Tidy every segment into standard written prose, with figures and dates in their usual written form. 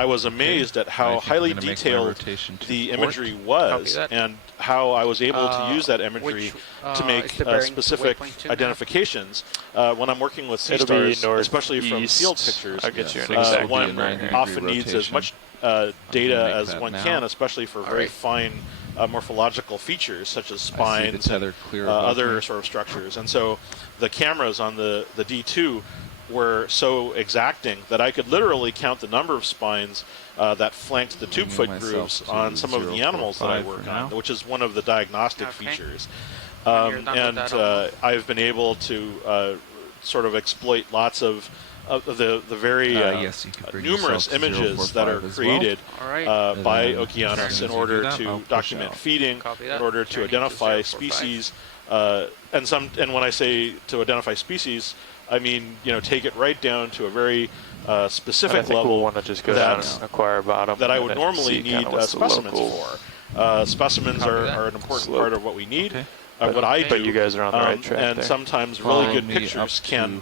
I was amazed at how highly detailed the imagery was, and how I was able to use that imagery to make specific identifications. When I'm working with sea stars, especially from field pictures, one often needs as much data as one can, especially for very fine morphological features such as spines and other sort of structures. And so the cameras on the D2 were so exacting that I could literally count the number of spines that flanked the tube foot grooves on some of the animals that I work on, which is one of the diagnostic features. And I've been able to sort of exploit lots of the very numerous images that are created by Okeanos in order to document feeding, in order to identify species, and when I say to identify species, I mean, take it right down to a very specific level that I would normally need specimens for. Specimens are an important part of what we need. What I do, you guys are on the right track and there. Sometimes really good pictures can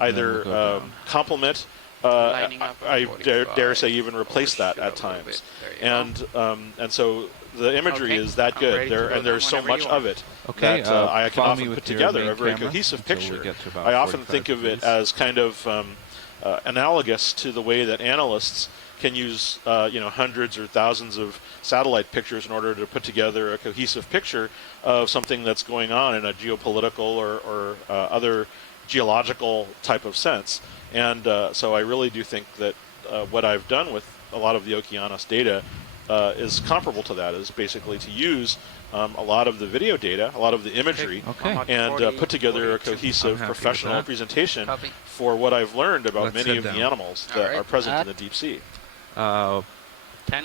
either complement, I dare say even replace that at times. And so the imagery is that good, and there's so much of it that I can often put together a very cohesive picture. I often think of it as kind of analogous to the way that analysts can use hundreds or thousands of satellite pictures in order to put together a cohesive picture of something that's going on in a geopolitical or other geological type of sense. And so I really do think that what I've done with a lot of the Okeanos data is comparable to that, is basically to use a lot of the video data, a lot of the imagery, and put together a cohesive professional presentation for what I've learned about many of the animals that are present in the deep sea. 10?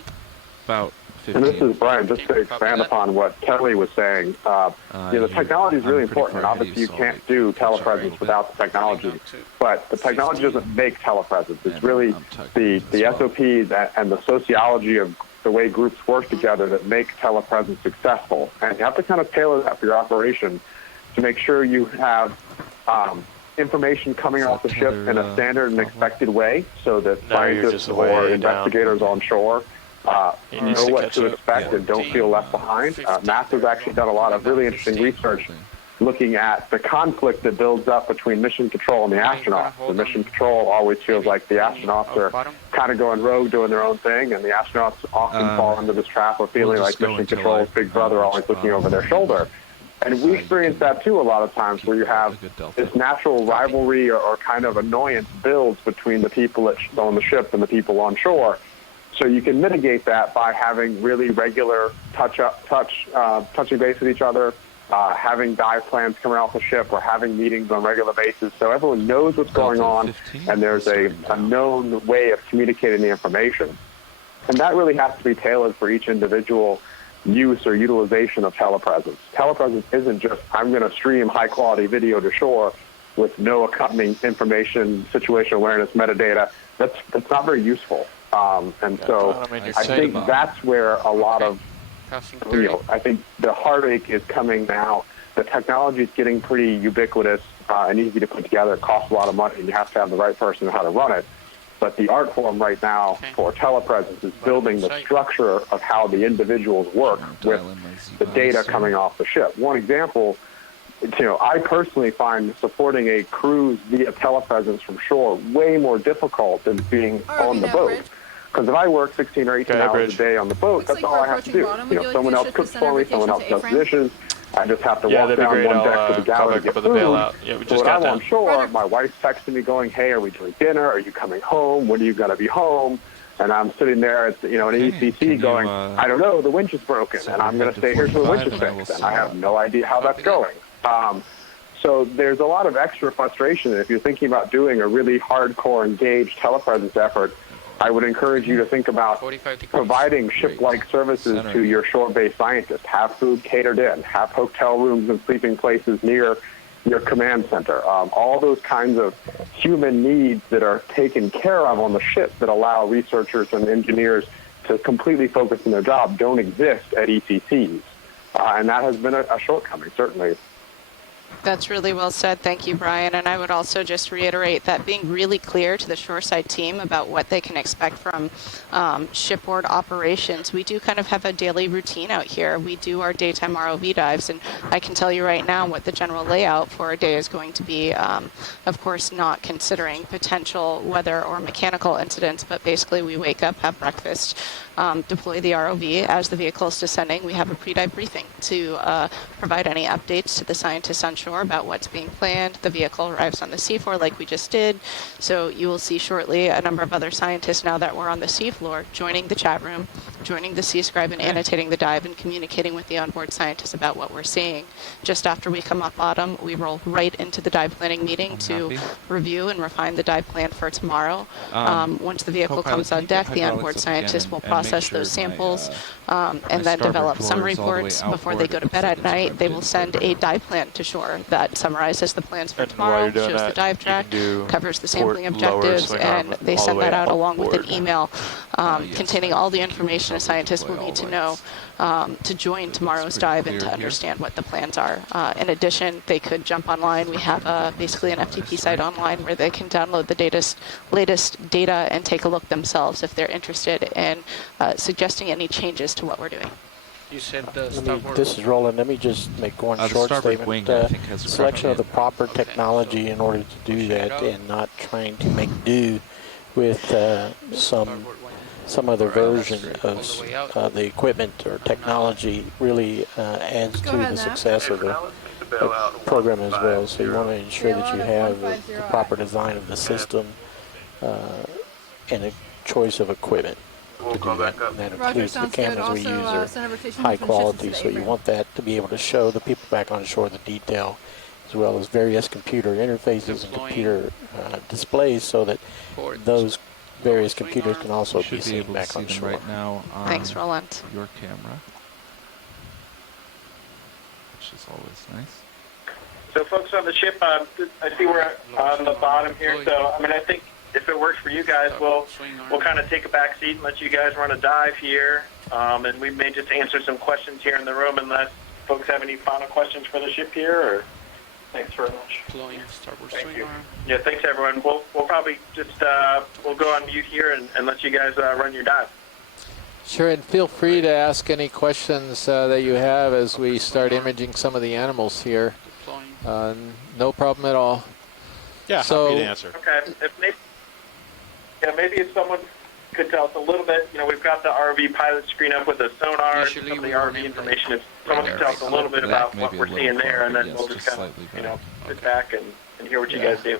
About 15. And this is Brian, just to expand upon what Keli was saying. The technology is really important, and obviously you can't do telepresence without the technology. But the technology doesn't make telepresence. It's really the SOPs and the sociology of the way groups work together that make telepresence successful. And you have to kind of tailor that for your operation to make sure you have information coming off the ship in a standard and expected way, so that scientists or investigators on shore know what to expect and don't feel left behind. NASA's actually done a lot of really interesting research looking at the conflict that builds up between mission control and the astronauts. The mission control always feels like the astronauts are kind of going rogue, doing their own thing, and the astronauts often fall into this trap of feeling like mission control's big brother always looking over their shoulder. And we experience that too a lot of times, where you have this natural rivalry or kind of annoyance builds between the people on the ship and the people on shore. So you can mitigate that by having really regular touching base with each other, having dive plans coming off the ship, or having meetings on a regular basis, so everyone knows what's going on and there's a known way of communicating the information. And that really has to be tailored for each individual use or utilization of telepresence. Telepresence isn't just, I'm going to stream high-quality video to shore with no accompanying information, situational awareness, metadata. That's not very useful. And so I think that's where a lot of, I think the heartache is coming now. The technology is getting pretty ubiquitous and easy to put together. It costs a lot of money, and you have to have the right person how to run it. But the art form right now for telepresence is building the structure of how the individuals work with the data coming off the ship. One example, I personally find supporting a cruise via telepresence from shore way more difficult than being on the boat. Because if I work 16 or 18 hours a day on the boat, that's all I have to do. Someone else cooks for me, someone else does the dishes. I just have to walk down one deck to the galley to get food. So when I'm on shore, my wife's texting me going, hey, are we doing dinner? Are you coming home? When are you going to be home? And I'm sitting there at an ECC going, I don't know, the winch is broken, and I'm going to stay here till the winch is fixed. And I have no idea how that's going. So there's a lot of extra frustration. If you're thinking about doing a really hardcore, engaged telepresence effort, I would encourage you to think about providing ship-like services to your shore-based scientists. Have food catered in. Have hotel rooms and sleeping places near your command center. All those kinds of human needs that are taken care of on the ship that allow researchers and engineers to completely focus on their job don't exist at ECCs. And that has been a shortcoming, certainly. That's really well said. Thank you, Brian. And I would also just reiterate that being really clear to the shoreside team about what they can expect from shipboard operations. We do kind of have a daily routine out here. We do our daytime ROV dives, and I can tell you right now what the general layout for a day is going to be. Of course, not considering potential weather or mechanical incidents, but basically we wake up, have breakfast, deploy the ROV. As the vehicle is descending, we have a pre-dive briefing to provide any updates to the scientists on shore about what's being planned. The vehicle arrives on the seafloor like we just did. So you will see shortly a number of other scientists now that we're on the seafloor joining the chat room, joining the sea scribe and annotating the dive and communicating with the onboard scientists about what we're seeing. Just after we come off bottom, we roll right into the dive planning meeting to review and refine the dive plan for tomorrow. Once the vehicle comes on deck, the onboard scientists will process those samples and then develop some reports before they go to bed at night. They will send a dive plan to shore that summarizes the plans for tomorrow, shows the dive track, covers the sampling objectives, and they send that out along with an email containing all the information a scientist will need to know to join tomorrow's dive and to understand what the plans are. In addition, they could jump online. We have basically an FTP site online where they can download the latest data and take a look themselves if they're interested in suggesting any changes to what we're doing. You said this is Roland. Let me just make one short statement. Wing, selection of the proper technology in order to do that, and not trying to make do with some other version of the equipment or technology really adds to the success of the program as well. So you want to ensure that you have the proper design of the system and a choice of equipment to do that. And that includes the cameras we use are high quality, so you want that to be able to show the people back on shore the detail, as well as various computer interfaces and computer displays, so that those various computers can also be seen back on shore. Right now on Thanks, Roland. Your camera, which is always nice. So folks on the ship, I see we're on the bottom here, so I mean, I think if it works for you guys, we'll kind of take a back seat and let you guys run a dive here, and we may just answer some questions here in the room unless folks have any final questions for the ship here, or thanks very much. Thank you. Yeah, thanks everyone. We'll probably just we'll go on mute here and let you guys run your dive. Sure, and feel free to ask any questions that you have as we start imaging some of the animals here. No problem at all. Yeah, so, happy to answer. Okay, maybe if someone could tell us a little bit, we've got the RV pilot screen up with the sonar, some of the RV information. If someone could tell us a little bit about what we're seeing there, and then we'll just kind of, sit back and hear what you guys do.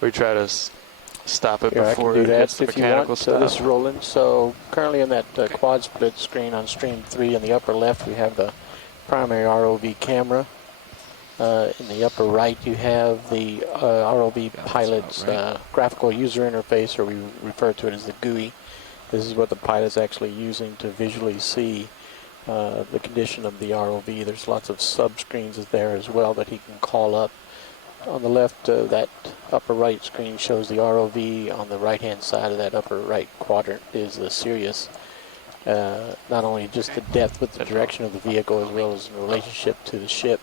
We try to stop it before it hits the if mechanical you want. stop. So this is Roland. So currently in that quad split screen on stream 3 in the upper left, we have the primary ROV camera. In the upper right, you have the ROV pilot's graphical user interface, or we refer to it as the GUI. This is what the pilot's actually using to visually see the condition of the ROV. There's lots of sub-screens there as well that he can call up. On the left, that upper right screen shows the ROV. On the right-hand side of that upper right quadrant is the Sirius. Not only just the depth, but the direction of the vehicle, as well as in relationship to the ship.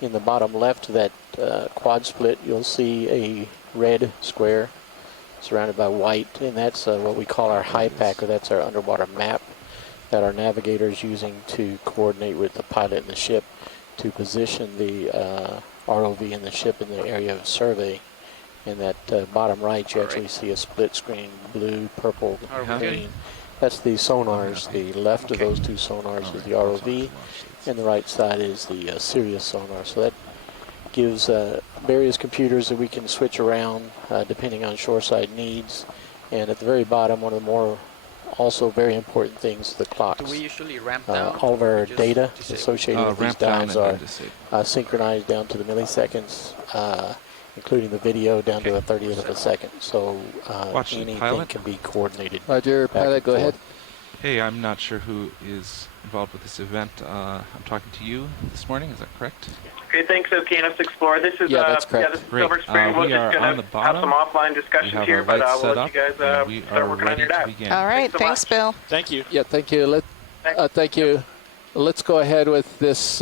In the bottom left of that quad split, you'll see a red square surrounded by white, and that's what we call our HIPAC, or that's our underwater map that our navigator is using to coordinate with the pilot and the ship to position the ROV and the ship in the area of survey. In that bottom right, you actually see a split screen, blue, purple, green. That's the sonars. The left of those two sonars is the ROV, and the right side is the Sirius sonar. So that gives various computers that we can switch around depending on shoreside needs. And at the very bottom, one of the more also very important things is the clocks. Do we usually ramp down? All of our data associated with these dives are synchronized down to the milliseconds, including the video down to a 30th of a second. So anything can be coordinated. Roger, pilot, go ahead. Hey, I'm not sure who is involved with this event. I'm talking to you this morning, is that correct? Okay, thanks, Okeanos Explorer. This is that's correct. this is Silver Spring. We're just going to have some offline discussions here, but we'll let you guys start working on your dive. All right, thanks, Bill. Thank you. Yeah, thank you. Thank you. let's go ahead with this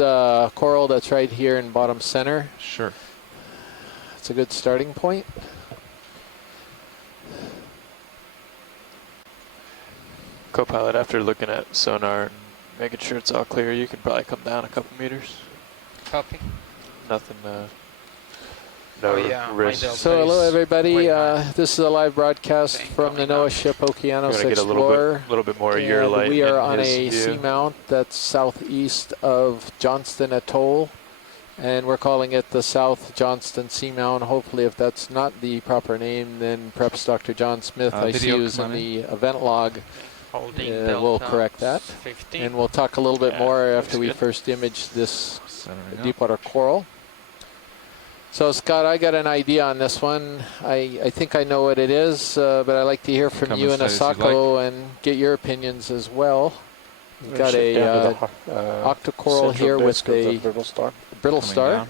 coral that's right here in bottom center. Sure. It's a good starting point. Co-pilot, after looking at sonar and making sure it's all clear, you can probably come down a couple meters. Copy. Nothing, no risk. So hello everybody, this is a live broadcast from the NOAA ship Okeanos Get Explorer. a little bit more of your And light. we are on his a view. seamount that's southeast of Johnston Atoll, and we're calling it the South Johnston Seamount. Hopefully, if that's not the proper name, then perhaps Dr. John Smith, I see who's in the event log, will correct that. 15. And we'll talk a little bit more after we first image this deepwater coral. So Scott, I got an idea on this one. I think I know what it is, but I'd like to hear from you and Asako and get your opinions as well. We've got a octocoral here with a brittle star.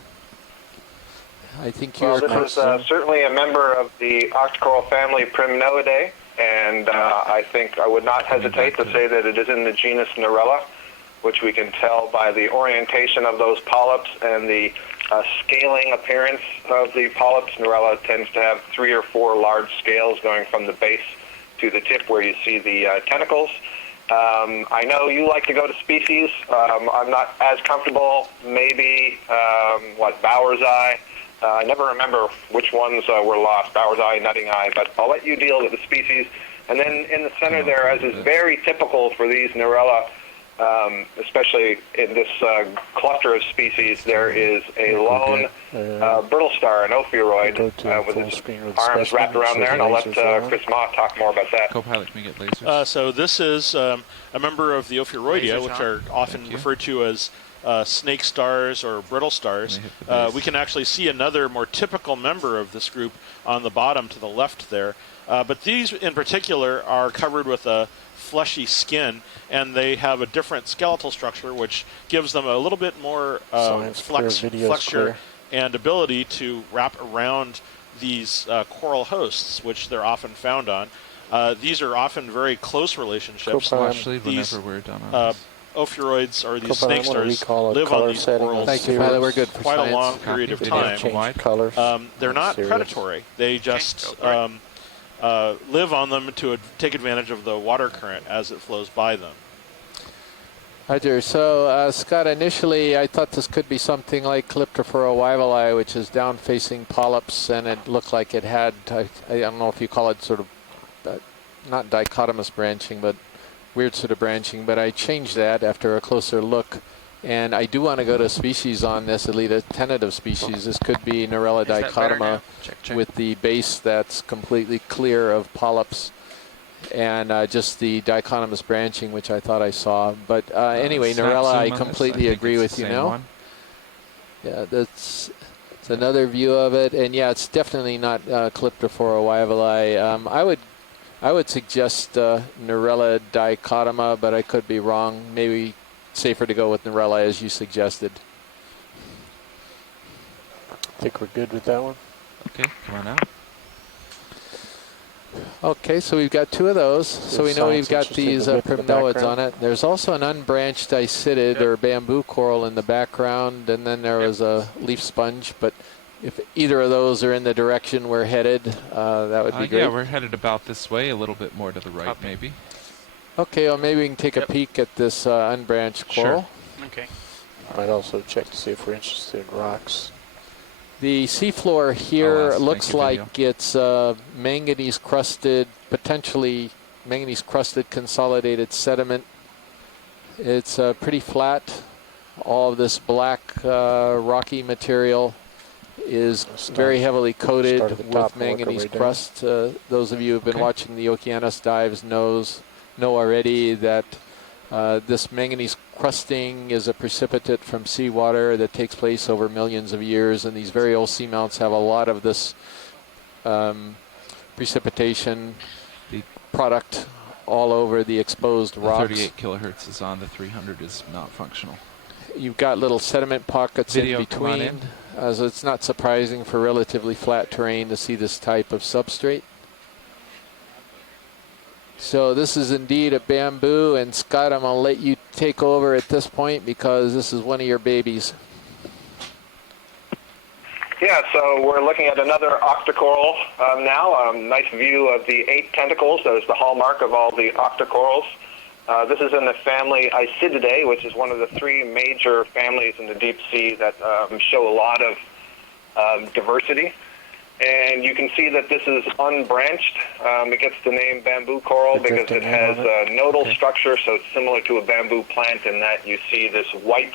I think you're... Well, this is certainly a member of the octocoral family Primnoidae, and I think I would not hesitate to say that it is in the genus Narella, which we can tell by the orientation of those polyps and the scaling appearance of the polyps. Narella tends to have 3 or 4 large scales going from the base to the tip where you see the tentacles. I know you like to go to species. I'm not as comfortable, maybe, Bower's Eye. I never remember which ones were lost, Bower's Eye, Nutting Eye, but I'll let you deal with the species. And then in the center there, as is very typical for these Narella, especially in this cluster of species, there is a lone brittle star, an ophiuroid, with its arms wrapped around there, and I'll let Chris Ma talk more about that. Co-pilot, can we get lasers? So this is a member of the Ophiuroidea, which are often referred to as snake stars or brittle stars. We can actually see another more typical member of this group on the bottom to the left there. But these in particular are covered with a fleshy skin, and they have a different skeletal structure, which gives them a little bit more flexure and ability to wrap around these coral hosts, which they're often found on. These are often very close relationships. These ophiuroids, or these snake stars, live on these corals for quite a long period of time. They're not predatory. They just live on them to take advantage of the water current as it flows by them. Roger. So, Scott, initially I thought this could be something like Calyptrophora wyveli, which is down-facing polyps, and it looked like it had, I don't know if you call it sort of, not dichotomous branching, but weird sort of branching, but I changed that after a closer look. And I do want to go to species on this, at least a tentative species. This could be Narella dichotoma with the base that's completely clear of polyps, and just the dichotomous branching, which I thought I saw. But anyway, Narella, I completely agree with you now. Yeah, that's another view of it. And yeah, it's definitely not Calyptrophora wyveli. I would suggest Narella dichotoma, but I could be wrong. Maybe safer to go with Narella, as you suggested. I think we're good with that one. Okay, come on out. Okay, so we've got 2 of those. So we know we've got these primnoids on it. There's also an unbranched icidid or bamboo coral in the background, and then there was a leaf sponge. But if either of those are in the direction we're headed, that would be great. Yeah, we're headed about this way, a little bit more to the right, maybe. Okay, well, maybe we can take a peek at this unbranched coral. Sure. Okay. Might also check to see if we're interested in rocks. The seafloor here looks like it's manganese-crusted, potentially manganese-crusted consolidated sediment. It's pretty flat. All of this black rocky material is very heavily coated with manganese crust. Those of you who have been watching the Okeanos dives know already that this manganese crusting is a precipitate from seawater that takes place over millions of years, and these very old seamounts have a lot of this precipitation product all over the exposed rocks. 38 kilohertz is on, the 300 is not functional. You've got little sediment pockets in between, so it's not surprising for relatively flat terrain to see this type of substrate. So this is indeed a bamboo, and Scott, I'm going to let you take over at this point because this is one of your babies. Yeah, so we're looking at another octocoral now. Nice view of the 8 tentacles. That is the hallmark of all the octocorals. This is in the family Isididae, which is one of the 3 major families in the deep sea that show a lot of diversity. And you can see that this is unbranched. It gets the name bamboo coral because it has a nodal structure, so it's similar to a bamboo plant in that you see this white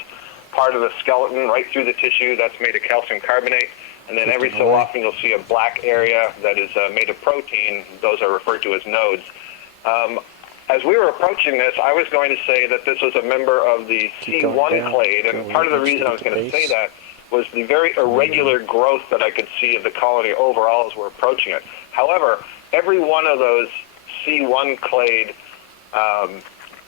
part of the skeleton right through the tissue that's made of calcium carbonate. And then every so often you'll see a black area that is made of protein. Those are referred to as nodes. As we were approaching this, I was going to say that this was a member of the C1 clade, and part of the reason I was going to say that was the very irregular growth that I could see of the colony overall as we're approaching it. However, every one of those C1 clade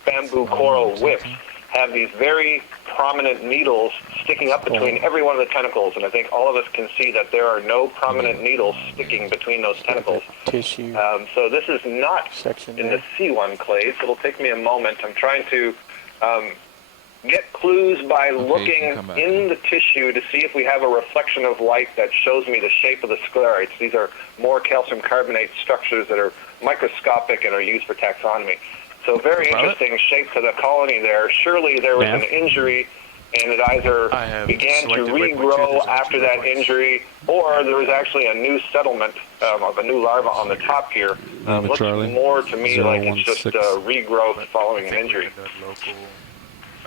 bamboo coral whips have these very prominent needles sticking up between every one of the tentacles, and I think all of us can see that there are no prominent needles sticking between those tentacles. Tissue. So this is not in the C1 clade, so it'll take me a moment. I'm trying to get clues by looking in the tissue to see if we have a reflection of light that shows me the shape of the sclerites. These are more calcium carbonate structures that are microscopic and are used for taxonomy. So very interesting shape to the colony there. Surely there was an injury and it either began to regrow after that injury, or there was actually a new settlement of a new larva on the top here. Looks more to me like it's just regrowth following an injury.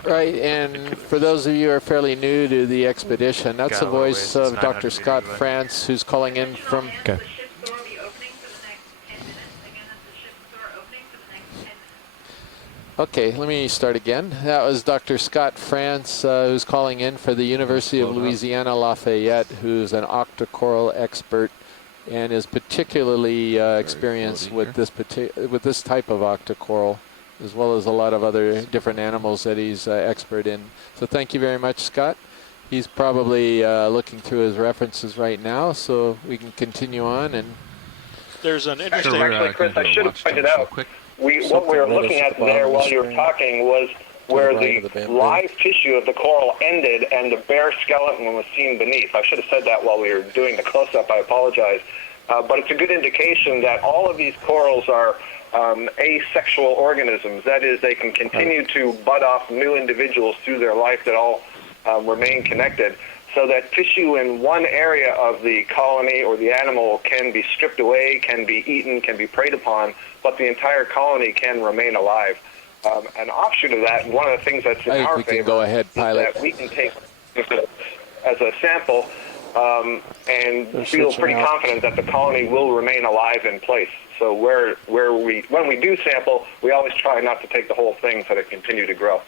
Right, and for those of you who are fairly new to the expedition, that's the voice of Dr. Scott France, who's calling in from... Okay. Okay, let me start again. That was Dr. Scott France, who's calling in for the University of Louisiana Lafayette, who's an octocoral expert and is particularly experienced with this type of octocoral, as well as a lot of other different animals that he's expert in. So thank you very much, Scott. He's probably looking through his references right now, so we can continue on. And there's an interesting... Actually, Chris, I should have pointed out, what we were looking at there while you were talking was where the live tissue of the coral ended and the bare skeleton was seen beneath. I should have said that while we were doing the close-up. I apologize. But it's a good indication that all of these corals are asexual organisms. That is, they can continue to bud off new individuals through their life that all remain connected. So that tissue in one area of the colony or the animal can be stripped away, can be eaten, can be preyed upon, but the entire colony can remain alive. An offshoot of that, and one of the things that's in our favor is that we can take as a sample and feel pretty confident that the colony will remain alive in place. So when we do sample, we always try not to take the whole thing so that it continue to grow.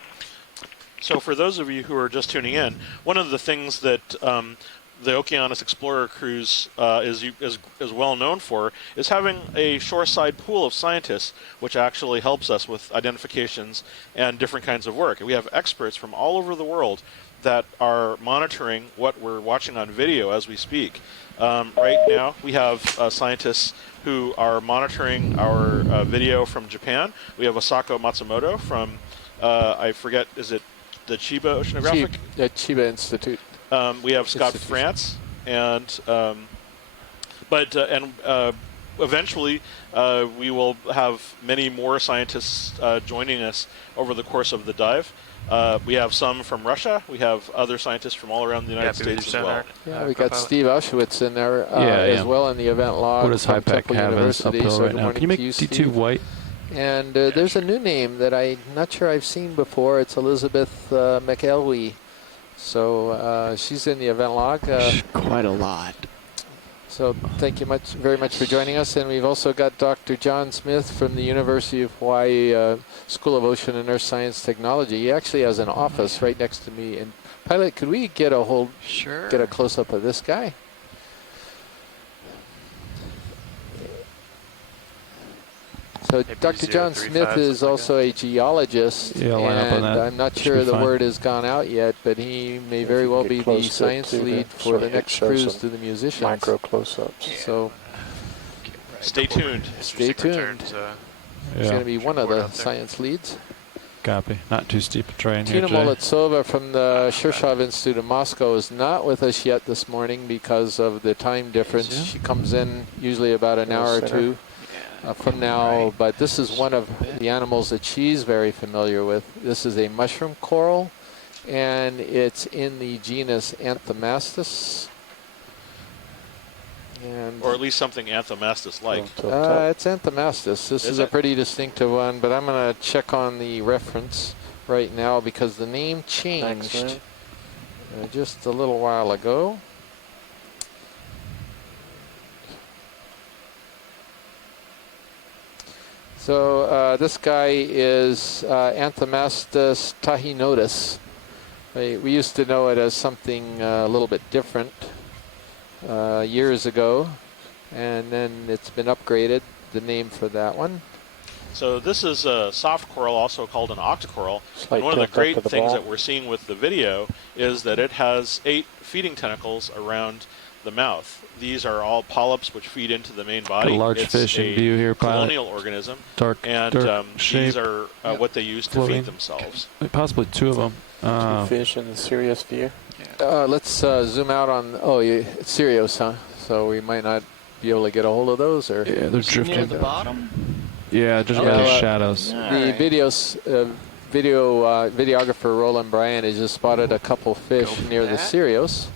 So for those of you who are just tuning in, one of the things that the Okeanos Explorer Cruise is well known for is having a shoreside pool of scientists, which actually helps us with identifications and different kinds of work. And we have experts from all over the world that are monitoring what we're watching on video as we speak. Right now, we have scientists who are monitoring our video from Japan. We have Asako Matsumoto from, I forget, is it the Chiba Oceanographic? Chiba Institute. We have Scott France, and eventually we will have many more scientists joining us over the course of the dive. We have some from Russia. We have other scientists from all around the United States as well. Yeah, we got Steve Auschwitz in there as well in the event log. What does HiPAC have as uphill right now? Can you make D2 white? And there's a new name that I'm not sure I've seen before. It's Elizabeth McElwee. So she's in the event log. Quite a lot. So thank you very much for joining us. And we've also got Dr. John Smith from the University of Hawaii School of Ocean and Earth Science Technology. He actually has an office right next to me. And Pilot, could we get a close-up of this guy? So Dr. John Smith is also a geologist, and I'm not sure the word has gone out yet, but he may very well be the science lead for the next cruise to the musicians. Micro close-ups. So stay tuned. Stay tuned. He's going to be one of the science leads. Copy. Not too steep a train here Tina today. Molitsova from the Shirshov Institute of Moscow is not with us yet this morning because of the time difference. She comes in usually about an hour or two from now, but this is one of the animals that she's very familiar with. This is a mushroom coral, and it's in the genus Anthomastus. Or at least something Anthomastus-like. It's Anthomastus. This is a pretty distinctive one, but I'm going to check on the reference right now because the name changed just a little while ago. So this guy is Anthomastus Tahinotus. We used to know it as something a little bit different years ago, and then it's been upgraded, the name for that one. So this is a soft coral, also called an octocoral. And one of the great things that we're seeing with the video is that it has 8 feeding tentacles around the mouth. These are all polyps which feed into the main body. A large fish in view here, colonial organism. Dark these are what they use to feed themselves. Possibly 2 of them. 2 fish in the serious view. Let's zoom out on, it's Sirius, huh? So we might not be able to get a hold of those, or yeah, they're drifting near the bottom. Yeah, just by the shadows. The videographer Roland Bryan has just spotted a couple fish near the Sirius,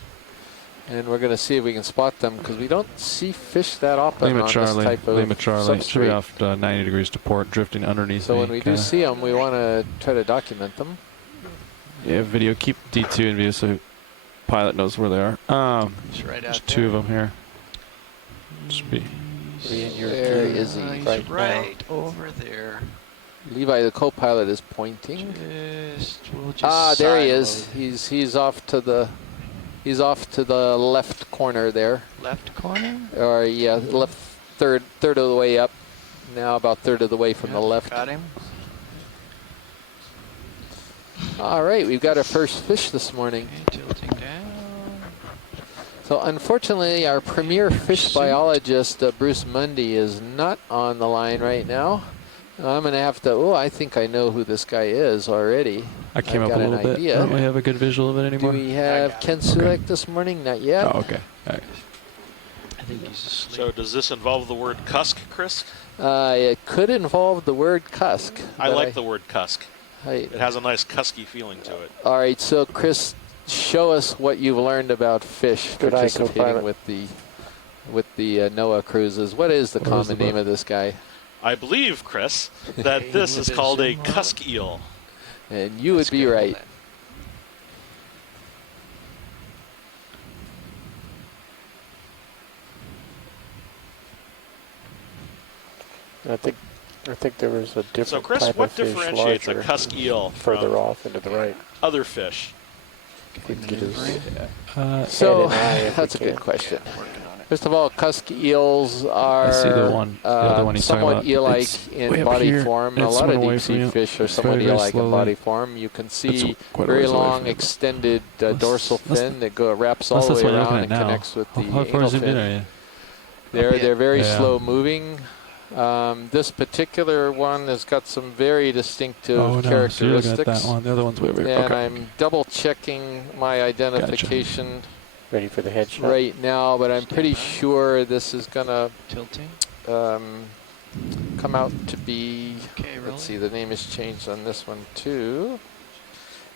and we're going to see if we can spot them because we don't see fish that often on this type of substrate. Should be off 90 degrees to port, drifting underneath. So when we do see them, we want to try to document them. Yeah, video. Keep D2 in view so pilot knows where they are. There's 2 of them here. Should be. There is he right over there. Levi, the co-pilot, is pointing. We'll there he is. He's off to the left corner there. Left corner? Or left third of the way up. Now about third of the way from the left. Got him. All right, we've got our first fish this morning. Okay, tilting down. So unfortunately, our premier fish biologist, Bruce Mundy, is not on the line right now. I'm going to have to, I think I know who this guy is already. I came up a little bit. Don't we have a good visual of it anymore? Do we have Ken Sulek this morning? Not yet. Oh, okay. All right. I think he's asleep. So does this involve the word cusk, Chris? It could involve the word cusk. I like the word cusk. It has a nice cusky feeling to it. All right, so Chris, show us what you've learned about fish participating with the NOAA cruises. What is the common name of this guy? I believe, Chris, that this is called a cusk eel. And you would be right. I think there was a different So, Chris, type what of fish differentiates a cusk eel further off into the right? Other fish? So that's a good question. First of all, cusk eels are somewhat eel-like in body form. A lot of deep-sea fish are somewhat eel-like in body form. You can see very long, extended dorsal fin that wraps all the way around and connects with the anal fin. They're very slow-moving. This particular one has got some very distinctive characteristics. That one. The other one's way over here. And I'm double-checking my identification. Ready for the headshot right now, but I'm pretty sure this is gonna come out to be. Let's see, the name has changed on this one too.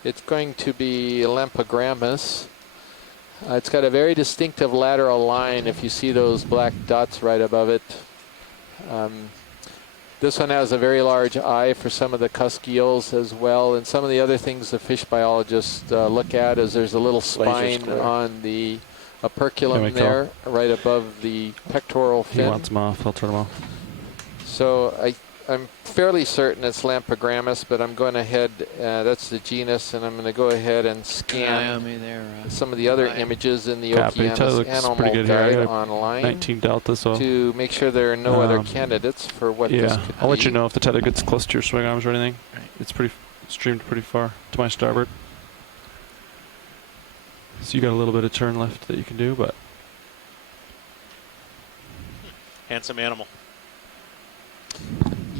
It's going to be Lampogrammus. It's got a very distinctive lateral line. If you see those black dots right above it. This one has a very large eye for some of the cusk eels as well, and some of the other things the fish biologists look at is there's a little spine on the operculum there, right above the pectoral fin. He wants them off. I'll turn them off. So I'm fairly certain it's Lampogrammus, but I'm going ahead, that's the genus, and I'm going to go ahead and scan some of the other images in the Okeanos Animal Guide online 19 delta, so to make sure there are no other candidates for what this could be. I'll let you know if the tether gets close to your swing arms or anything. Right. It's streamed pretty far to my starboard. So you got a little bit of turn left that you can do, but handsome animal.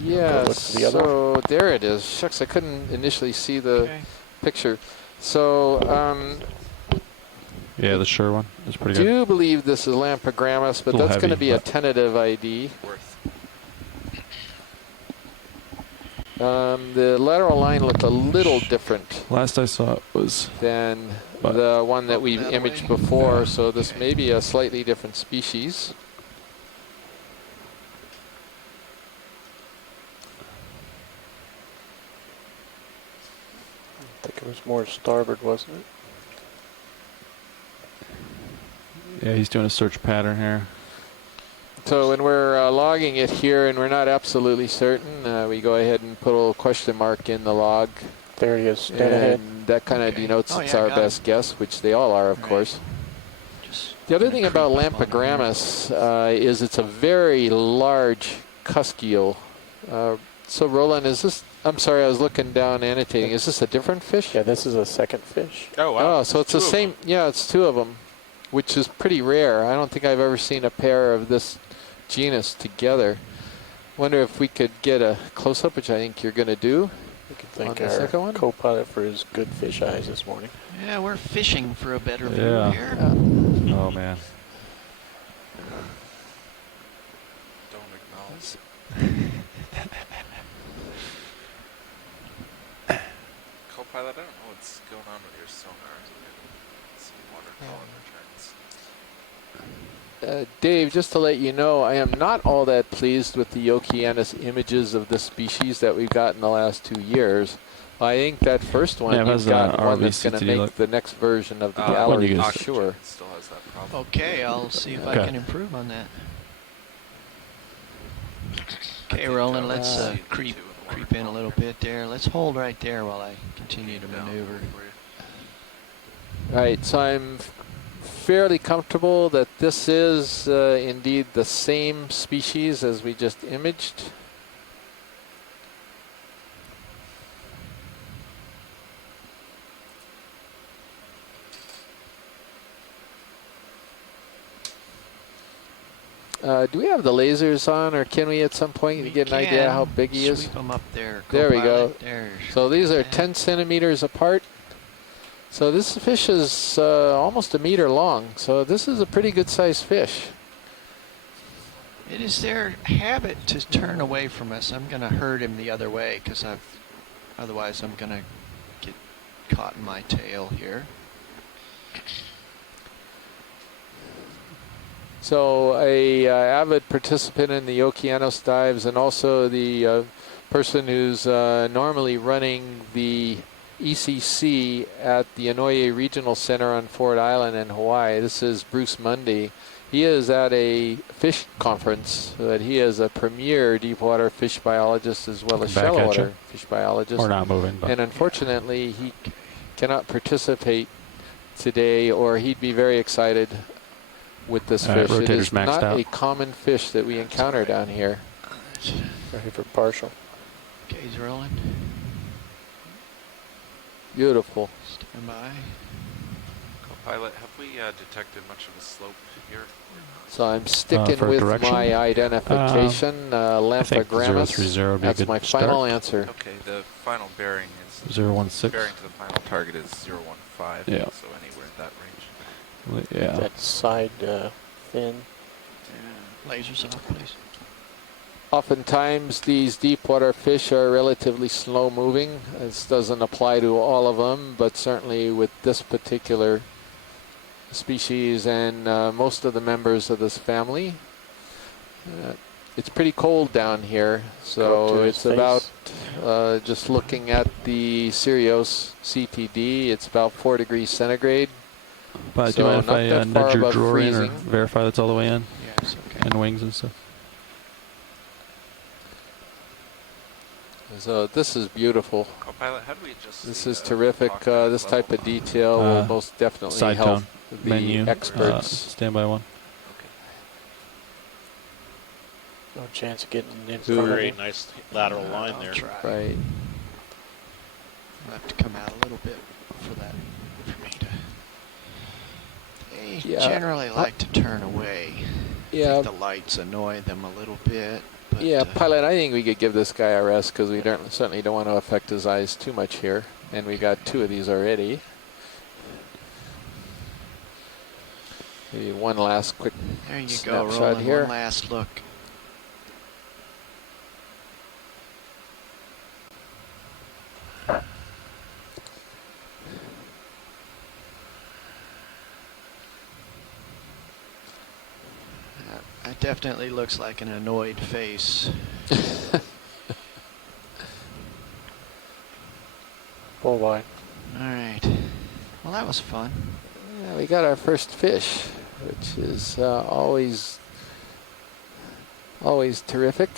Yeah, look for the other so there it is. Shucks, I couldn't initially see the picture. So, yeah, the sure one is pretty I good. do believe this is Lampagrammus, but that's going to be a tentative ID. The lateral line looked a little different. Last I saw it was than the one that we've imaged before, so this may be a slightly different species. I think it was more starboard, wasn't it? Yeah, he's doing a search pattern here. So when we're logging it here and we're not absolutely certain, we go ahead and put a little question mark in the log. There he is, dead ahead. And that kind of denotes it's our best guess, which they all are, of course. The other thing about Lampagrammus is it's a very large cusk eel. So Roland, is this, I'm sorry, I was looking down annotating. Is this a different fish? Yeah, this is a second fish. Oh, wow. Oh, so it's the same, yeah, it's two of them, which is pretty rare. I don't think I've ever seen a pair of this genus together. Wonder if we could get a close-up, which I think you're going to do. We could thank our co-pilot for his good fish eyes this morning. Yeah, we're fishing for a better view here. Oh, man. Don't acknowledge. Co-pilot, I don't know what's going on with your sonar. See water column returns. Dave, just to let you know, I am not all that pleased with the Okeanos images of this species that we've got in the last 2 years. I think that first one, you've got one that's going to make the next version of the gallery, for sure. Still has that problem. Okay, I'll see if I can improve on that. Okay, Roland, let's creep in a little bit there. Let's hold right there while I continue to maneuver. Right, so I'm fairly comfortable that this is indeed the same species as we just imaged. Do we have the lasers on, or can we at some point get an idea how big he is? Sweep him up there. There we go. There. So these are 10 centimeters apart. So this fish is almost a meter long. So this is a pretty good sized fish. It is their habit to turn away from us. I'm going to herd him the other way because otherwise I'm going to get caught in my tail here. So a avid participant in the Okeanos dives, and also the person who's normally running the ECC at the Inouye Regional Center on Ford Island in Hawaii. This is Bruce Mundy. He is at a fish conference that he is a premier deepwater fish biologist as well as shallow water fish biologist. We're not moving. But. And unfortunately, he cannot participate today, or he'd be very excited with this fish. It is not a common fish that we encounter down here. Ready for partial. Okay, he's rolling. Beautiful. Stand by. Co-pilot, have we detected much of a slope here? So I'm sticking with my identification, Lampagrammus. That's my final answer. Okay, the final bearing is 016. Bearing to the final target is 015. Yeah. So anywhere in that range. Yeah. That side fin. Lasers off, please. Oftentimes these deep water fish are relatively slow moving. This doesn't apply to all of them, but certainly with this particular species and most of the members of this family. It's pretty cold down here, so it's about, just looking at the Sirios CPD, it's about 4 degrees centigrade. But do you mind if I nudge your drawer in or verify that's all the way in? Yes, okay. And wings and stuff. So this is beautiful. Co-pilot, how do we just this is terrific. This type of detail will most definitely help the menu, experts. Standby one. No chance of getting in front of it. Nice lateral line there. Right. I'll have to come out a little bit for that. For me to. They generally like to turn away. I think the lights annoy them a little bit. But, yeah, pilot, I think we could give this guy a rest because we certainly don't want to affect his eyes too much here. And we got 2 of these already. Maybe one last quick there you go, snapshot Roland. here. One last look. That definitely looks like an annoyed face. Full wide. All right. Well, that was fun. Yeah, we got our first fish, which is always terrific.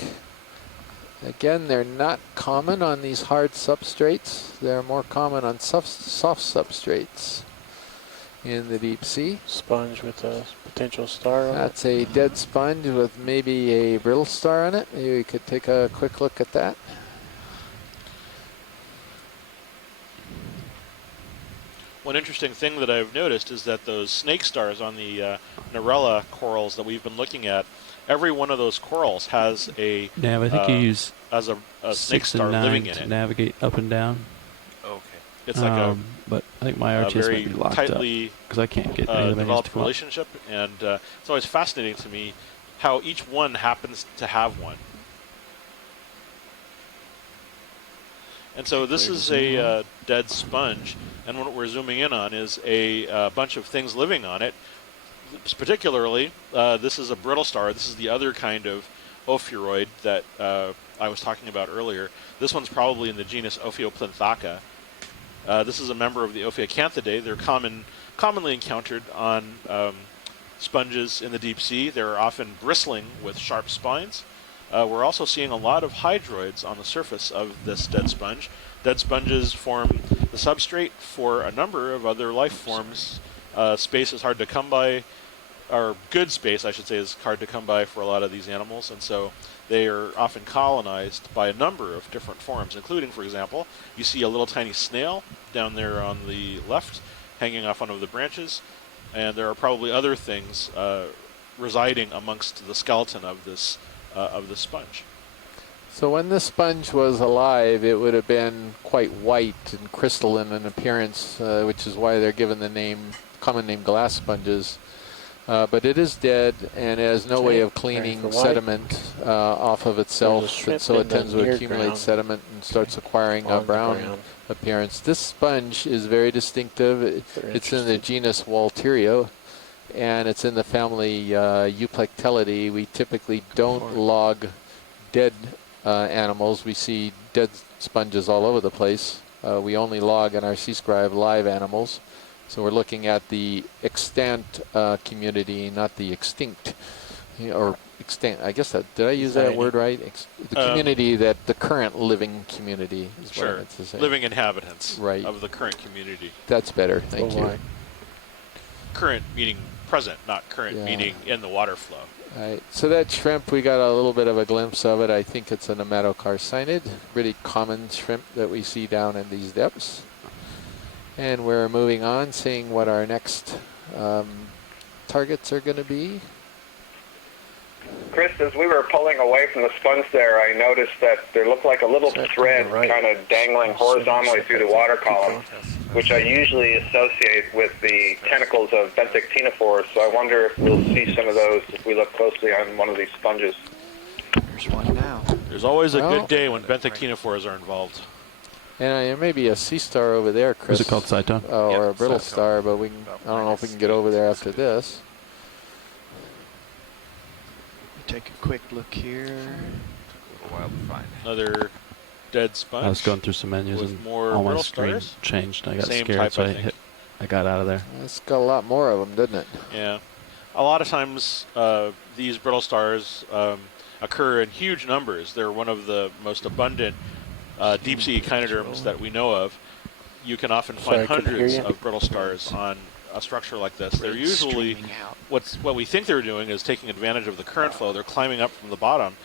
Again, they're not common on these hard substrates. They're more common on soft substrates in the deep sea. Sponge with a potential star on it. That's a dead sponge with maybe a brittle star on it. Maybe we could take a quick look at that. One interesting thing that I've noticed is that those snake stars on the Narella corals that we've been looking at, every one of those corals has a I think you use a snake 6 star and 9 living in to it. navigate up and down. Okay, it's like but I think my a RTS very might be locked tightly up because I can't get any of the developed to come up. relationship, and it's always fascinating to me how each one happens to have one. And so this is a dead sponge, and what we're zooming in on is a bunch of things living on it. Particularly, this is a brittle star. This is the other kind of ophiuroid that I was talking about earlier. This one's probably in the genus Ophioplinthaka. This is a member of the Ophiacanthidae. They're commonly encountered on sponges in the deep sea. They're often bristling with sharp spines. We're also seeing a lot of hydroids on the surface of this dead sponge. Dead sponges form the substrate for a number of other life forms. Space is hard to come by, or good space, I should say, is hard to come by for a lot of these animals, and so they are often colonized by a number of different forms, including, for example, you see a little tiny snail down there on the left, hanging off one of the branches, and there are probably other things residing amongst the skeleton of this sponge. So when this sponge was alive, it would have been quite white and crystalline in appearance, which is why they're given the common name glass sponges. But it is dead and it has no way of cleaning sediment off of itself, and so it tends to accumulate sediment and starts acquiring a brown appearance. This sponge is very distinctive. It's in the genus Walteria, and it's in the family Euplectellidae. We typically don't log dead animals. We see dead sponges all over the place. We only log in our C-Scribe live animals. So we're looking at the extant community, not the extinct, or extant. I guess that, did I use that word right? The community that the current living community is what I meant to say. Living inhabitants of the current community. That's better, thank you. Current meaning present, not current meaning in the water flow. Right. So that shrimp, we got a little bit of a glimpse of it. I think it's an emetocarcinid, really common shrimp that we see down in these depths. And we're moving on, seeing what our next targets are going to be. Chris, as we were pulling away from the sponge there, I noticed that there looked like a little thread kind of dangling horizontally through the water column, which I usually associate with the tentacles of benthic ctenophores. So I wonder if we'll see some of those if we look closely on one of these sponges. There's one now. There's always a good day when benthic ctenophores are involved. And there may be a sea star over there, Chris. Is it called Cyton? Or a brittle star, but I don't know if we can get over there after this. Take a quick look here. A little while to find. Another dead sponge. I was going through some menus and all my screen changed. And I got scared, so I got out of there. It's got a lot more of them, didn't it? Yeah. A lot of times these brittle stars occur in huge numbers. They're one of the most abundant deep sea echinoderms that we know of. You can often find hundreds of brittle stars on a structure like this. They're usually, what we think they're doing is taking advantage of the current flow. They're climbing up from the bottom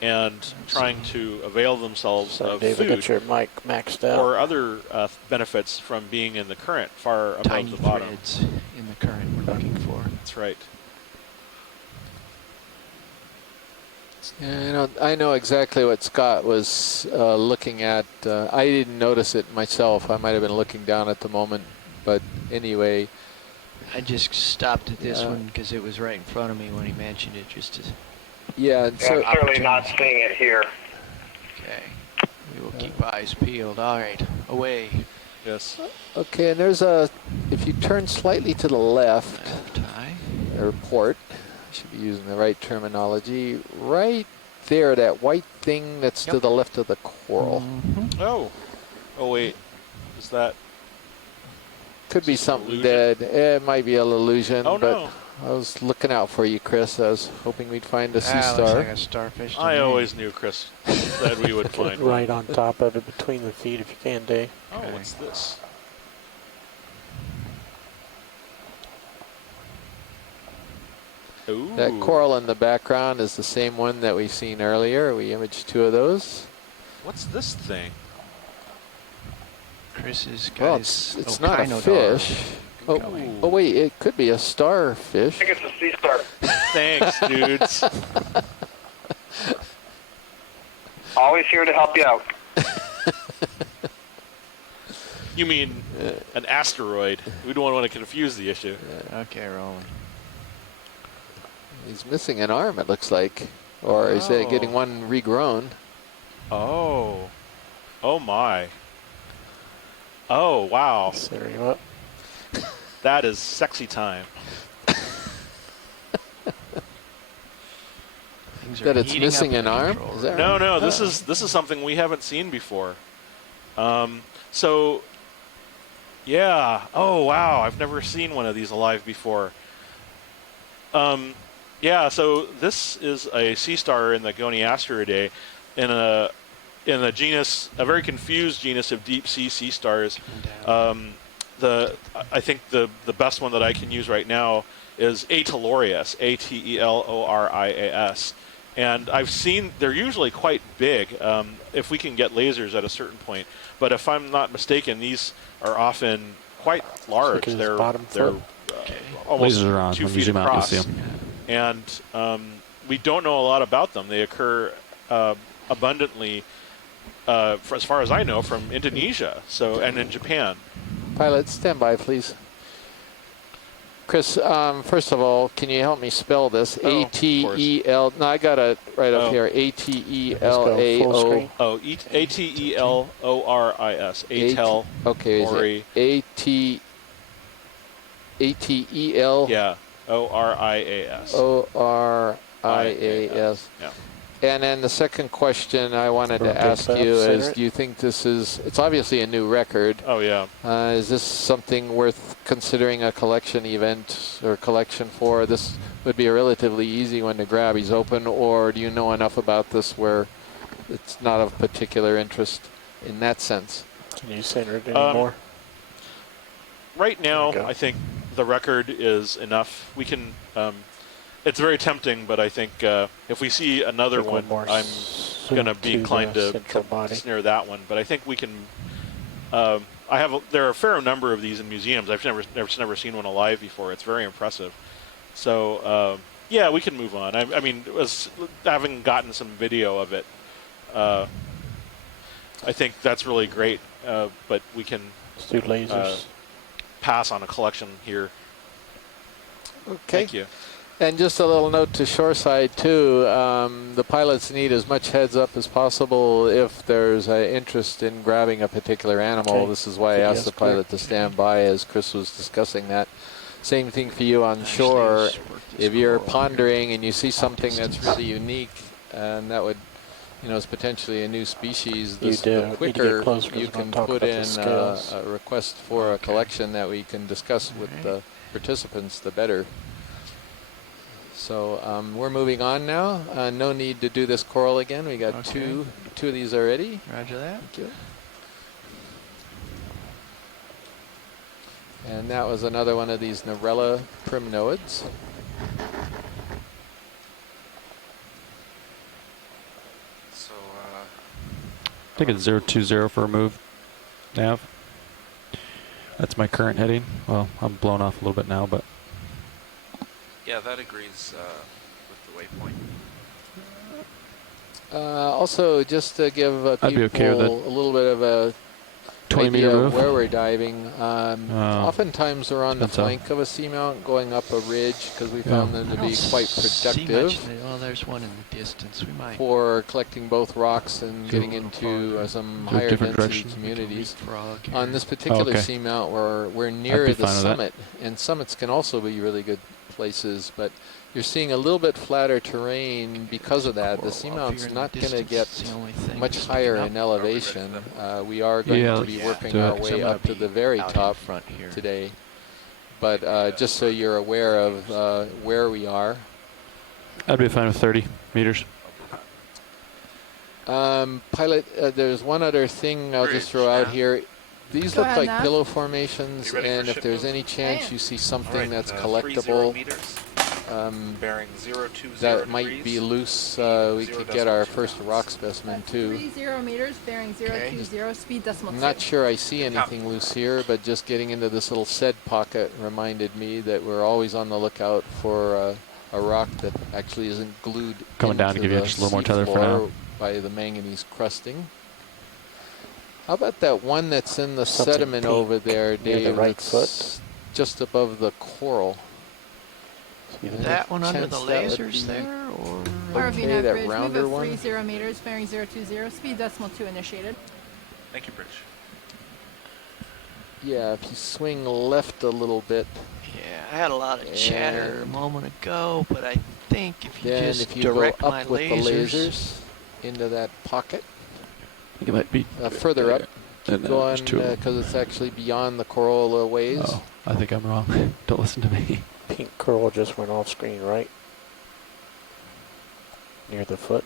and trying to avail themselves of David, food got your mic maxed out. or other benefits from being in the current far above the bottom. Threads in the current we're looking for. That's right. Yeah, I know exactly what Scott was looking at. I didn't notice it myself. I might have been looking down at the moment, but anyway. I just stopped at this one because it was right in front of me when he mentioned it. Just to. Yeah, I'm certainly not seeing it here. Okay, we will keep eyes peeled. All right, away. Yes. Okay, and there's if you turn slightly to the left, or port, I should be using the right terminology, right there, that white thing that's to the left of the coral. Oh wait, is that? Could be something dead. It might be an illusion, but no. I was looking out for you, Chris. I was hoping we'd find a sea star. Looks like a starfish. I always knew, Chris, that we would find one. Right on top of it, between the feet, if you can, Dave. Oh, what's this? Ooh. That coral in the background is the same one that we've seen earlier. We imaged 2 of those. What's this thing? Chris has got his it's not a fish. Oh, wait, it could be a starfish. I think it's a sea star. Thanks, dudes. Always here to help you out. You mean an asteroid? We don't want to confuse the issue. Okay, Roland. He's missing an arm, it looks like. Or is he getting one regrown? Oh. Oh, my. Oh, wow. Set him up. That is sexy time. That it's missing an arm? Is that no, right? no. This is something we haven't seen before. So, yeah. Oh, wow. I've never seen one of these alive before. Yeah. So this is a sea star in the Goniastridae, in a genus, a very confused genus of deep sea stars. I think the best one that I can use right now is Atelorius, Atelorias, and I've seen they're usually quite big if we can get lasers at a certain point. But if I'm not mistaken, these are often quite large. They're almost lasers are on. 2 feet across, and we don't know a lot about them. They occur abundantly, as far as I know, from Indonesia, and in Japan. Pilot, stand by, please. Chris, first of all, can you help me spell this? A-T-E-L. No, I got it right up here. A-T-E-L-A-O. Oh, A-T-E-L-O-R-I-S. Atel. Okay, is it A-T-E-L? Yeah, O-R-I-A-S. O-R-I-A-S. Yeah. And then the second question I wanted to ask you is, do you think this is, it's obviously a new record. Oh, yeah. Is this something worth considering a collection event or collection for? This would be a relatively easy one to grab. He's open, or do you know enough about this where it's not of particular interest in that sense? Can you center it anymore? Right now, I think the record is enough. We can... it's very tempting, but I think if we see another one, I'm going to be inclined to snare that one. But I think we can. There are a fair number of these in museums. I've never seen one alive before. It's very impressive. So yeah, we can move on. I mean, having gotten some video of it, I think that's really great. But we can do lasers. Pass on a collection here. Okay. Thank you. And just a little note to shoreside too, the pilots need as much heads up as possible if there's an interest in grabbing a particular animal. Okay. This is why I asked the pilot to stand by as Chris was discussing that. Same thing for you on shore. If you're pondering and you see something that's really unique and that would, is potentially a new species, the quicker you can put in a request for a collection that we can discuss with the participants, the better. So we're moving on now. No need to do this coral again. We got two of these already. Roger that. Thank you. And that was another one of these Narella primnoids. So I think it's 020 for a move. Nav. That's my current heading. Well, I'm blown off a little bit now, but. Yeah, that agrees with the waypoint. Also, just to give people okay with a little bit of a 20 idea meter of move. where we're diving. Oftentimes we're on the depends flank of a seamount going up a ridge because we found them to be quite productive Oh, there's one in the distance. We might for collecting both rocks and getting into some higher different density direction. communities. frog On this particular okay. seamount, we're near be the fine with that. summit, and summits can also be really good places, but you're seeing a little bit flatter terrain because of that. The seamount's not going to get much higher in elevation. We are going to be working our way up to the very top front here today, but just so you're aware of where we are. I'd be fine with 30 meters. Pilot, there's one other thing I'll just throw out here. These Go look ahead, like Nav. pillow formations, and if there's any chance you see something that's collectible bearing 020 that might be loose, we could get our first rock specimen too. 30 meters, bearing 020, speed decimal I'm 2. not sure I see anything loose here, but just getting into this little sed pocket reminded me that we're always on the lookout for a rock that actually isn't glued Coming down to into give you the just a little more sea tether for floor now. by the manganese crusting. How about that one that's in the Something sediment pink over there, near Dave? the right that's foot. just above the coral. that one under the Chance that would lasers be there, or okay, RV that bridge, rounder move one? of 30 meters, bearing 020, speed decimal 2 initiated. Thank you, Bridge. Yeah, if you swing left a little bit, yeah, I had a lot of chatter a moment ago, but I think if you then just if you go direct up my with the lasers into that pocket, I think it might be further up, keep no, going there's two of them. because it's actually beyond the coral a ways. Oh, I think I'm wrong. Don't listen to me. Pink curl just went off screen, right? Near the foot.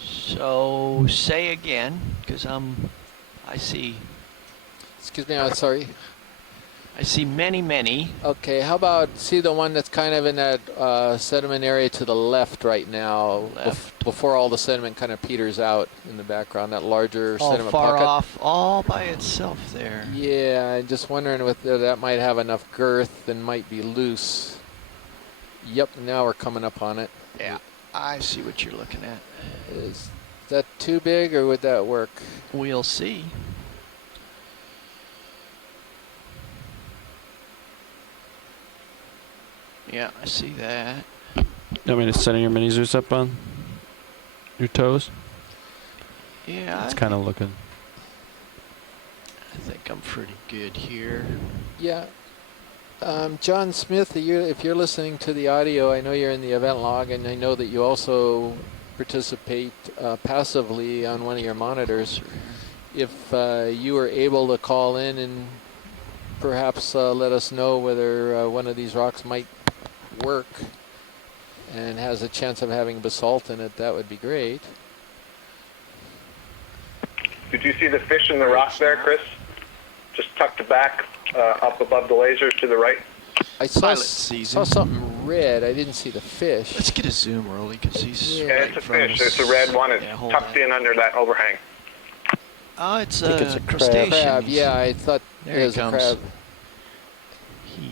So say again, because I see Excuse me, I'm sorry. I see many. Okay, how about see the one that's kind of in that sediment area to the left right now, before all the sediment kind of peters out in the background, that larger all sediment far pocket? off, all by itself there. Yeah, I'm just wondering whether that might have enough girth and might be loose. Yep, now we're coming up on it. Yeah, I see what you're looking at. Is that too big or would that work? We'll see. Yeah, I see that. You want me to setting your mini Zeus up on your toes? Yeah, It's kind of looking. I think I'm pretty good here. Yeah. John Smith, if you're listening to the audio, I know you're in the event log, and I know that you also participate passively on one of your monitors. If you were able to call in and perhaps let us know whether one of these rocks might work and has a chance of having basalt in it, that would be great. Did you see the fish in the rock there, Chris? Just tucked back up above the lasers to the right. I saw, Pilot saw season. something red. I didn't see the fish. Let's get a zoom early because he's Yeah, Yeah, right it's a in front of fish. us. It's a red one. It's Yeah, hold tucked that. in under that overhang. Oh, it's think a it's a crab. crustacean. Crab, yeah, I thought There it he was a comes. crab.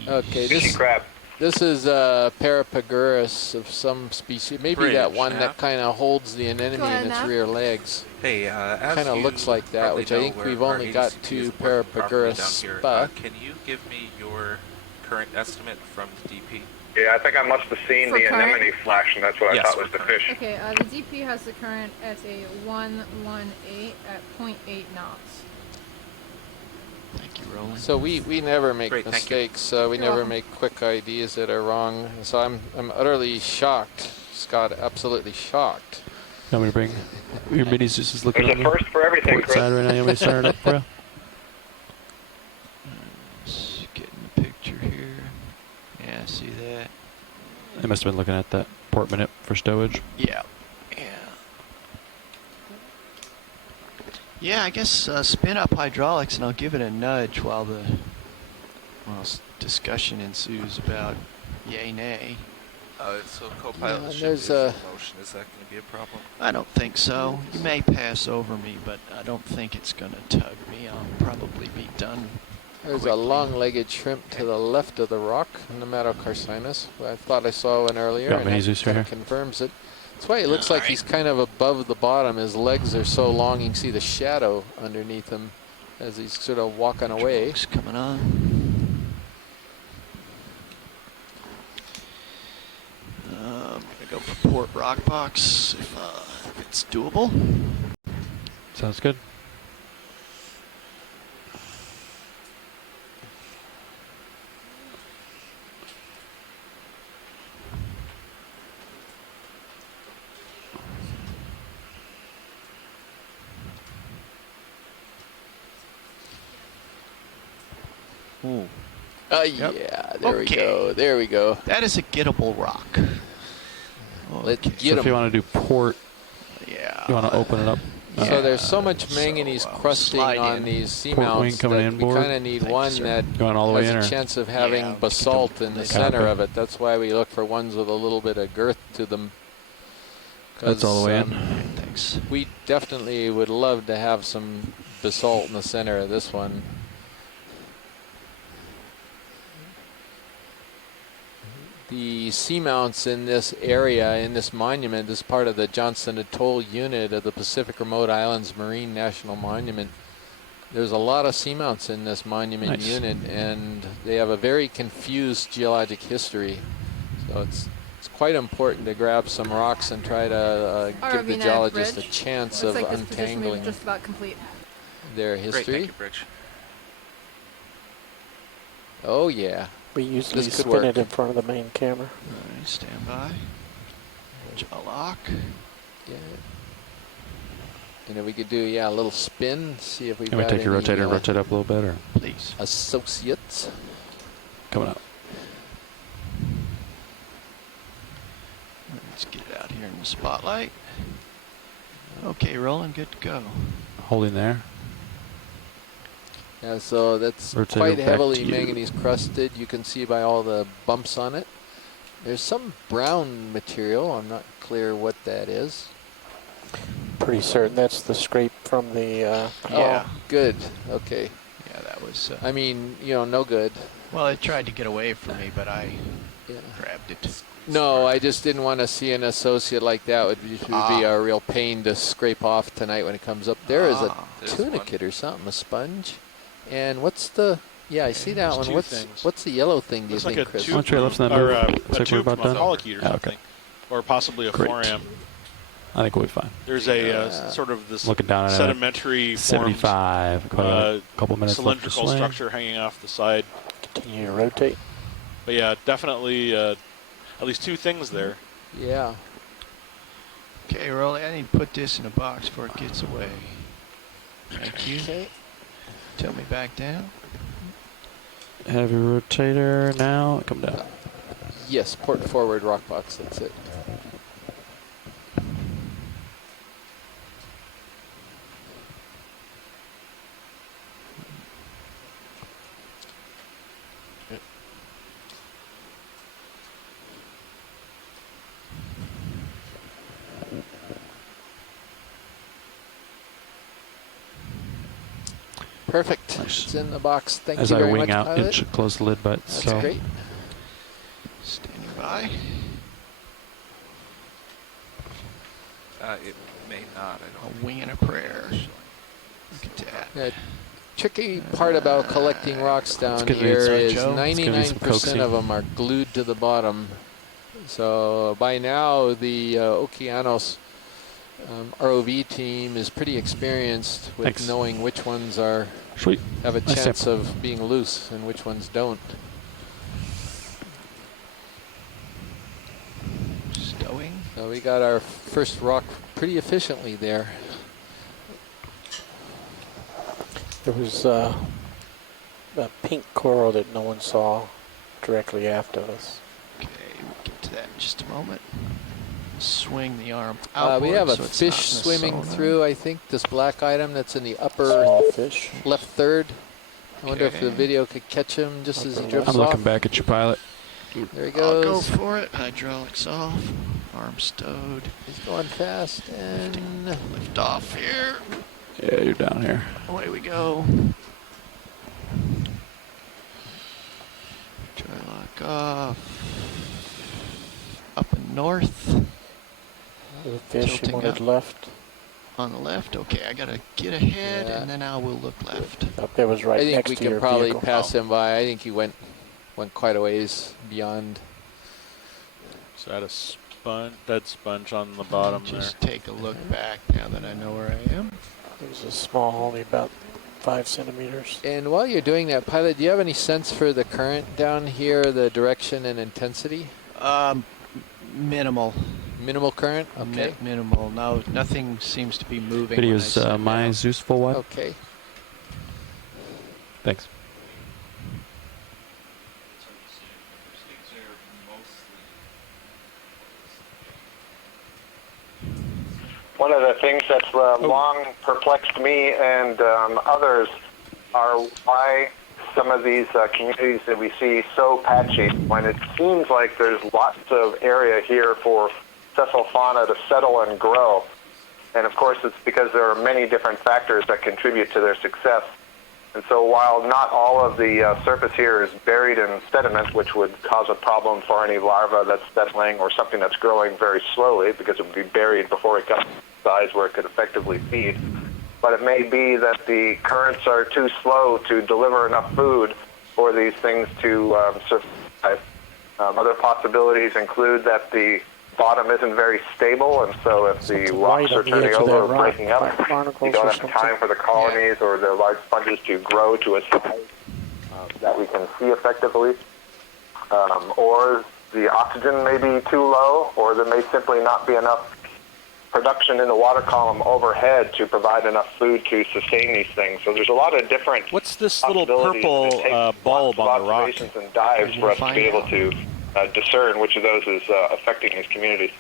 Okay, Fishy crab. this is Parapagurus of some species. Maybe that one that kind of holds the anemone Go ahead, in its Nav. rear legs. Hey, as Kind of you looks like that, probably which I know think where we've our only got ADCT two is working properly Parapagurus down here, spa. can you give me your current estimate from the DP? Yeah, I think I must have seen For the current? anemone flash, and that's what Yes, I thought was for the current. fish. Okay, the DP has the current at a 118 at 0.8 knots. Thank you, Roland. So we never make Great, thank you. mistakes. We You're never welcome. make quick IDs that are wrong. So I'm utterly shocked, Scott. Absolutely shocked. You want me to bring your mini Zeus is looking There's at a me. first for everything, Port Chris. side right now. You want me to start it up for you? Let's get in the picture here. Yeah, I see that. I must have been looking at that port minute for stowage. Yeah. Yeah, I guess spin up hydraulics, and I'll give it a nudge while the discussion ensues about yay nay. So co-pilot Yeah, ship there's is a- in motion. Is that going to be a problem? I don't think so. You may pass over me, but I don't think it's going to tug me. I'll probably be done There's a long-legged shrimp to the left of the rock, Nematocarcinus. I thought I saw one earlier, and it kind of confirms it. That's why it looks like he's kind of above the bottom. His legs are so long, you can see the shadow underneath him as he's sort of walking away. Coming on. I'm gonna go for Port Rock Box if it's doable. Sounds good. Ooh. Yeah, there we go. There we go. That is a gettable rock. Let's get So if you want to do port, yeah, you want to open it up. So there's so much manganese crusting on these seamounts that we kind of need one that has a chance of having basalt in the center of it. That's why we look for ones with a little bit of girth to them. That's all the way in. Thanks. We definitely would love to have some basalt in the center of this one. The seamounts in this area, in this monument, is part of the Johnston Atoll unit of the Pacific Remote Islands Marine National Monument. There's a lot of seamounts in this monument unit, and they have a very confused geologic history. So it's quite important to grab some rocks and try to give the geologist a chance of untangling just about complete. Their history. Great, thank you, Bridge. Oh yeah. We usually spin it in front of the main camera. All right, stand by. Jaw lock. Yeah. And if we could do, a little spin, see if we Can we take your rotator and rotate up a little bit, or? Please. Associates. Coming up. Let's get it out here in the spotlight. Okay, rolling, good to go. Holding there. Yeah, so that's Rotator quite heavily back to you. manganese crusted. You can see by all the bumps on it. There's some brown material. I'm not clear what that is. Pretty certain that's the scrape from the... Oh, good. Okay. Yeah, that was... I mean, no good. Well, it tried to get away from me, but I grabbed it. No, I just didn't want to see an associate like that. Would be a real pain to scrape off tonight when it comes up. There is a tunicate or something, a sponge. And what's the... Yeah, I see that one. What's the yellow thing, do you think, like Chris? a tube from polychaete or something. Or possibly a foram. I think we'll be fine. There's a sort of this looking down at sedimentary 75. formed, couple minutes cylindrical left to structure hanging off the side. Continue to rotate. But yeah, definitely at least two things there. Yeah. Okay, Rolly, I need to put this in a box before it gets away. Thank you. Okay. Tell me back down. Heavy rotator now. Come down. Yes, port forward rock box. That's it. Perfect. Nice. It's in the box. Thank As you I very wing much, out, pilot. it should close the lid by That's itself. great. Standing by. It may not. I don't. A wing and a prayer. Look at that. The tricky part about collecting rocks down good here news, is Joe. 99% of them are glued to the bottom. So by now, the Okeanos ROV team is pretty experienced with knowing which ones have a chance of being loose and which ones don't. Stowing. So we got our first rock pretty efficiently there. There was a pink coral that no one saw directly after us. Okay, we'll get to that in just a moment. Swing the arm outward. We have a so it's fish not in the swimming sonar. through, I think, this black item that's in the upper Small fish. left third. I wonder if the Okay. video could catch him just as he drifts I'm off. looking back at you, pilot. There he I'll go goes. for it. Hydraulics off. Arm stowed. He's going fast and Lift off here. Yeah, you're down here. Away we go. up and north. The fish you wanted up. Left. On the left, okay, I gotta get ahead and then I will look left. Up there was right next to your I think we can probably vehicle. pass him by. I think he went quite a ways beyond. Is that a sponge? Dead sponge on the bottom there. Just take a look back now that I know where I am. There's a small, only about 5 centimeters. And while you're doing that, pilot, do you have any sense for the current down here, the direction and intensity? Minimal. Minimal current? Okay. Minimal. No, nothing seems to be moving. Video's my Zeus full wide. Okay. Thanks. One of the things that's long perplexed me and others are why some of these communities that we see so patchy when it seems like there's lots of area here for fauna to settle and grow. And of course it's because there are many different factors that contribute to their success. And so while not all of the surface here is buried in sediment, which would cause a problem for any larva that's settling or something that's growing very slowly because it would be buried before it got to the size where it could effectively feed, but it may be that the currents are too slow to deliver enough food for these things to survive. Other possibilities include that the bottom isn't very stable, and so if the rocks are turning over or breaking up, you don't have time for the colonies or the large sponges to grow to a size that we can see effectively. Or the oxygen may be too low, or there may simply not be enough production in the water column overhead to provide enough food to sustain these things. So there's a lot of different What's this little purple bulb on the rock? Observations and dives for us to be able to discern which of those is affecting these communities.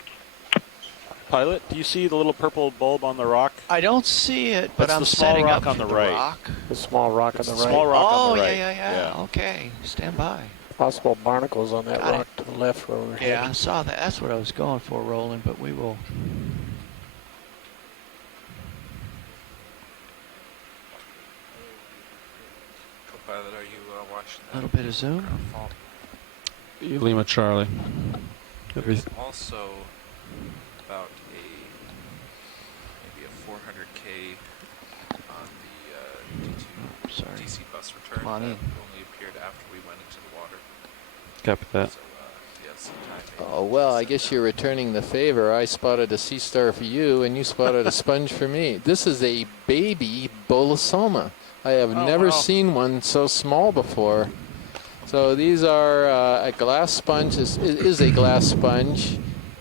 Pilot, do you see the little purple bulb on the rock? I don't see it, but I'm the small setting rock up on for the the right. rock. The small rock on the right. Small rock on the right. Yeah. Okay, stand by. Possible barnacles on that Got rock to the left where we're heading. Yeah, I saw that. That's what I was going for, Roland, but we will... Co-pilot, are you watching A little bit of zoom. Lima Charlie. There's also about maybe a 400K on the D2 DC bus return. Come on in. That only appeared after we went into the water. Copy that. So, sometime Oh, well, I guess you're returning the favor. I spotted a sea star for you, and you spotted a sponge for me. This is a baby bolosoma. I have never seen one so small before. So these are a glass sponge. It is a glass sponge,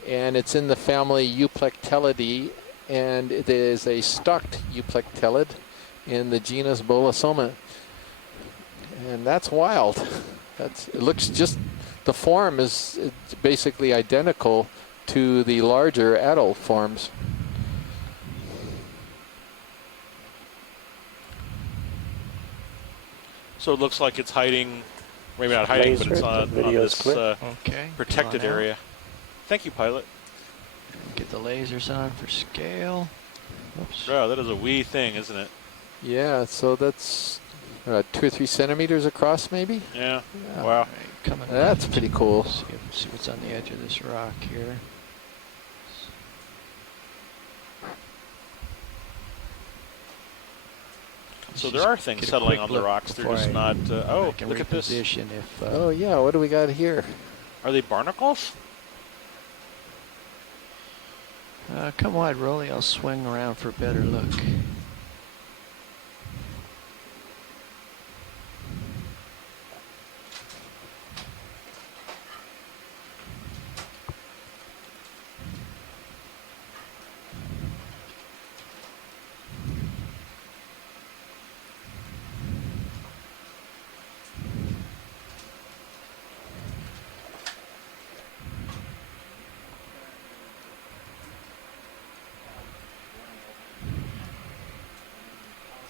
and it's in the family Euplectellidae, and it is a stalked euplectellid in the genus Bolosoma. And that's wild. It looks just, the form is basically identical to the larger adult forms. So it looks like it's hiding, maybe not hiding, but it's on this protected area. Thank you, pilot. Get the lasers on for scale. Oops. Wow, that is a wee thing, isn't it? Yeah, so that's 2 or 3 centimeters across, maybe? Yeah. Wow. Right, coming That's left. pretty cool. See what's on the edge of this rock here. So there are things settling on the rocks. They're just not. Oh, look at this. Oh yeah, what do we got here? Are they barnacles? Come wide, Rolly. I'll swing around for a better look.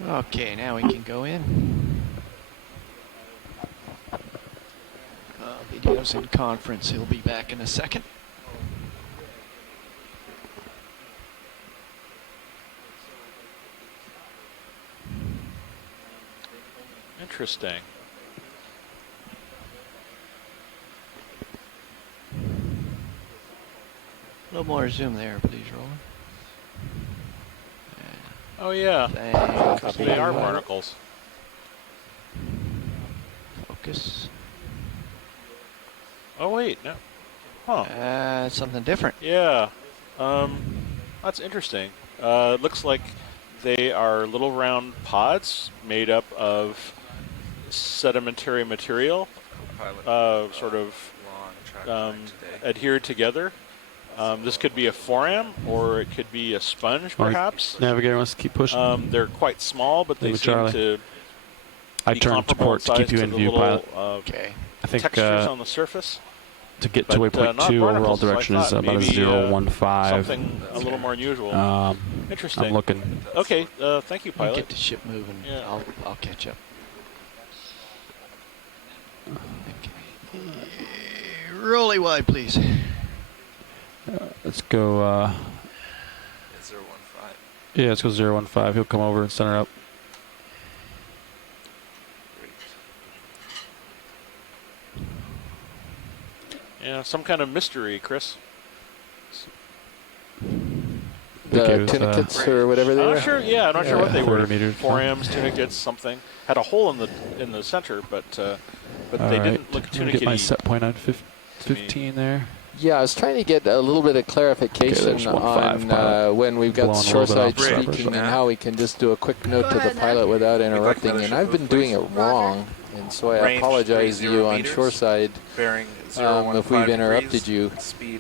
Okay, now we can go in. Video's in conference. He'll be back in a second. Interesting. little more zoom there, please, Roland. Oh yeah, Thanks. they are barnacles. Focus. Oh wait, no. Huh. Something different. Yeah. That's interesting. It looks like they are little round pods made up of sedimentary material, sort of adhered together. This could be a foram, or it could be a sponge, perhaps. Navigator wants to keep pushing. They're quite small, but they seem to I be turned to comparable port to keep you size in the view, little, okay. I think textures on the surface. to get to But, waypoint not 2, overall barnacles, as I direction is thought. about a Maybe, 015. Something a little more unusual. Interesting. I'm looking. Okay, thank you, We'll pilot. get the ship moving. Yeah. I'll catch up. Okay. Rolly wide, please. Let's go. 015. Yeah, let's go 015. He'll come over and center up. Yeah, some kind of mystery, Chris. The tunicates or whatever they I'm were? not sure. Yeah, I'm not sure what they were. 30 meters. Forams, tunicates, something. Had a hole in the center, but they didn't look I'm gonna get my tunicaty. set point on 15 there. Yeah, I was trying to get a little bit of clarification there's 15 on when we've got blowing a little bit shoreside off the starboard speaking side. and how we can just do a quick note to the pilot without interrupting. And I've been doing it wrong, and so I apologize to you on shoreside if we've interrupted you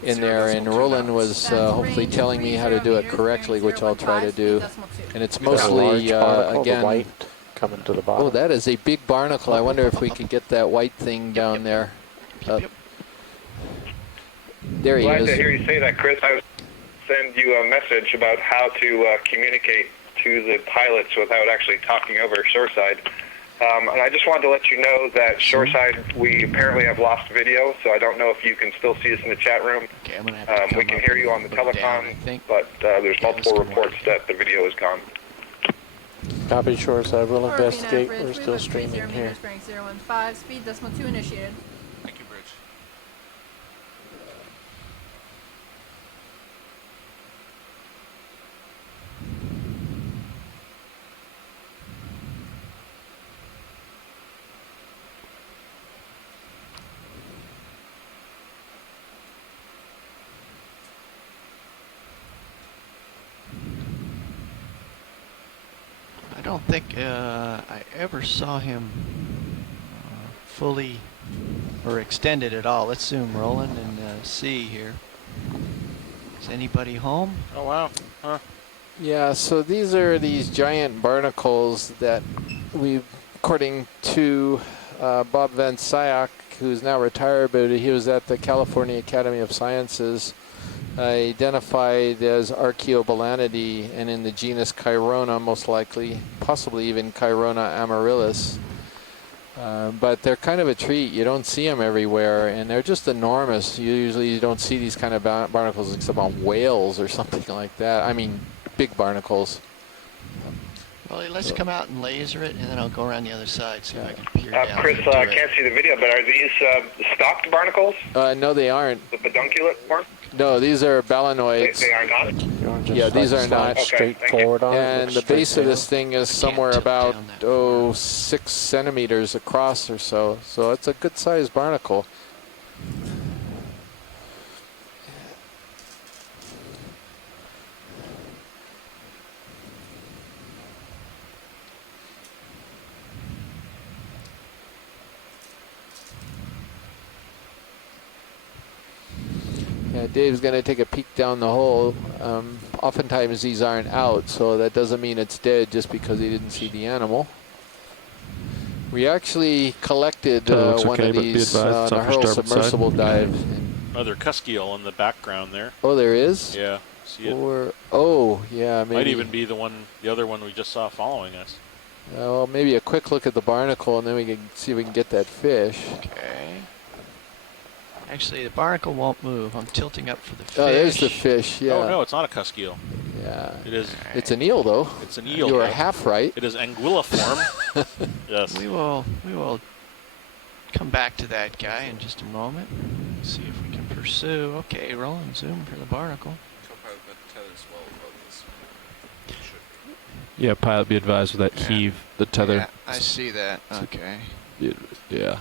in there. And Roland was hopefully telling me how to do it correctly, which I'll try to do. And it's mostly, again, coming to the bottom. oh, that is a big barnacle. I wonder if we could get that white thing down there. There he Glad is. to hear you say that, Chris. I was send you a message about how to communicate to the pilots without actually talking over shoreside. And I just wanted to let you know that shoreside, we apparently have lost video, so I don't know if you can still see us in the chat room. Okay, I'm gonna have to we can hear you on the telecom, but there's multiple reports that the video is gone. Copy shoreside. We'll investigate. Average, We're still 30 streaming here. meters, bearing 015, speed decimal 2 initiated. Thank you, Bridge. I don't think I ever saw him fully or extended at all. Let's zoom, Roland, and see here. Is anybody home? Oh wow. Huh. Yeah, so these are these giant barnacles that we, according to Bob Van Sciak, who's now retired, but he was at the California Academy of Sciences, identified as Archaeobalanidae and in the genus Chirona, most likely, possibly even Chirona amaryllis. But they're kind of a treat. You don't see them everywhere, and they're just enormous. You don't see these kind of barnacles except on whales or something like that. I mean, big barnacles. Well, let's come out and laser it, and then I'll go around the other side, see if I can peer down. Chris, I can't see the video, but are these stocked barnacles? No, they aren't. The pedunculate form? No, these are balanoids. They are not? Yeah, these are not. Straight forward on it. And the base of this thing is somewhere about 6 centimeters across or so. So it's a good sized barnacle. Yeah, Dave's going to take a peek down the hole. Oftentimes these aren't out, so that doesn't mean it's dead just because he didn't see the animal. We actually collected one of these on a Hurl submersible dive. Another cuskiel in the background there. Oh, there is? Yeah. See it? Oh, yeah, maybe. Might even be the other one we just saw following us. Well, maybe a quick look at the barnacle, and then we can see if we can get that fish. Okay. Actually, the barnacle won't move. I'm tilting up for the fish. Oh, there's the fish, yeah. Oh, no, it's not a cuskiel. Yeah. It is. It's an eel, though. It's an eel. You are half right. It is anguilliform. Yes. We will come back to that guy in just a moment. See if we can pursue. Okay, rolling zoom for the barnacle. Yeah, pilot be advised with that heave, the tether. Yeah, I see that. Okay. Yeah.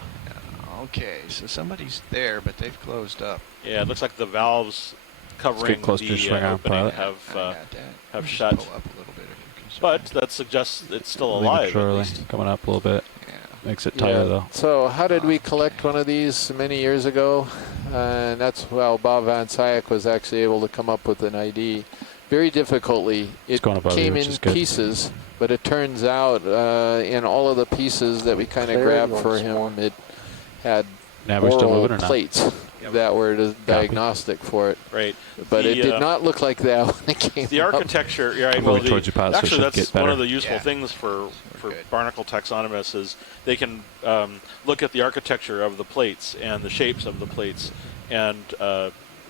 Okay, so somebody's there, but they've closed up. Yeah, it looks like the valves covering close to the swing arm opening pilot. have shut. Pull up a little bit if you're But that suggests it's still Leave it alive. At shortly, least. coming up a little bit. Yeah. Makes it tighter though. So how did we collect one of these many years ago? And that's how Bob Van Sciek was actually able to come up with an ID. Very difficultly. It came in pieces, but it turns out in all of the pieces that we kind of grabbed for him, it had oral plates that were diagnostic for it. Right. But it did not look like that when it came The architecture, right, well, actually that's one of the useful things for barnacle taxonomists is they can look at the architecture of the plates and the shapes of the plates, and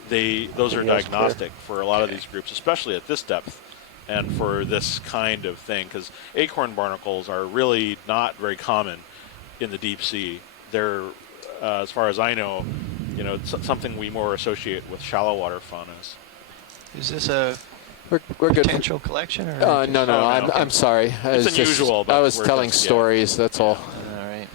those are diagnostic for a lot of these groups, especially at this depth and for this kind of thing, because acorn barnacles are really not very common in the deep sea. They're, as far as I know, it's something we more associate with shallow water faunas. Is this a we're potential collection? Or no, I'm sorry. It's unusual. I was telling stories, that's all. All right.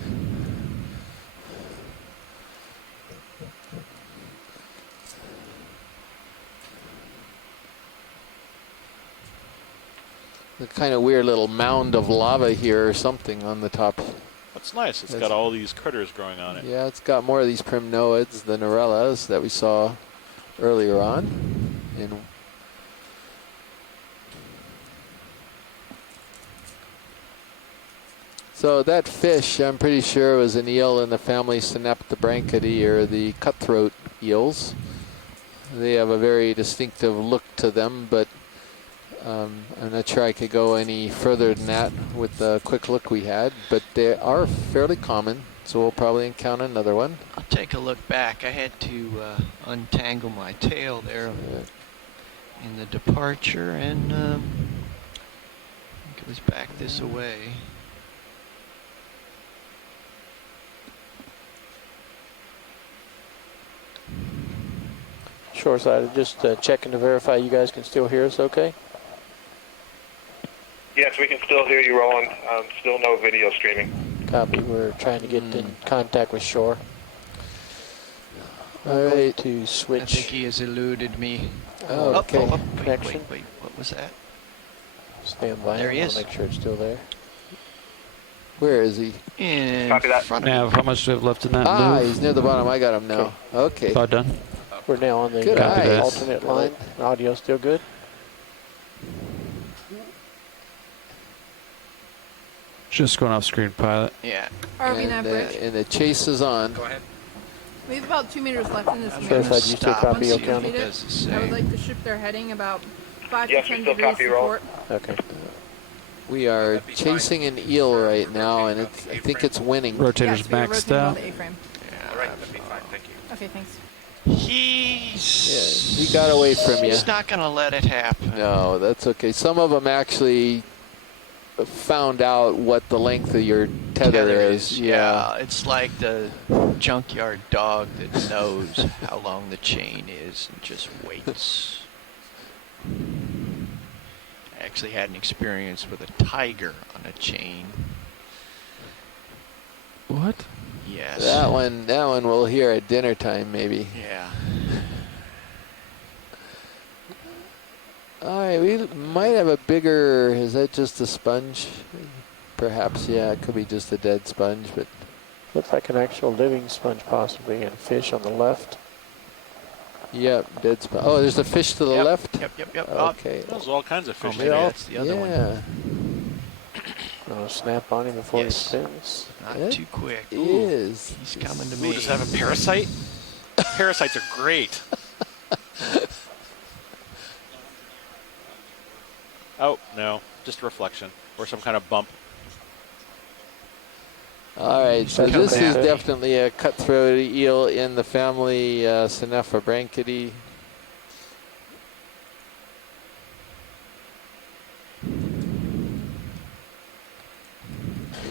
A kind of weird little mound of lava here or something on the top. That's nice. It's got all these critters growing on it. Yeah, it's got more of these primnoids, the Norellas that we saw earlier on. So that fish, I'm pretty sure, was an eel in the family Synaptobranchidae, or the cutthroat eels. They have a very distinctive look to them, but I'm not sure I could go any further than that with the quick look we had, but they are fairly common, so we'll probably encounter another one. I'll take a look back. I had to untangle my tail there in the departure, and I think it was back this away. Shoreside, just checking to verify you guys can still hear us okay? Yes, we can still hear you, Roland. Still no video streaming. Copy. We're trying to get in contact with shore. All right. To switch. I think he has eluded me. Oh, okay. Connection. Wait. What was that? Stand by. There he is. Make sure it's still there. Where is he? In Copy that. front Nav, how much do we have left in that? He's near the bottom. I got him now. Okay. Thought done. We're now on the alternate line. Audio still good? Just going off screen, pilot. Yeah. RV nav bridge. And the chase is on. Go ahead. We have about 2 meters left in this Sure, maneuver. if you still copy, Once you Okeanos? complete it, I would like to shift their heading about 5 Yes, to 10 we still degrees copy, roll. support. Okay. We are chasing an eel right now, and I think it's winning. Rotator's Yes, we are maxed rotating out. on the A-frame. All right, that'd be fine. Thank you. Okay, thanks. He got away from you. He's not going to let it happen. No, that's okay. Some of them actually found out what the length of your tether is. Yeah, it's like the junkyard dog that knows how long the chain is and just waits. I actually had an experience with a tiger on a chain. What? Yes. That one we'll hear at dinner time, maybe. Yeah. All right, we might have a bigger. Is that just a sponge? Perhaps, yeah. It could be just a dead sponge, but Looks like an actual living sponge, possibly, and fish on the left. Yep, dead sponge. Oh, there's a fish to the left. Yep. Okay. There's all kinds of fish. Maybe that's the other one. Yeah. I'll snap on him before he Yes. spins. Not too quick. He is. He's coming to Ooh, me. does it have a parasite? Parasites are great. Oh, no. Just a reflection. Or some kind of bump. All right, so this is definitely a cutthroat eel in the family Synaptobranchidae.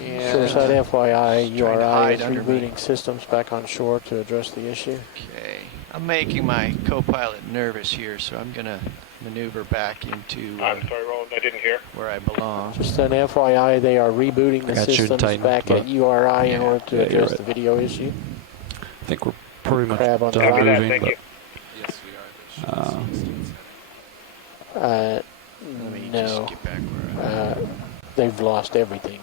Shoreside FYI, Trying to URI hide is under rebooting systems back on shore to address the issue. Okay. I'm making my co-pilot nervous here, so I'm going to maneuver back into I'm sorry, Roland, I didn't hear. where I belong. Just an FYI, they are rebooting the systems back at URI in order to address the video issue. I think we're pretty much Crab on the done right. moving. Thank you. Yes, we are. Let me No. just get back where They've lost everything.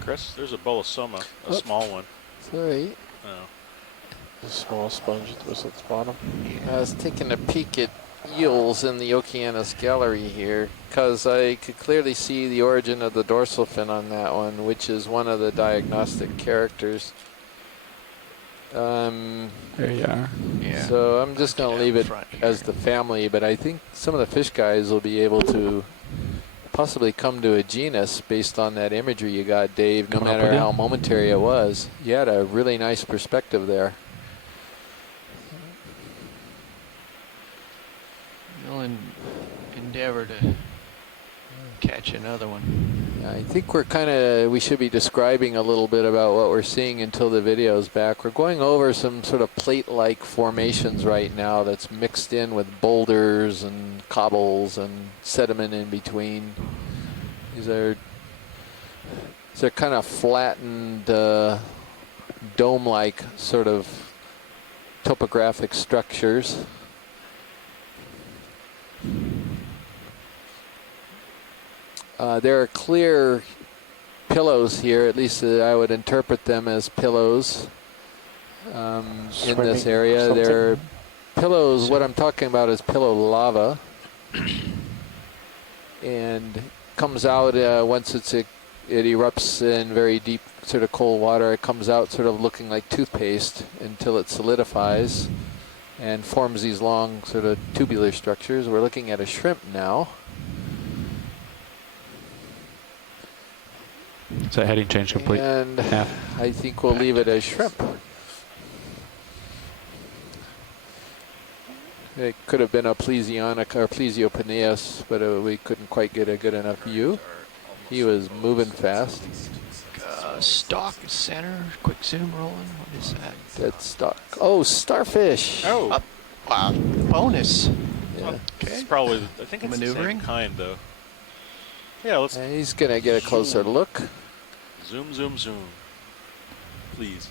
Chris, there's a bolosoma, a small one. Sorry. Oh. The small sponge that was at the bottom. I was taking a peek at eels in the Okeanos gallery here because I could clearly see the origin of the dorsal fin on that one, which is one of the diagnostic characters. There you are. Yeah. So I'm just going to leave it as the family, but I think some of the fish guys will be able to possibly come to a genus based on that imagery you got, Dave, no matter how momentary it was. You had a really nice perspective there. We'll endeavor to catch another one. I think we should be describing a little bit about what we're seeing until the video's back. We're going over some sort of plate-like formations right now that's mixed in with boulders and cobbles and sediment in between. These are kind of flattened, dome-like sort of topographic structures. There are clear pillows here, at least I would interpret them as pillows in this area. There are pillows, what I'm talking about is pillow lava, and comes out once it erupts in very deep sort of cold water. It comes out sort of looking like toothpaste until it solidifies and forms these long sort of tubular structures. We're looking at a shrimp now. So heading change complete. And I think we'll leave it as shrimp. It could have been a Plesionic or Plesiopeneus, but we couldn't quite get a good enough view. He was moving fast. Stock center, quick zoom rolling. What is that? Dead stock. Oh, starfish. Oh. Wow. Bonus. Yeah. Okay. It's probably, I think it's Maneuvering? the same kind, though. Yeah, let's... He's going to get a closer look. Zoom, zoom, zoom. Please.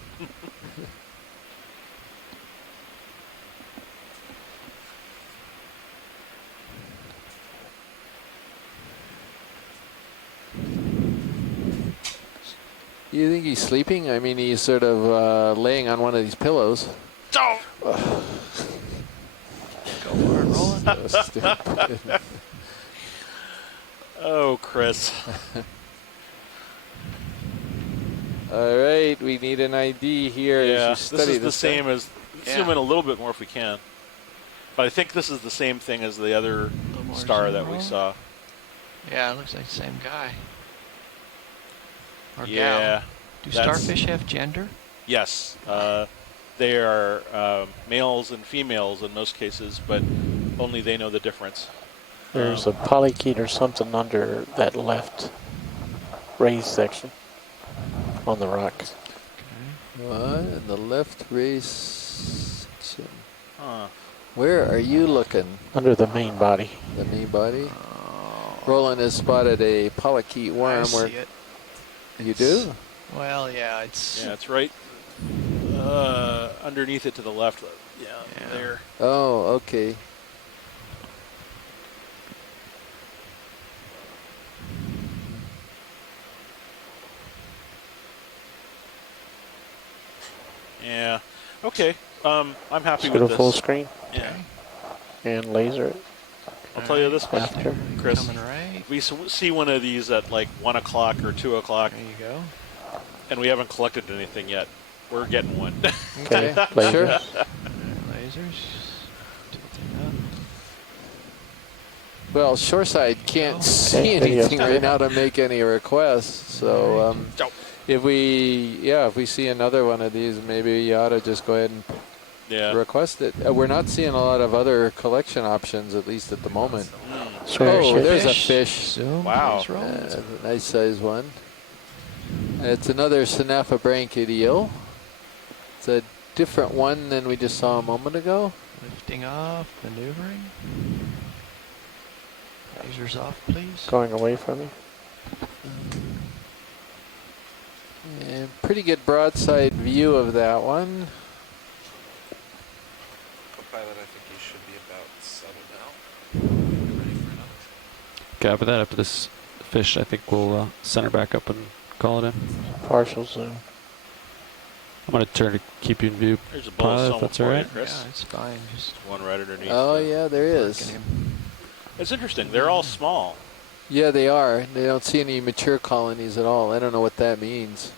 You think he's sleeping? I mean, he's sort of laying on one of these pillows. Oh. Go for it, rolling. So stupid. Oh, Chris. All right, we need an ID here. Yeah, as you this study is the same as... Zoom in a little bit more if we can. But I think this is the same thing as the other star that we saw. Yeah, it looks like the same guy. Or Yeah. gal. Do starfish have gender? Yes. They are males and females in most cases, but only they know the difference. There's a polychaete or something under that left raised section on the rock. What in the left race section? Huh. Where are you looking? Under the main body. The main body? Roland has spotted a polychaete worm. I see it. You do? Well, yeah, it's... Yeah, it's right underneath it to the left. Yeah, there. Oh, okay. Yeah. Okay. I'm happy Just with go this. full screen. Yeah. And laser it. I'll tell you this much, After. Chris. Coming right. If we see one of these at like 1 o'clock or 2 o'clock, There you go. and we haven't collected anything yet, we're getting one. Okay, Sure. laser. Lasers. Tilting up. Well, Shoreside can't see video. anything right now to make any requests. So if we see another one of these, maybe you ought to just go ahead and request it. We're not seeing a lot of other collection options, at least at the moment. Oh, there's a fish. Zoom, wow. A nice size one. It's another Synaphobranchid eel. It's a different one than we just saw a moment ago. Lifting off, maneuvering. Lasers off, please. Going away from you. And pretty good broadside view of that one. Co-pilot, I think he should be about 7 now. Ready for another. Copy that. After this fish, I think we'll center back up and call it in. Partial zoom. I'm going to turn to keep you in view. There's a Pilot, if that's all right. Chris. Yeah, it's fine. Just One right underneath. Oh, yeah, there is. It's interesting. They're all small. Yeah, they are. They don't see any mature colonies at all. I don't know what that means.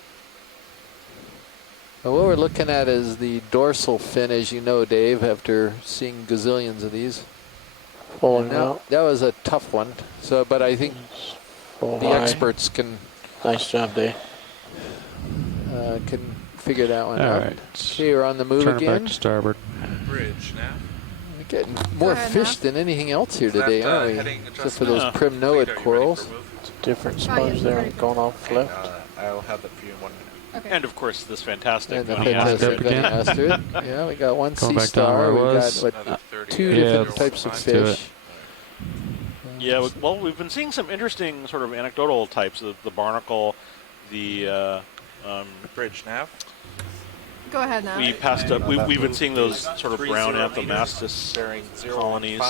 But what we're looking at is the dorsal fin, as you know, Dave, after seeing gazillions of these. Pulling out. That was a tough one. So, but I think Full the high. experts can Nice job, Dave. can figure that one All out. right. Okay, we're on the move Turn it again. back to starboard. Bridge now. We're getting more ahead, fish Matt. than anything else here Is that, today, aren't we? heading Except for those adjustment? primnoid Fleet, are you ready corals. for move? Different Oh, yeah, sponge there, ready. going off left. I'll have that for you in 1 minute. Okay. And of course, this fantastic And the bunny fantastic asteroid. bunny asteroid. Yeah, we got one Going sea back down star. where We it got was. what, 30 two Yeah, different let's types of do it. fish. Yeah, well, we've been seeing some interesting sort of anecdotal types of the barnacle, the Bridge nav. Go ahead now. we passed up. We've been seeing those sort of brown Anthomastus colonies,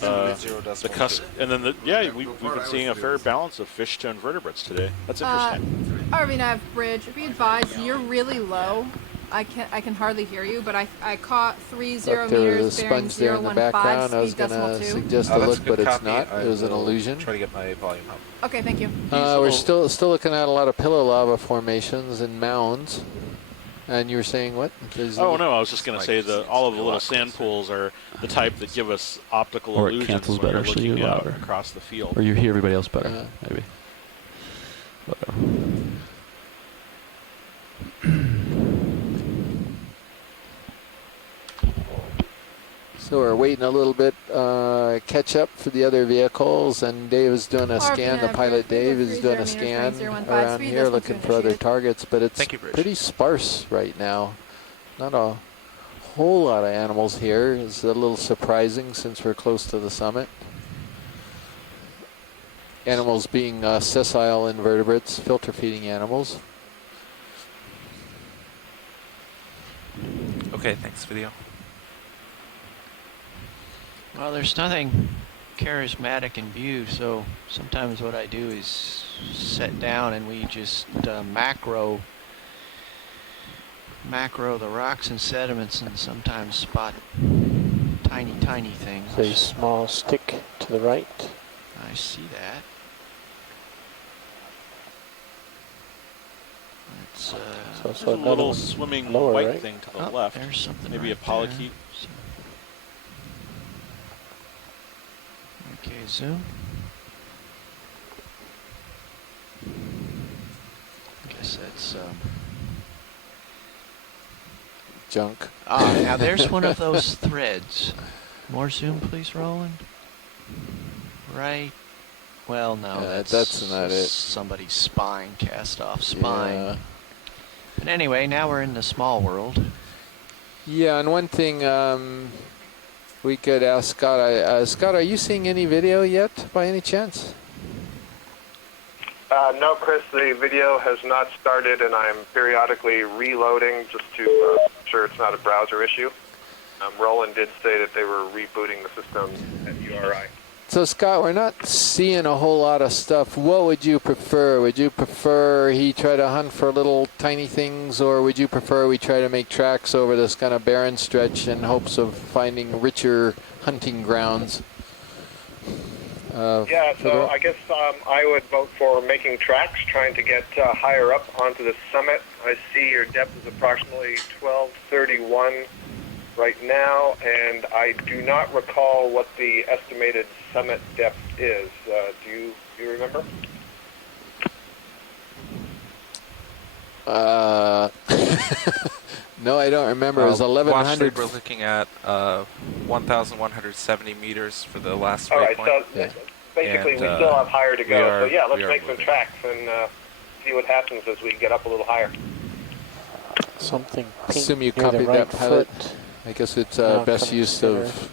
the cusk, and then we've been seeing a fair balance of fish to invertebrates today. That's interesting. RV Bridge, be advised, you're really low. I can hardly hear you, but I caught 30 Look, there was a meters bearing sponge there in the 015 background. I was speed going decimal to 2. suggest a That's look, a but good it's copy. not. It was an will illusion. Try to get my volume up. Okay, thank you. We're still looking at a lot of pillow lava formations and mounds. And you were saying what? Oh no, I was just going to say all of the little sand pools are the type that give us optical Or it illusions cancels when better, we're so looking you're out louder. across the field. Or you hear everybody else better, maybe. Whatever. So we're waiting a little bit, catch up for the other vehicles, and Dave is doing a scan. The pilot Dave is doing a scan around here, looking for other targets, but it's pretty sparse right now. Not a whole lot of animals here. It's a little surprising since we're close to the summit. Animals being sessile invertebrates, filter feeding animals. Okay, thanks, video. Well, there's nothing charismatic in view, so sometimes what I do is set down and we just macro the rocks and sediments, and sometimes spot tiny things. There's a small stick to the right. I see that. It's There's a little swimming white thing to the left. There's something maybe right a polychaete. Okay, zoom. I guess that's junk. Now there's one of those threads. More zoom, please, Roland. Right. Well, no, that's not it. Somebody's spine, cast off spine. Yeah. But anyway, now we're in the small world. Yeah, and one thing we could ask Scott. Scott, are you seeing any video yet, by any chance? No, Chris, the video has not started, and I'm periodically reloading just to make sure it's not a browser issue. Roland did say that they were rebooting the system at URI. So, Scott, we're not seeing a whole lot of stuff. What would you prefer? Would you prefer he try to hunt for little tiny things, or would you prefer we try to make tracks over this kind of barren stretch in hopes of finding richer hunting grounds? Yeah, so I guess I would vote for making tracks, trying to get higher up onto the summit. I see your depth is approximately 1231 right now, and I do not recall what the estimated summit depth is. Do you remember? No, I don't remember. It was 1,100. We're looking at 1,170 meters for the last All right, waypoint. so basically And, we still have higher to go. So yeah, let's make some moving. tracks and see what happens as we get up a little higher. Something pink Assume you near the copied right that pilot. foot. I guess it's Now best coming use center. of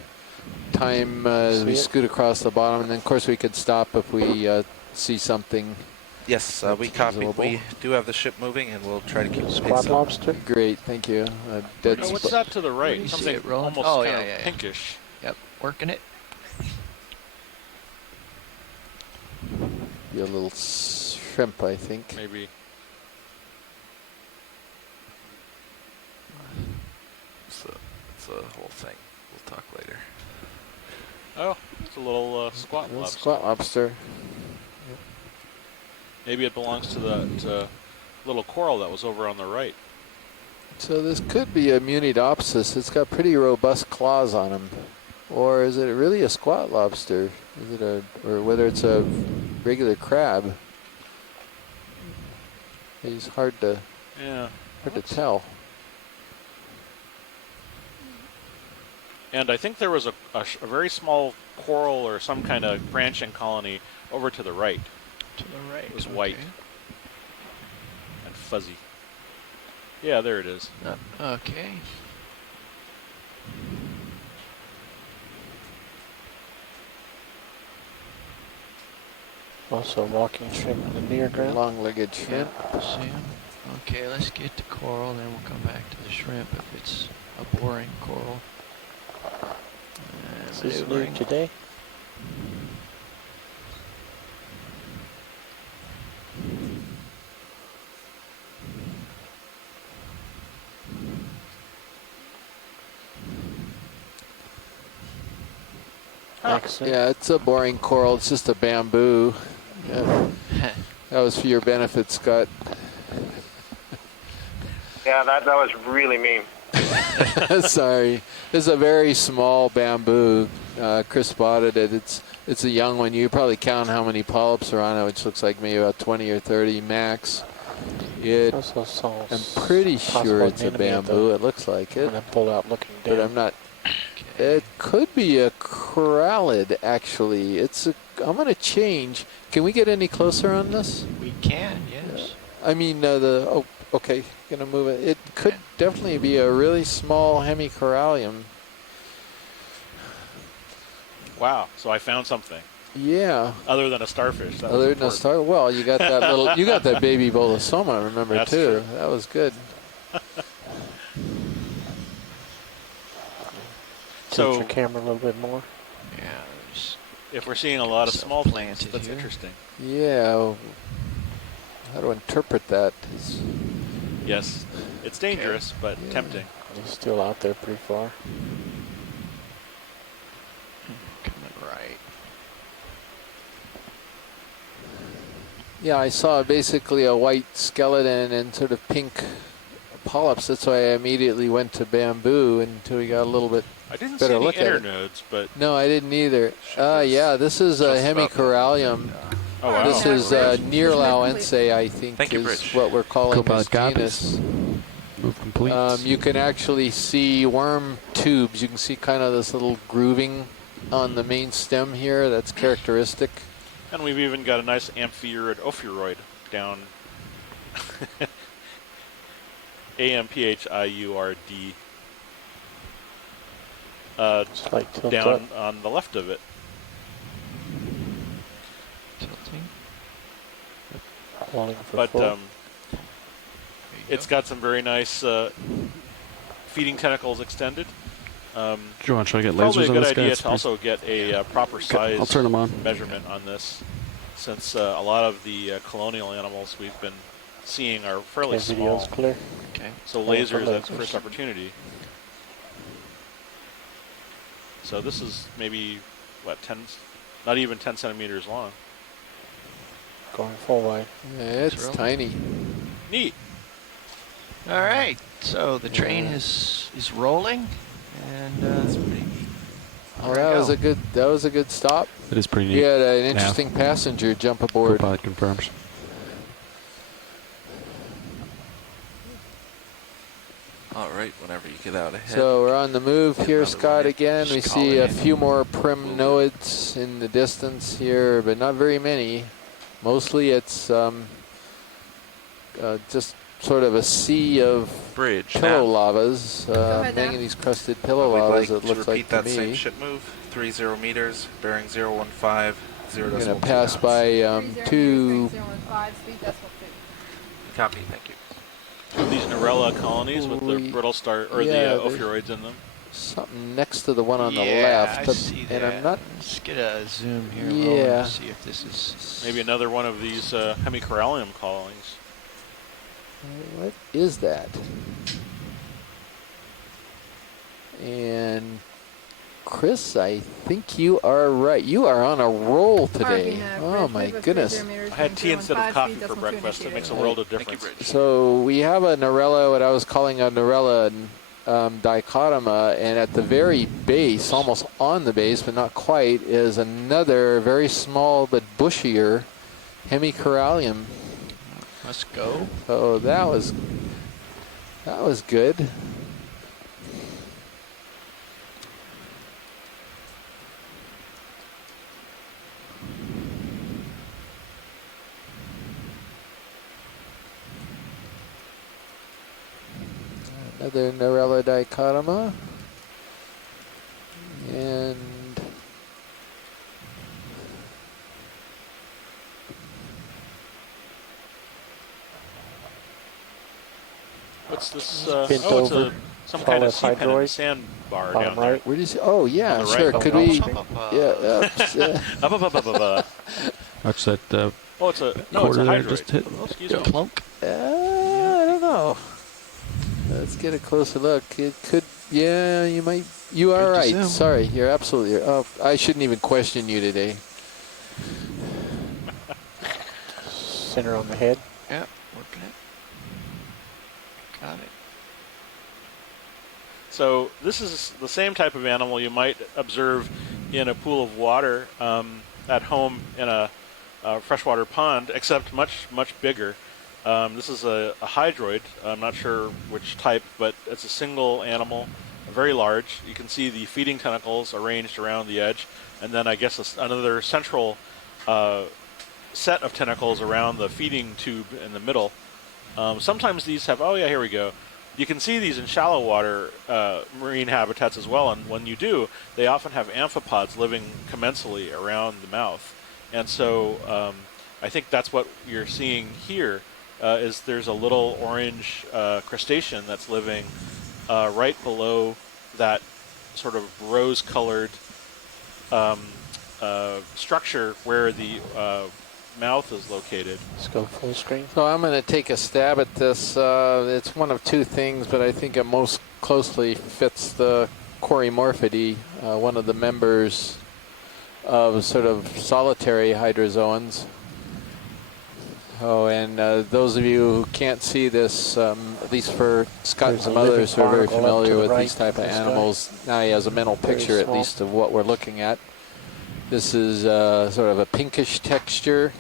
time as we See it? scoot across the bottom, and then of course we could stop if we see something. Yes, we copied. We do have the ship moving, and we'll try to keep the Squat pace up. lobster. Great, thank you. Dead Oh, what's spot. that to the right? you see Something it rolling? almost Oh, kind yeah, of yeah, yeah. pinkish. Yep, working it. Be a little shrimp, I think. Maybe. It's a whole thing. We'll talk later. Oh, it's a little squat Little lobster. squat lobster. Maybe it belongs to that little coral that was over on the right. So this could be a Munidopsis. It's got pretty robust claws on him. Or is it really a squat lobster? Is it or whether it's a regular crab? It's hard to tell. And I think there was a very small coral or some kind of branching colony over to the right. To the right. It was white and fuzzy. Yeah, there it is. Okay. Also walking shrimp in the near ground. Long-legged shrimp. See 'em? Okay, let's get the coral, then we'll come back to the shrimp if it's a boring coral. Is this new Maneuvering. today? Excellent. Yeah, it's a boring coral. It's just a bamboo. Yeah. That was for your benefit, Scott. Yeah, that was really mean. Sorry. It's a very small bamboo. Chris spotted it. It's a young one. You probably count how many polyps are on it, which looks like maybe about 20 or 30 max. I'm pretty sure it's a bamboo. It looks like it. I'm gonna pull out looking down. But I'm not. It could be a corallid, actually. I'm going to change. Can we get any closer on this? We can, yes. I mean, okay. Going to move it. It could definitely be a really small hemicorallium. Wow, so I found something. Yeah. Other than a starfish. That Other was than a star. Well, you got that little. You got that baby bolosoma. Remember That's too. true. That was good. Tilt your camera a little bit more. Yeah. If we're seeing a lot of small plants, that's interesting. Yeah. How to interpret that? Yes, it's dangerous, but tempting. He's still out there pretty far. Coming right. Yeah, I saw basically a white skeleton and sort of pink polyps. That's why I immediately went to bamboo until we got a little bit I didn't see better any look at it. internodes, but No, I didn't either. Yeah, this is a hemicorallium. oh wow. This is Nearlauense, I think, Thank you, is Rich. what we're calling this Copilot genus. Move complete. You can actually see worm tubes. You can see kind of this little grooving on the main stem here. That's characteristic. And we've even got a nice amphiurid ophiuroid down. AMPHIURD. Like tilt Down up. on the left of it. Tilting. Holding for But full. it's got some very nice feeding tentacles extended. Do you want to try to get Probably lasers a on good this guy? idea to also get a proper size I'll turn them on. measurement on this, since a lot of the colonial animals we've been seeing are fairly Okay, small. video's clear. Okay. So Hold laser for is the lasers. first opportunity. So this is maybe, what, 10, not even 10 centimeters long. Going full wide. Yeah, it's rolling. tiny. Neat. All right. So the train is rolling, and that's pretty neat. Oh, that was a good stop. It is pretty neat. We had an interesting passenger jump aboard. Copilot confirms. All right, whenever you get out ahead. So we're on the move here, Scott, again. We see a few more Primnoids in the distance here, but not very many. Mostly it's just sort of a sea of pillow lavas, manganese-crusted pillow lavas, it looks like to me. Repeat that same ship move, 30 meters, bearing 015, 0 We're going to pass by 2... Copy, thank you. Two of these Narella colonies with the brittle star or the ophiuroids in them. Something next to the one on the left. I see that. And I'm not. Let's get a zoom here. Yeah. To see if this is maybe another one of these hemicorallium colonies. What is that? And Chris, I think you are right. You are on a roll today. Oh my goodness. I had tea instead of coffee for breakfast. It makes a world of difference. So we have a Narella, what I was calling a Narella dichotoma, and at the very base, almost on the base, but not quite, is another very small but bushier hemicorallium. Let's go. Oh, that was good. Another Narella dichotoma. And what's this? Bent Oh, it's over. some kind of sea pennant hydroid. sandbar Bottom down there. right. where do you see? Oh yeah, On the sure. right. Could we? Yeah. Yeah. Watch that. Oh, it's a no, it's a quarter there hydroid. just hit. Excuse me. Clunk. I don't know. Let's get a closer look. It could. Yeah, you might. You are right. zoom. Sorry, you're absolutely. Oh, I shouldn't even question you today. Center on the head. Yeah, working it. Got it. So this is the same type of animal you might observe in a pool of water at home in a freshwater pond, except much bigger. This is a hydroid. I'm not sure which type, but it's a single animal, very large. You can see the feeding tentacles arranged around the edge, and then I guess another central set of tentacles around the feeding tube in the middle. Sometimes these have, oh yeah, here we go. You can see these in shallow water marine habitats as well, and when you do, they often have amphipods living commensally around the mouth. And so I think that's what you're seeing here, is there's a little orange crustacean that's living right below that sort of rose-colored structure where the mouth is located. Let's go full screen. So I'm going to take a stab at this. It's one of two things, but I think it most closely fits the Corymorphidae, one of the members of sort of solitary hydrozoans. Oh, and those of you who can't see this, at least for Scott and some others who are very familiar with these type of animals, now he has a mental picture at least of what we're looking at. This is sort of a pinkish texture.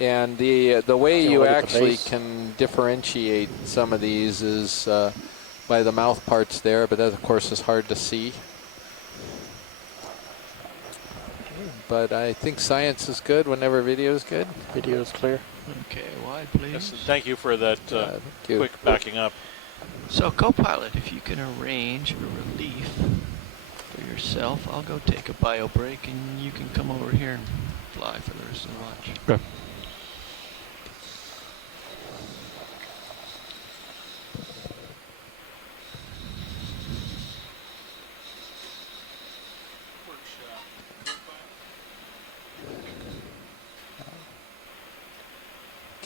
And the way you actually can differentiate some of these is by the mouth parts there, but that of course is hard to see. But I think science is good whenever video is good. Video is clear. Okay, wide please. Yes, thank you for that quick backing up. So co-pilot, if you can arrange a relief for yourself, I'll go take a bio break and you can come over here and fly for the rest of the watch. Okay.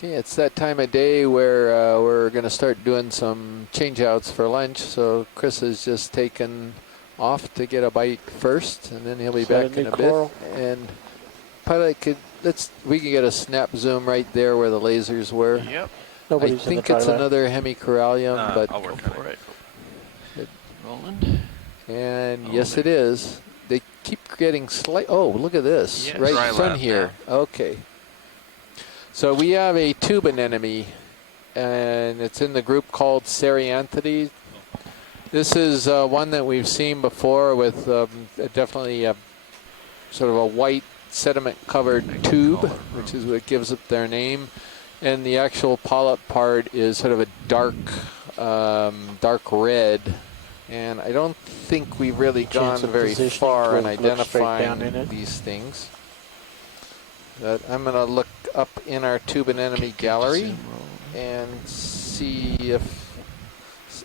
Okay, it's that time of day where we're going to start doing some change-outs for lunch. So Chris has just taken off to get a bite first, and then he'll be back in a bit. And pilot, we can get a snap zoom right there where the lasers were. Yep. I think it's another hemicorallium, but I'll work for it. Roland. And yes, it is. They keep getting slight. Oh, look at this Yes. right in front here. Okay. So we have a tube anemone and it's in the group called Cereanthides. This is one that we've seen before with definitely a sort of a white sediment-covered tube, which is what gives it their name. And the actual polyp part is sort of a dark red. And I don't think we've really gone very far in identifying these things. But I'm going to look up in our tube anemone gallery and see if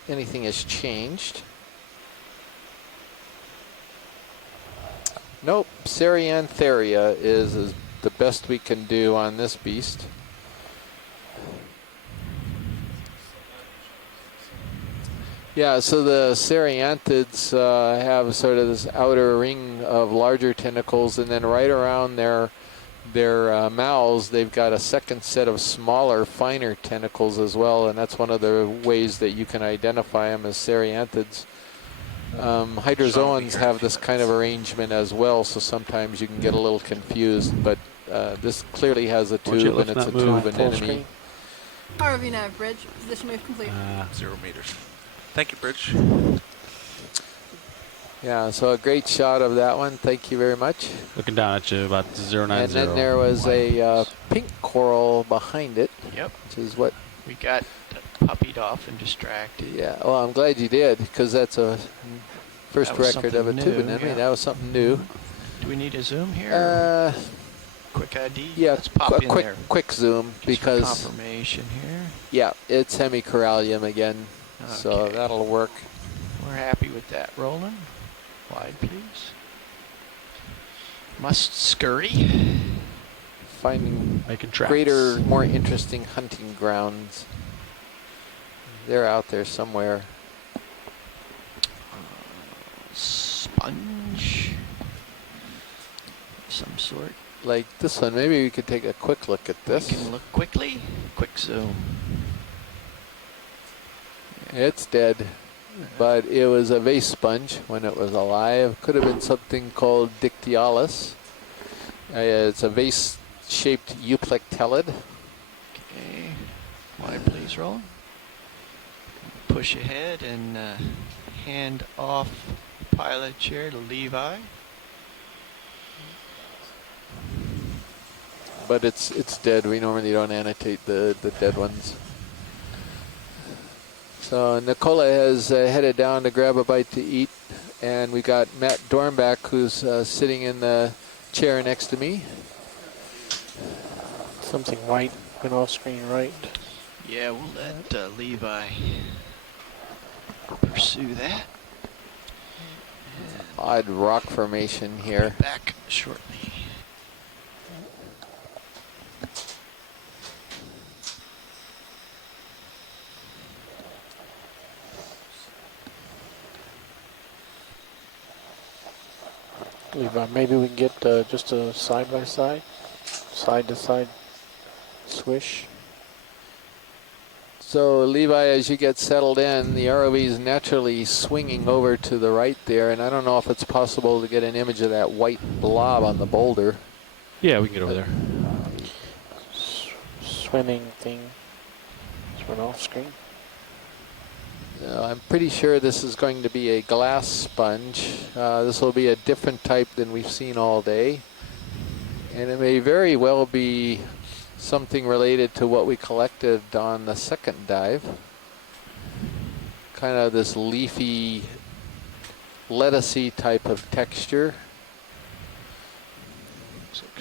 anything has changed. Nope, Cereantheria is the best we can do on this beast. Yeah, so the Cereanthids have sort of this outer ring of larger tentacles, and then right around their mouths, they've got a second set of smaller, finer tentacles as well, and that's one of the ways that you can identify them as Cereanthids. Hydrozoans have this kind of arrangement as well, so sometimes you can get a little confused, but this clearly has a tube, and it's a tube anemone. ROV nav bridge, position wave complete. 0 meters. Thank you, Bridge. Yeah, so a great shot of that one. Thank you very much. Looking down at you, about 090. And then there was a pink coral behind it. Yep. Which is what we got puppied off and distracted. Yeah, well, I'm glad you did, because that's a first record of a tube anemone. Yeah. That was something new. Do we need a zoom here? Quick ID? Yeah, let's pop in there. Quick zoom, Just because for confirmation here. Yeah, it's hemicorallium again, so Okay. that'll work. We're happy with that. Rolling. Wide, please. Must scurry. Finding Making tracks. greater, more interesting hunting grounds. They're out there somewhere. Sponge. Some sort. Like this one. Maybe we could take a quick look at this. We can look quickly. Quick zoom. It's dead. But it was a vase sponge when it was alive. Could have been something called Dictyalis. It's a vase-shaped euplectellid. Okay. Wide, please, roll. Push ahead and hand off pilot chair to Levi. But it's dead. We normally don't annotate the dead ones. So Nicola has headed down to grab a bite to eat, and we got Matt Dornbach, who's sitting in the chair next to me. Something white went off screen right. Yeah, we'll let Levi pursue that. Odd rock formation here. Back shortly. Levi, maybe we can get just a side-by-side, side-to-side swish. So Levi, as you get settled in, the ROV is naturally swinging over to the right there, and I don't know if it's possible to get an image of that white blob on the boulder. Yeah, we can get over there. Swimming thing just went off screen. I'm pretty sure this is going to be a glass sponge. This will be a different type than we've seen all day. And it may very well be something related to what we collected on the second dive. Kind of this leafy, lettucey type of texture.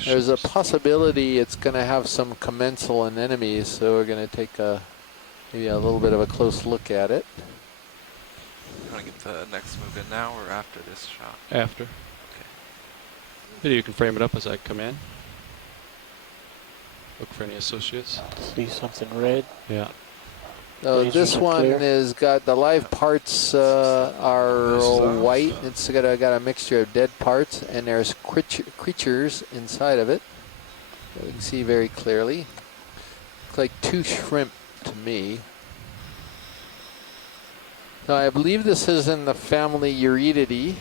There's a possibility it's going to have some commensal anemones, so we're going to take maybe a little bit of a close look at it. You want to get the next move in now or after this shot? After. Okay. Maybe you can frame it up as I come in. Look for any associates. See something red. Yeah. This one has got the live parts are white. It's got a mixture of dead parts, and there's creatures inside of it. So you can see very clearly. Looks like 2 shrimp to me. So I believe this is in the family Euretidae,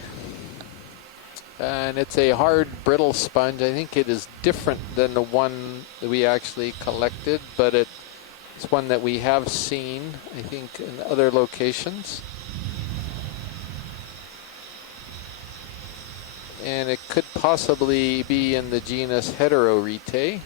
and it's a hard brittle sponge. I think it is different than the one that we actually collected, but it It's one that we have seen, I think, in other locations. And it could possibly be in the genus Heterorete.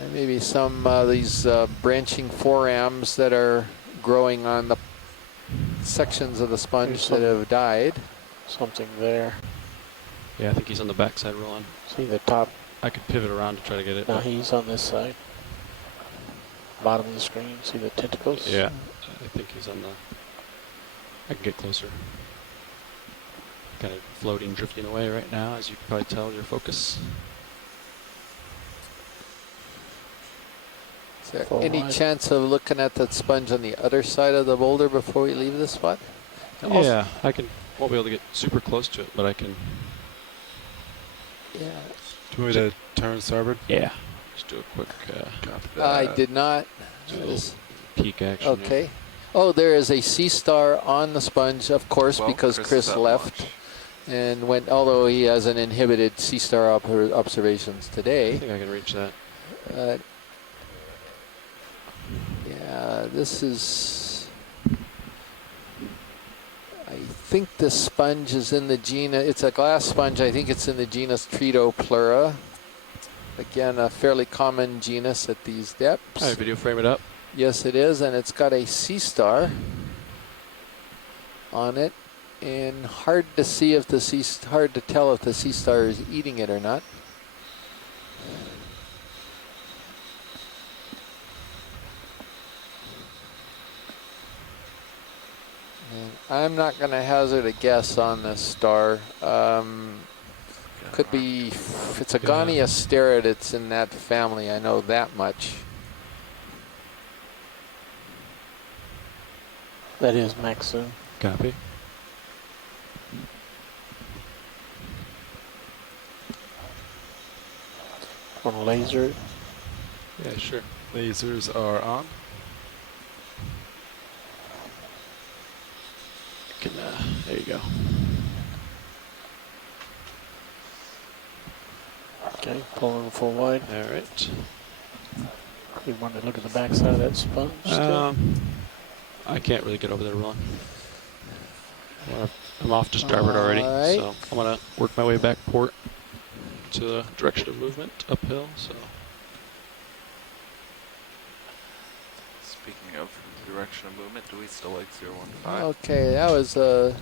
And maybe some these branching forams that are growing on the sections of the sponge that have died. Something there. Yeah, I think he's on the backside rolling. See the top? I could pivot around to try to get it. No, he's on this side. Bottom of the screen. See the tentacles? Yeah, I think he's on the... I can get closer. Kind of floating, drifting away right now, as you can probably tell your focus. Is there any chance of looking at that sponge on the other side of the boulder before we leave this spot? Yeah, I won't be able to get super close to it, but I can... Yeah. Do you want me to turn starboard? Yeah. Just do a quick... I did not. Peak action. Okay. Oh, there is a sea star on the sponge, of course, because Chris left and went, although he hasn't inhibited sea star observations today. I think I can reach that. Yeah, this is... I think this sponge is in the genus... It's a glass sponge. I think it's in the genus Tritopleura. Again, a fairly common genus at these depths. All right, video frame it up. Yes, it is, and it's got a sea star on it, and hard to see if hard to tell if the sea star is eating it or not. And I'm not going to hazard a guess on this star. Could be, if it's a Goniasterid, it's in that family. I know that much. That is Maxim. Copy. Want to laser it? Yeah, sure. Lasers are on. Can, there you go. Okay, pulling full wide. All right. You want to look at the back side of that sponge still? I can't really get over there, Ron. I'm off to starboard already, so I'm going to work my way back port to the direction of movement uphill. So. Speaking of direction of movement, do we still like 015? Okay, that was a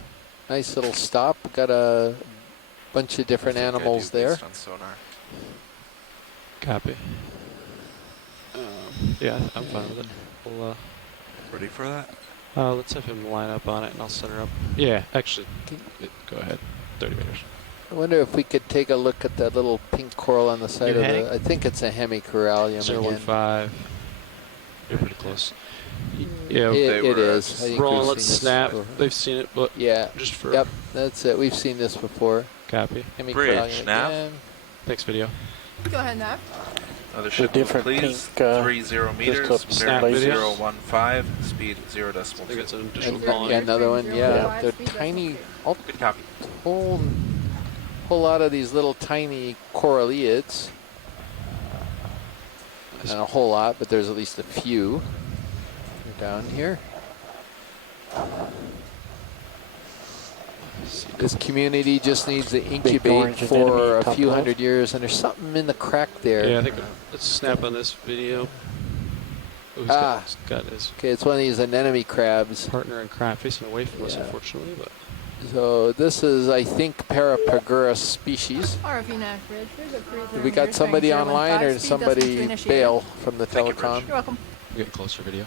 nice little stop. Got a bunch of different animals there. On sonar. Copy. Yeah, I'm fine with it. We'll, ready for that? Let's have him line up on it, and I'll set her up. Yeah, actually, go ahead. 30 meters. I wonder if we could take a look at that little pink coral on the side of the... I think it's a hemicorallium again. 015. You're pretty close. Yeah, it is. Roll, let's snap. They've seen it, but yeah, just for... Yep, that's it. We've seen this before. Copy. Bridge, nav. Thanks, video. Go ahead, Nav. Another ship, please. 30 meters, snap video. 015, speed 0.0. I think it's an additional colony. Yeah, another one. Yeah, they're tiny. Good copy. Whole lot of these little tiny coralliids. Not a whole lot, but there's at least a few. They're down here. This community just needs to incubate for a few hundred years, and there's something in the crack there. Yeah, I think let's snap on this video. Got his okay, it's one of these anemone crabs. Partner in crab facing away from us, unfortunately. But so this is, I think, Parapagurus species. RFE Nav Bridge. Have we got somebody online, or did somebody bail from the telecom? You're welcome. We're getting closer, video.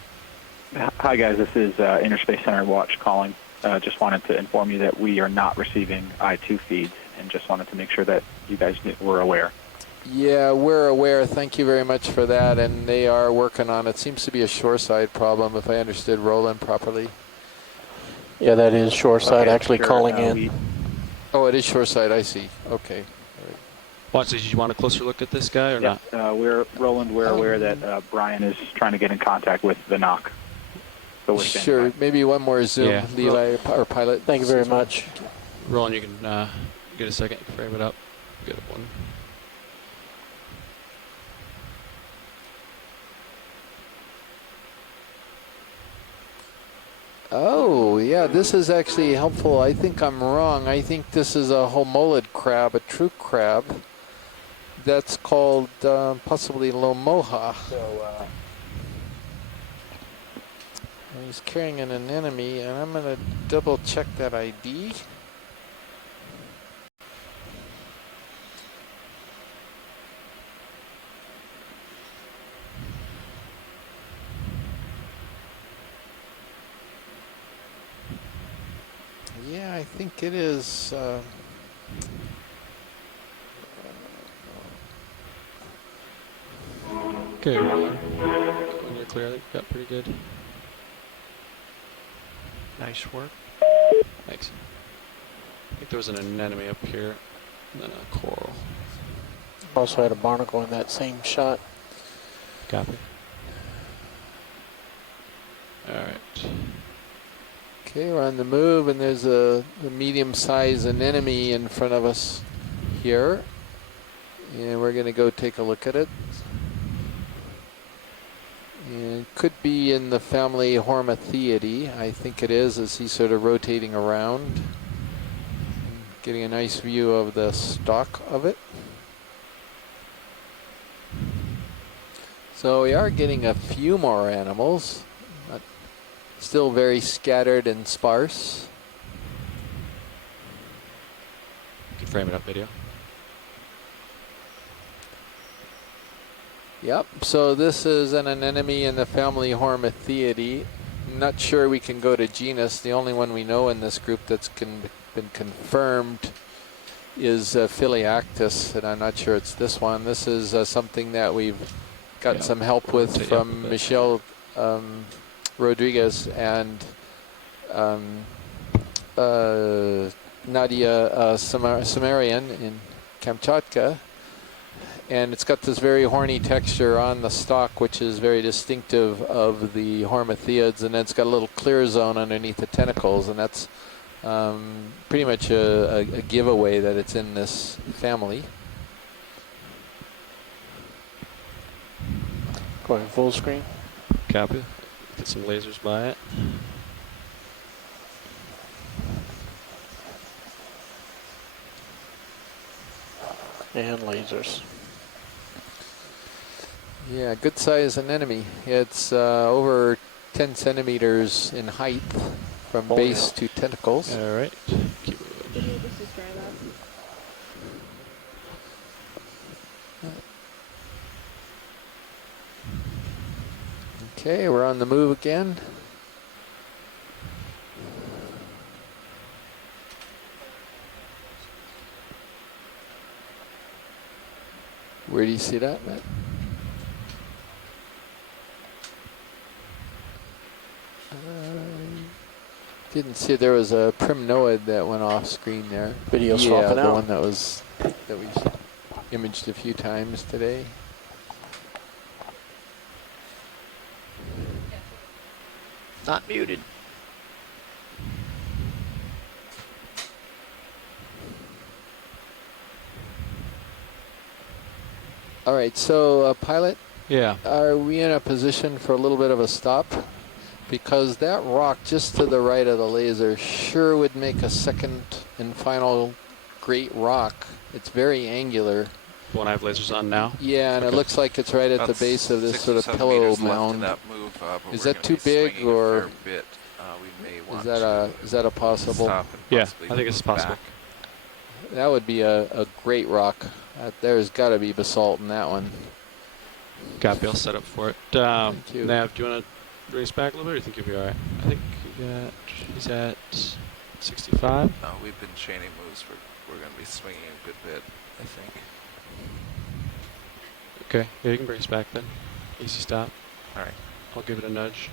Hi guys, this is Interspace Center Watch calling. Just wanted to inform you that we are not receiving I2 feeds, and just wanted to make sure that you guys were aware. Yeah, we're aware. Thank you very much for that, and they are working on it. Seems to be a shoreside problem, if I understood Roland properly. Yeah, that is shoreside actually calling in. Oh, it is shoreside. I see. Okay. Watch, did you want a closer look at this guy or not? We're aware that Brian is trying to get in contact with the NOC. So we're standing Sure, by. maybe one more zoom, Levi or pilot. Thank you very much. Roland, you can get a second, frame it up. Get one. Oh, yeah, this is actually helpful. I think I'm wrong. I think this is a homolid crab, a true crab. That's called possibly Lomoha. So, he's carrying an anemone, and I'm going to double check that ID. Yeah, I think it is. Okay, Roland. When you're clear, I think you got pretty good. Nice work. Thanks. I think there was an anemone up here, and then a coral. Also had a barnacle in that same shot. Copy. Alright. Okay, we're on the move, and there's a medium-sized anemone in front of us here. And we're going to go take a look at it. And could be in the family Hormathiidae. I think it is, as he's sort of rotating around. Getting a nice view of the stalk of it. So we are getting a few more animals. Still very scattered and sparse. You can frame it up video. Yep, so this is an anemone in the family Hormathiidae. I'm not sure we can go to genus. The only one we know in this group that's been confirmed is Philiactis, and I'm not sure it's this one. This is something that we've got some help with from Michelle Rodriguez and Nadia Samarian in Kamchatka. And it's got this very horny texture on the stalk, which is very distinctive of the Hormathiids, and it's got a little clear zone underneath the tentacles, and that's pretty much a giveaway that it's in this family. Going full screen. Copy. Get some lasers by it. And lasers. Yeah, good size anemone. It's over 10 centimeters in height from base to tentacles. All right. Keep moving. Okay, we're on the move again. Where do you see that, Matt? Didn't see there was a primnoid that went off screen there. Video swapping the out. one that we imaged a few times today. Not muted. All right, so pilot. Yeah. Are we in a position for a little bit of a stop? Because that rock just to the right of the laser sure would make a second and final great rock. It's very angular. The one I have lasers on now? Yeah, and it looks like it's right at the base of this sort of pillow mound. Is that too big, or is that a possible? Yeah, I think it's possible. That would be a great rock. There's got to be basalt in that one. Copy, I'll set up for it. Thank you. Nav, do you want to race back a little bit, or do you think you'll be all right? I think he's at 65. No, we've been chaining moves. We're going to be swinging a good bit, I think. Okay, yeah, you can brace back then. Easy stop. All right. I'll give it a nudge.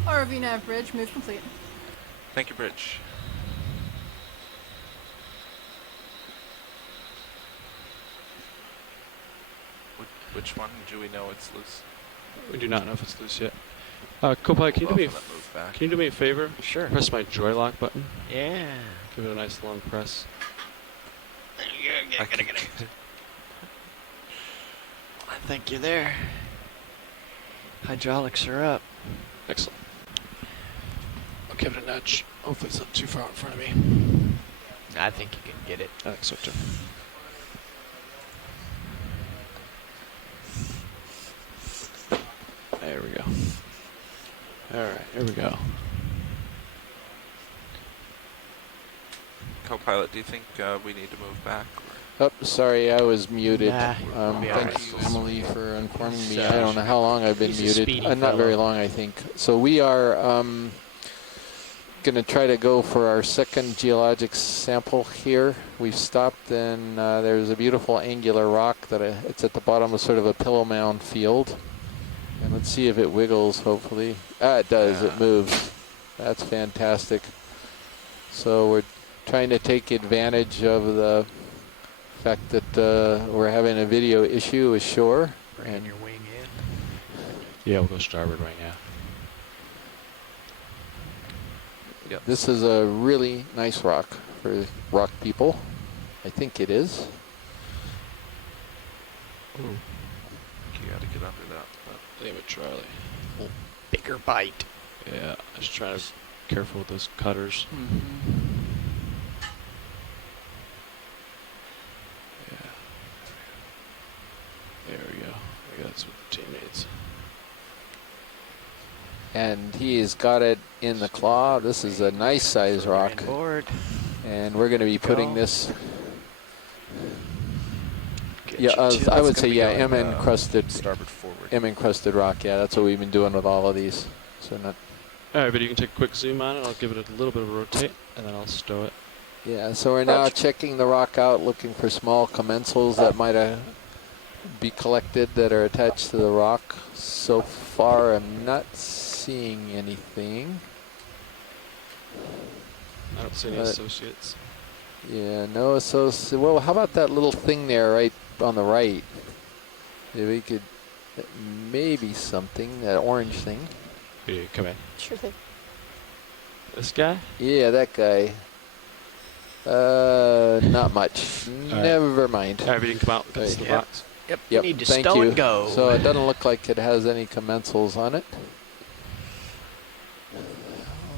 ROV nav bridge, move complete. Thank you, Bridge. Which one do we know it's loose? We do not know if it's loose yet. Copilot, can you do me a favor? Sure. Press my joy lock button. Yeah. Give it a nice long press. I think you're there. Hydraulics are up. Excellent. I'll give it a nudge. Hopefully it's not too far in front of me. I think you can get it. I think so too. There we go. Alright, here we go. Copilot, do you think we need to move back? Oh, sorry, I was muted. Nah, thank you, Emily, for informing me. So, I don't know how long I've been he's a muted. speedy Not very fellow. long, I think. So we are going to try to go for our second geologic sample here. We've stopped, and there's a beautiful angular rock that it's at the bottom of sort of a pillow mound field. And let's see if it wiggles, hopefully. Ah, it does. It moves. That's fantastic. So we're trying to take advantage of the fact that we're having a video issue ashore. Bringing your wing in. Yeah, we'll go starboard right now. Yep. This is a really nice rock for rock people. I think it is. Ooh. You gotta get under that. Damn it, Charlie. Bigger bite. Yeah, just trying to be careful with those cutters. Yeah. There we go. I got some teammates. And he's got it in the claw. This is a nice size rock. Board. And we're going to be putting Go. this. Get Yeah, you to- I would That's say, gonna be yeah, going, M-encrusted. Starboard forward. M-encrusted rock. Yeah, that's what we've been doing with all of these. So not. Alright, but you can take a quick zoom on it. I'll give it a little bit of a rotate, and then I'll stow it. Yeah, so we're now checking the rock out, looking for small commensals that might be collected that are attached to the rock. So far, I'm not seeing anything. I don't see any associates. Yeah, no associate. Well, how about that little thing there right on the right? If we could, maybe something, that orange thing. Here, come in. Sure thing. This guy? Yeah, that guy. Not much. Never mind. Alright, but you can come out against the box. Yep, Yep, you need to thank stow you. and go. So it doesn't look like it has any commensals on it.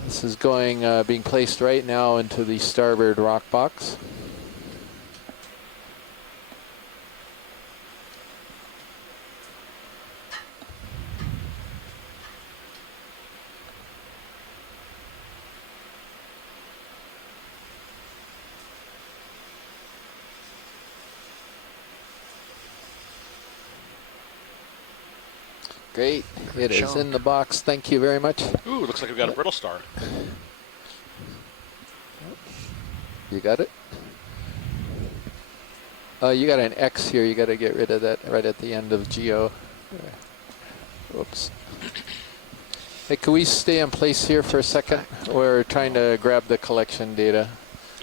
This is going, being placed right now into the starboard rock box. Great. It is in the box. Thank you very much. Ooh, looks like we've got a brittle star. You got it? You got an X here. You got to get rid of that right at the end of Geo. Whoops. Hey, can we stay in place here for a second? We're trying to grab the collection data.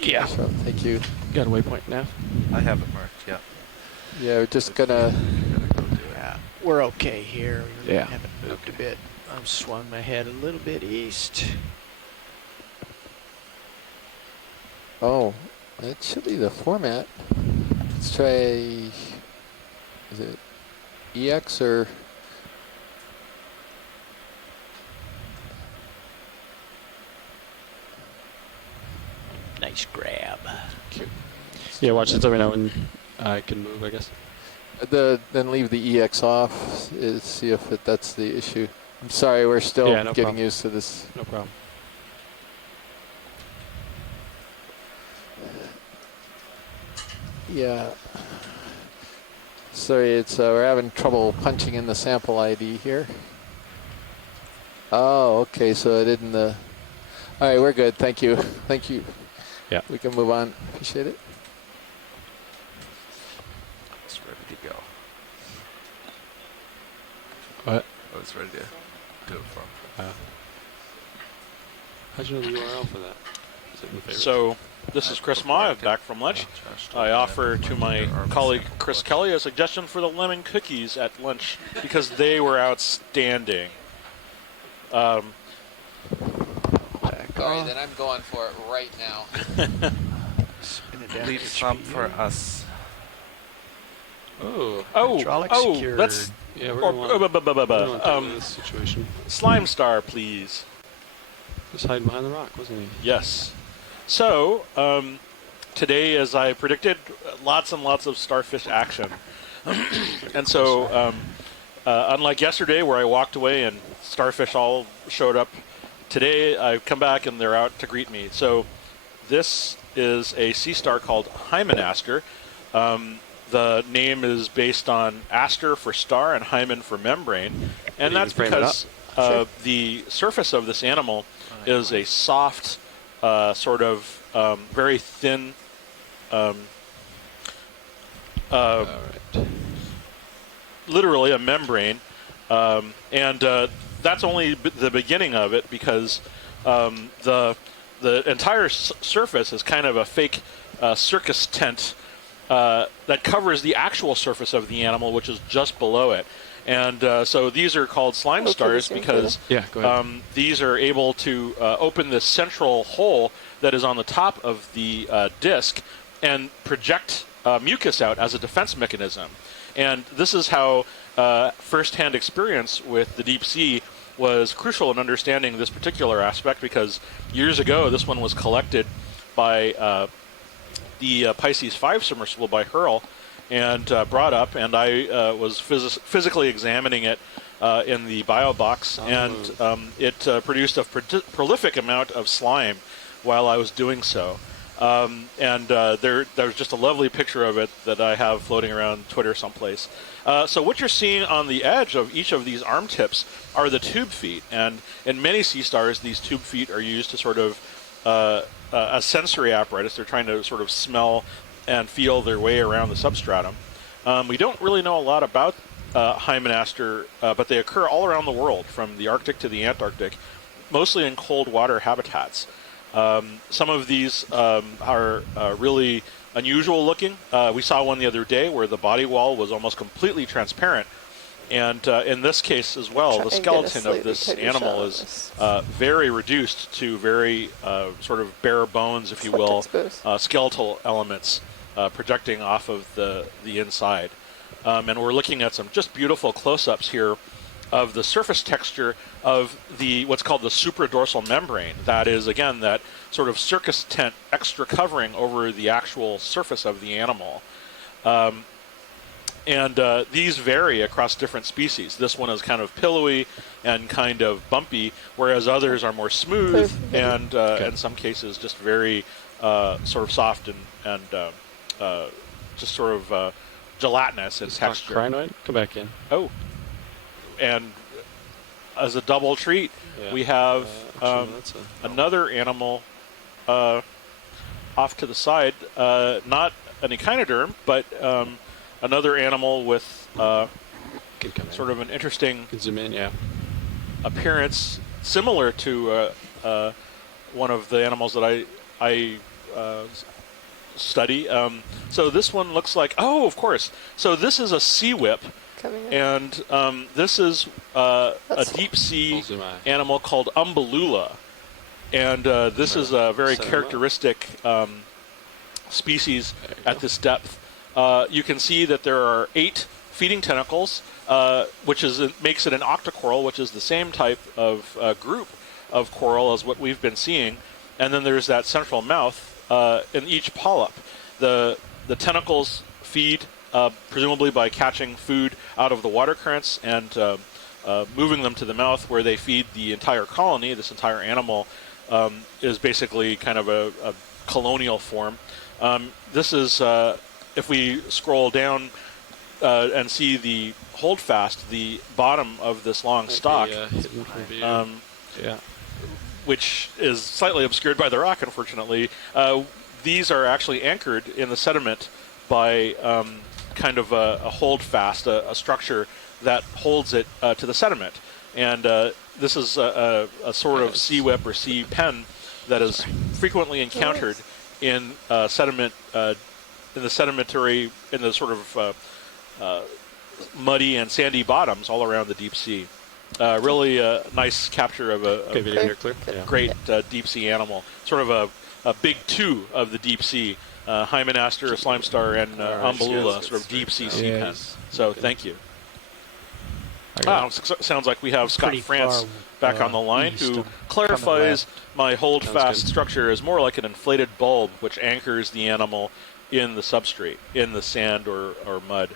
Yeah. So, thank you. Got a waypoint now? I have it marked, yeah. Yeah, we're just gonna. Yeah, we're okay here. We Yeah. haven't moved a bit. I've swung my head a little bit east. Oh, that should be the format. Let's try. Is it EX or? Nice grab. Yeah, watch this. Let me know when I can move, I guess. Then leave the EX off. See if that's the issue. I'm sorry, we're still Yeah, no getting problem. used to this. No problem. Yeah. Sorry, it's we're having trouble punching in the sample ID here. Oh, okay, so it didn't. All right, we're good. Thank you. Thank you. Yeah. We can move on. Appreciate it. It's ready to go. What? I was ready to do it for him. How'd you know the URL for that? Is it in the favorites? So this is Chris Ma, back from lunch. I offer to my colleague Chris Kelly a suggestion for the lemon cookies at lunch because they were outstanding. All right, then I'm going for it right now. Leave some for us. Oh, secured. Let's. Yeah, we're going this situation. Slime Star, please. Just hiding behind the rock, wasn't he? Yes. So, today, as I predicted, lots and lots of starfish action. And so, unlike yesterday where I walked away and starfish all showed up, today I come back and they're out to greet me. So, this is a sea star called Hymenaster. The name is based on aster for star and hymen for membrane. And that's because the surface of this animal is a soft, sort of very thin, literally a membrane. And that's only the beginning of it because the entire surface is kind of a fake circus tent that covers the actual surface of the animal, which is just below it. And so these are called slime stars because these are able to open this central hole that is on the top of the disc and project mucus out as a defense mechanism. And this is how first-hand experience with the deep sea was crucial in understanding this particular aspect, because years ago this one was collected by the Pisces 5 submersible by Hurl and brought up, and I was physically examining it in the bio box, and it produced a prolific amount of slime while I was doing so. And there's just a lovely picture of it that I have floating around Twitter someplace. So what you're seeing on the edge of each of these arm tips are the tube feet, and in many sea stars these tube feet are used to sort of a sensory apparatus. They're trying to sort of smell and feel their way around the substratum. We don't really know a lot about Hymenaster, but they occur all around the world, from the Arctic to the Antarctic, mostly in cold water habitats. Some of these are really unusual looking. We saw one the other day where the body wall was almost completely transparent. And in this case as well, the skeleton of this animal is very reduced to very sort of bare bones, if you will, skeletal elements projecting off of the inside. And we're looking at some just beautiful close-ups here of the surface texture of the what's called the supradorsal membrane. That is, again, that sort of circus tent extra covering over the actual surface of the animal. And these vary across different species. This one is kind of pillowy and kind of bumpy, whereas others are more smooth and in some cases just very sort of soft and just sort of gelatinous in texture. Crinoid, come back in. Oh, and as a double treat, we have another animal off to the side, not an echinoderm, but another animal with sort of an interesting appearance, similar to one of the animals that I study. So this one looks like, oh, of course. So this is a sea whip, and this is a deep sea animal called Umbelula, and this is a very characteristic species at this depth. You can see that there are 8 feeding tentacles, which makes it an octocoral, which is the same type of group of coral as what we've been seeing. And then there's that central mouth in each polyp. The tentacles feed presumably by catching food out of the water currents and moving them to the mouth, where they feed the entire colony. This entire animal is basically kind of a colonial form. This is if we scroll down and see the holdfast, the bottom of this long stalk, which is slightly obscured by the rock, unfortunately, these are actually anchored in the sediment by kind of a holdfast, a structure that holds it to the sediment. And this is a sort of sea whip or sea pen that is frequently encountered in sediment, in the sort of muddy and sandy bottoms all around the deep sea. Really a nice capture of a great deep sea animal. Sort of a big two of the deep sea. Hymenaster, slime star, and Umbelula, sort of deep sea pen. So thank you. Sounds like we have Scott France back on the line, who clarifies my holdfast structure is more like an inflated bulb which anchors the animal in the substrate, in the sand or mud.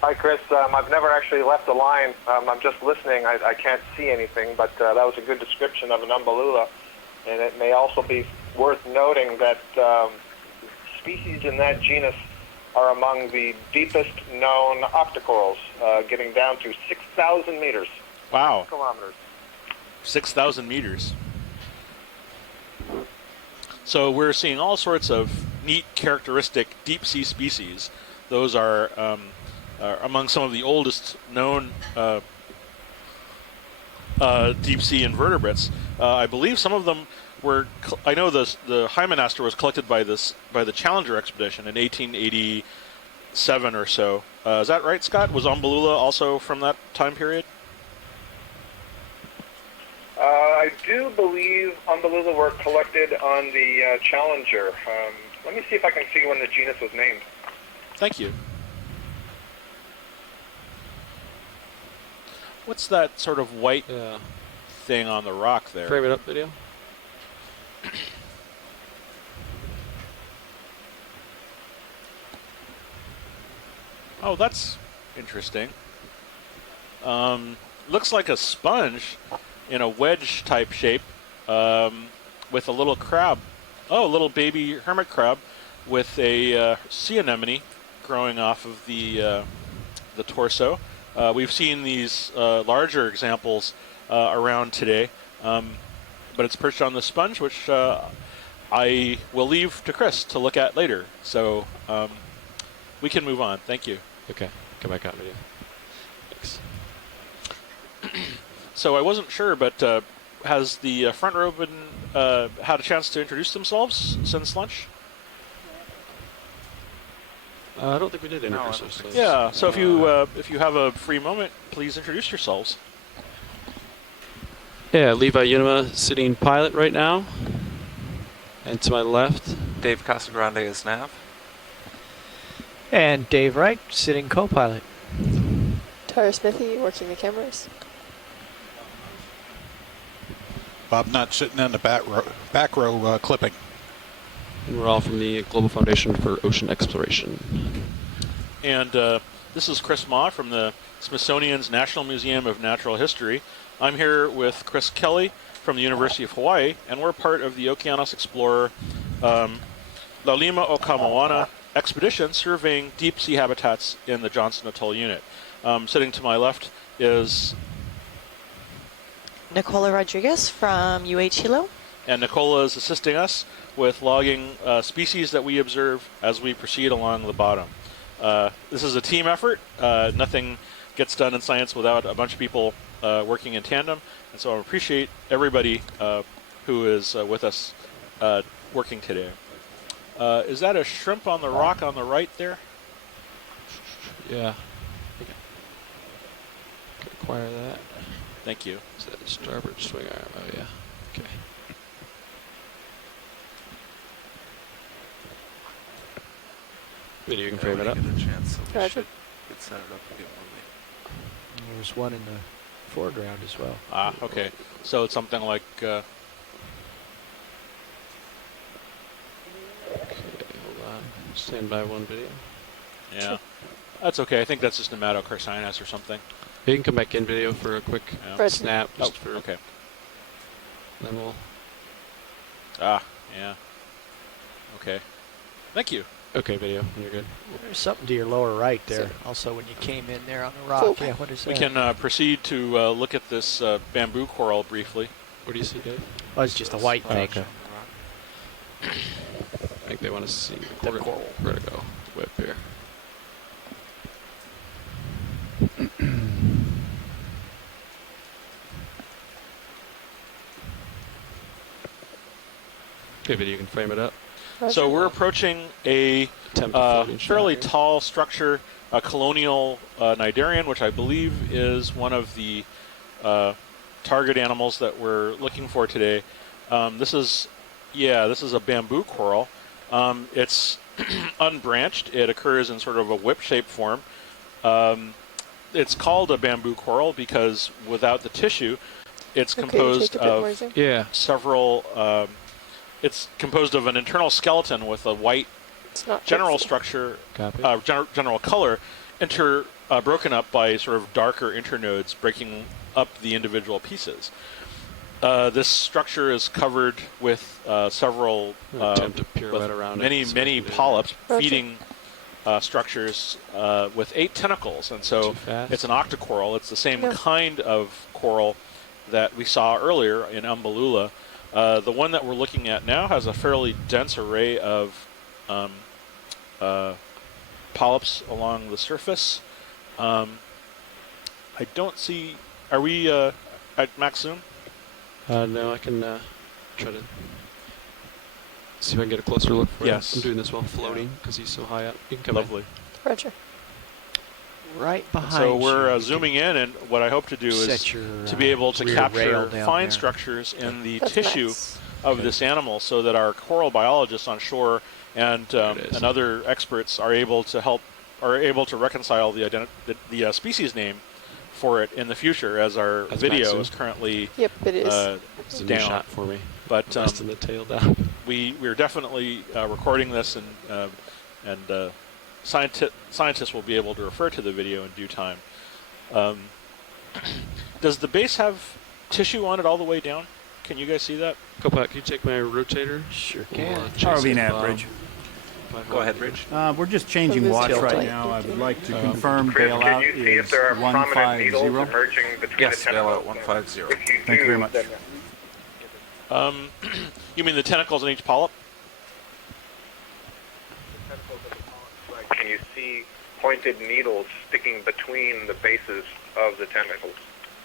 Hi, Chris. I've never actually left the line. I'm just listening. I can't see anything, but that was a good description of an Umbelula. And it may also be worth noting that species in that genus are among the deepest known octocorals, getting down to 6,000 meters. Wow. Kilometers. 6,000 meters. So we're seeing all sorts of neat, characteristic deep sea species. Those are among some of the oldest known deep sea invertebrates. I believe some of them were. I know the Hymenaster was collected by the Challenger expedition in 1887 or so. Is that right, Scott? Was Umbelula also from that time period? I do believe Umbelula were collected on the Challenger. Let me see if I can see when the genus was named. Thank you. What's that sort of white thing on the rock there? Frame it up, video. Oh, that's interesting. Looks like a sponge in a wedge type shape with a little crab. Oh, a little baby hermit crab with a sea anemone growing off of the torso. We've seen these larger examples around today, but it's perched on the sponge, which I will leave to Chris to look at later. So we can move on. Thank you. Okay, come back out video. Thanks. So I wasn't sure, but has the front row been had a chance to introduce themselves since lunch? I don't think we did introduce ourselves. Yeah, so if you have a free moment, please introduce yourselves. Yeah, Levi Unima, sitting pilot right now. And to my left, Dave Casagrande is nav. And Dave Wright, sitting co-pilot. Tara Smithy, working the cameras. Bob Nutt sitting in the back row clipping. And we're all from the Global Foundation for Ocean Exploration. And this is Chris Ma from the Smithsonian's National Museum of Natural History. I'm here with Chris Keli from the University of Hawaii, and we're part of the Okeanos Explorer Laulima Okamoana expedition surveying deep sea habitats in the Johnston Atoll unit. Sitting to my left is Nicola Rodriguez from UH Hilo. And Nicola is assisting us with logging species that we observe as we proceed along the bottom. This is a team effort. Nothing gets done in science without a bunch of people working in tandem, and so I appreciate everybody who is with us working today. Is that a shrimp on the rock on the right there? Yeah. Could acquire that. Thank you. Is that a starboard swing arm? Oh, yeah. Okay. Video, you can frame it up. Roger. There's one in the foreground as well. Ah, okay. So it's something like... Okay, hold on. Stand by one video. Yeah. That's okay. I think that's just nematocarcinus or something. You can come back in video for a quick snap. Just for, okay. Then we'll... Ah, yeah. Okay. Thank you. Okay, video. You're good. There's something to your lower right there. Also, when you came in there on the rock. Yeah, what is that? We can proceed to look at this bamboo coral briefly. What do you see, Dave? Oh, it's just a white thing. Okay. I think they want to see the coral vertigo whip here. Okay, video, you can frame it up. So we're approaching a fairly tall structure, a colonial cnidarian, which I believe is one of the target animals that we're looking for today. This is a bamboo coral. It's unbranched. It occurs in sort of a whip-shaped form. It's called a bamboo coral because without the tissue, it's composed of several. It's composed of an internal skeleton with a white general structure, general color, broken up by sort of darker internodes breaking up the individual pieces. This structure is covered with several many polyps feeding structures with 8 tentacles, and so it's an octocoral. It's the same kind of coral that we saw earlier in Umbelula. The one that we're looking at now has a fairly dense array of polyps along the surface. I don't see. Are we at max zoom? No, I can try to see if I can get a closer look for Yes. I'm doing this while floating because he's so high up. You can come Lovely. Roger. Right behind So we're you. zooming in, and what I hope to do is to be able to capture fine structures in the tissue of this animal, so that our coral biologists on shore and other experts are able to reconcile the species name for it in the future, as our video is currently it's a new down. shot for me. But the tail down. we're definitely recording this, and scientists will be able to refer to the video in due time. Does the base have tissue on it all the way down? Can you guys see that? Copac, can you take my rotator? Sure can. RV nav, Bridge. Go ahead, Bridge. We're just changing watch right now. I would like to confirm bailout is 150. Yes, bailout 150. Thank you very much. You mean the tentacles in each polyp? Can you see pointed needles sticking between the bases of the tentacles?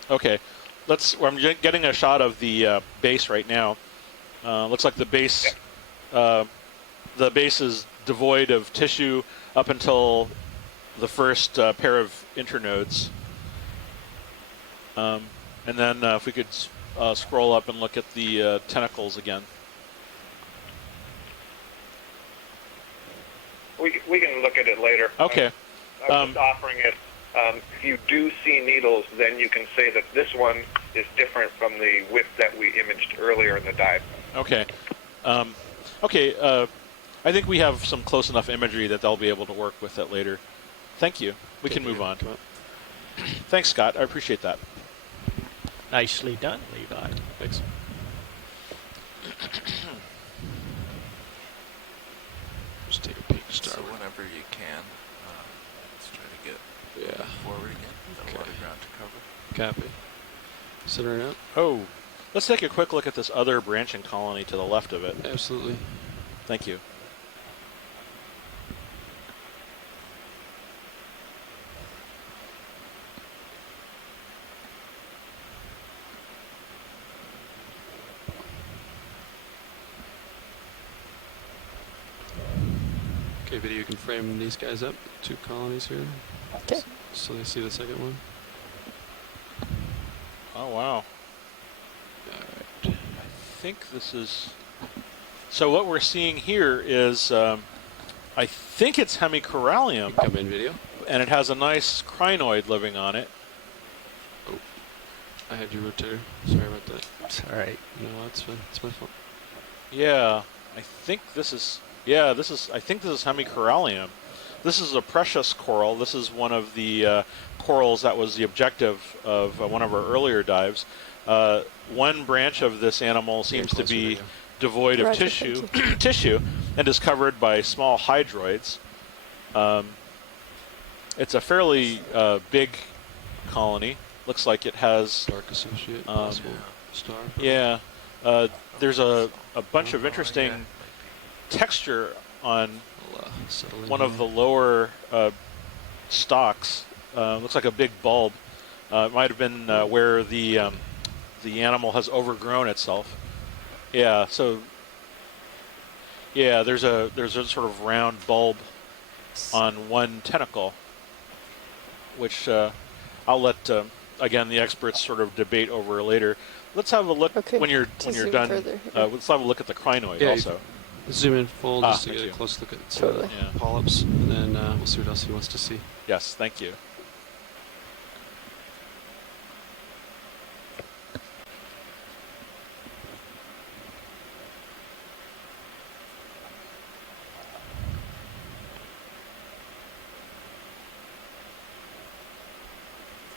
Okay, I'm getting a shot of the base right now. Looks like the base is devoid of tissue up until the first pair of internodes. And then if we could scroll up and look at the tentacles again. We can look at it later. Okay. I'm just offering it. If you do see needles, then you can say that this one is different from the whip that we imaged earlier in the dive. Okay. I think we have some close enough imagery that they'll be able to work with it later. Thank you. We can move on. Thanks, Scott. I appreciate that. Nicely done, Levi. Thanks. Just take a peek. So whenever you can, let's try to get forward again. A lot of ground to cover. Copy. Centering out. Oh, let's take a quick look at this other branching colony to the left of it. Absolutely. Thank you. Okay, video, you can frame these guys up. 2 colonies here. Okay. So they see the second one. Oh, wow. All right. I think this is... So what we're seeing here is, I think it's hemicorallium. Come in, video. And it has a nice crinoid living on it. Oh, I had your rotator. Sorry about that. It's all right. No, that's fine. It's my fault. Yeah, I think this is... Yeah, I think this is hemicorallium. This is a precious coral. This is one of the corals that was the objective of one of our earlier dives. One branch of this animal seems to be devoid of tissue and is covered by small hydroids. It's a fairly big colony. Looks like it has... Dark associate, possible star. Yeah. There's a bunch of interesting texture on one of the lower stalks. Looks like a big bulb. It might have been where the animal has overgrown itself. Yeah, so Yeah, there's a sort of round bulb on one tentacle, which I'll let again the experts sort of debate over later. Let's have a look when you're done. Let's have a look at the crinoid also. Zoom in full just to get a close look at Totally. polyps, and then we'll see what else he wants to see. Yes, thank you.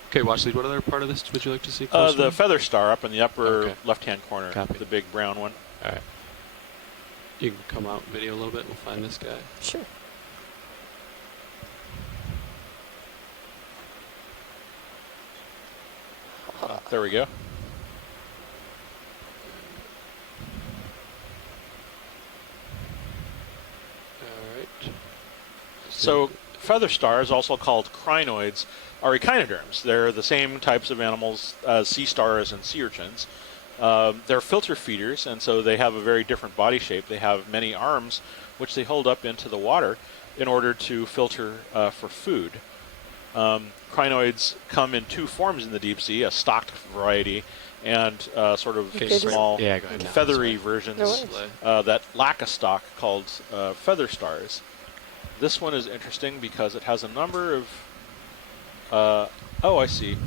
Okay, watch lead. What other part of this would you like to see? The feather star up in the upper left-hand corner, the big brown one. All right. You can come out video a little bit. We'll find this guy. Sure. There we go. All right. So feather stars, also called crinoids, are echinoderms. They're the same types of animals as sea stars and sea urchins. They're filter feeders, and so they have a very different body shape. They have many arms, which they hold up into the water in order to filter for food. Crinoids come in two forms in the deep sea, a stocked variety and sort of small feathery versions that lack a stalk called feather stars. This one is interesting because it has a number of... oh, I see.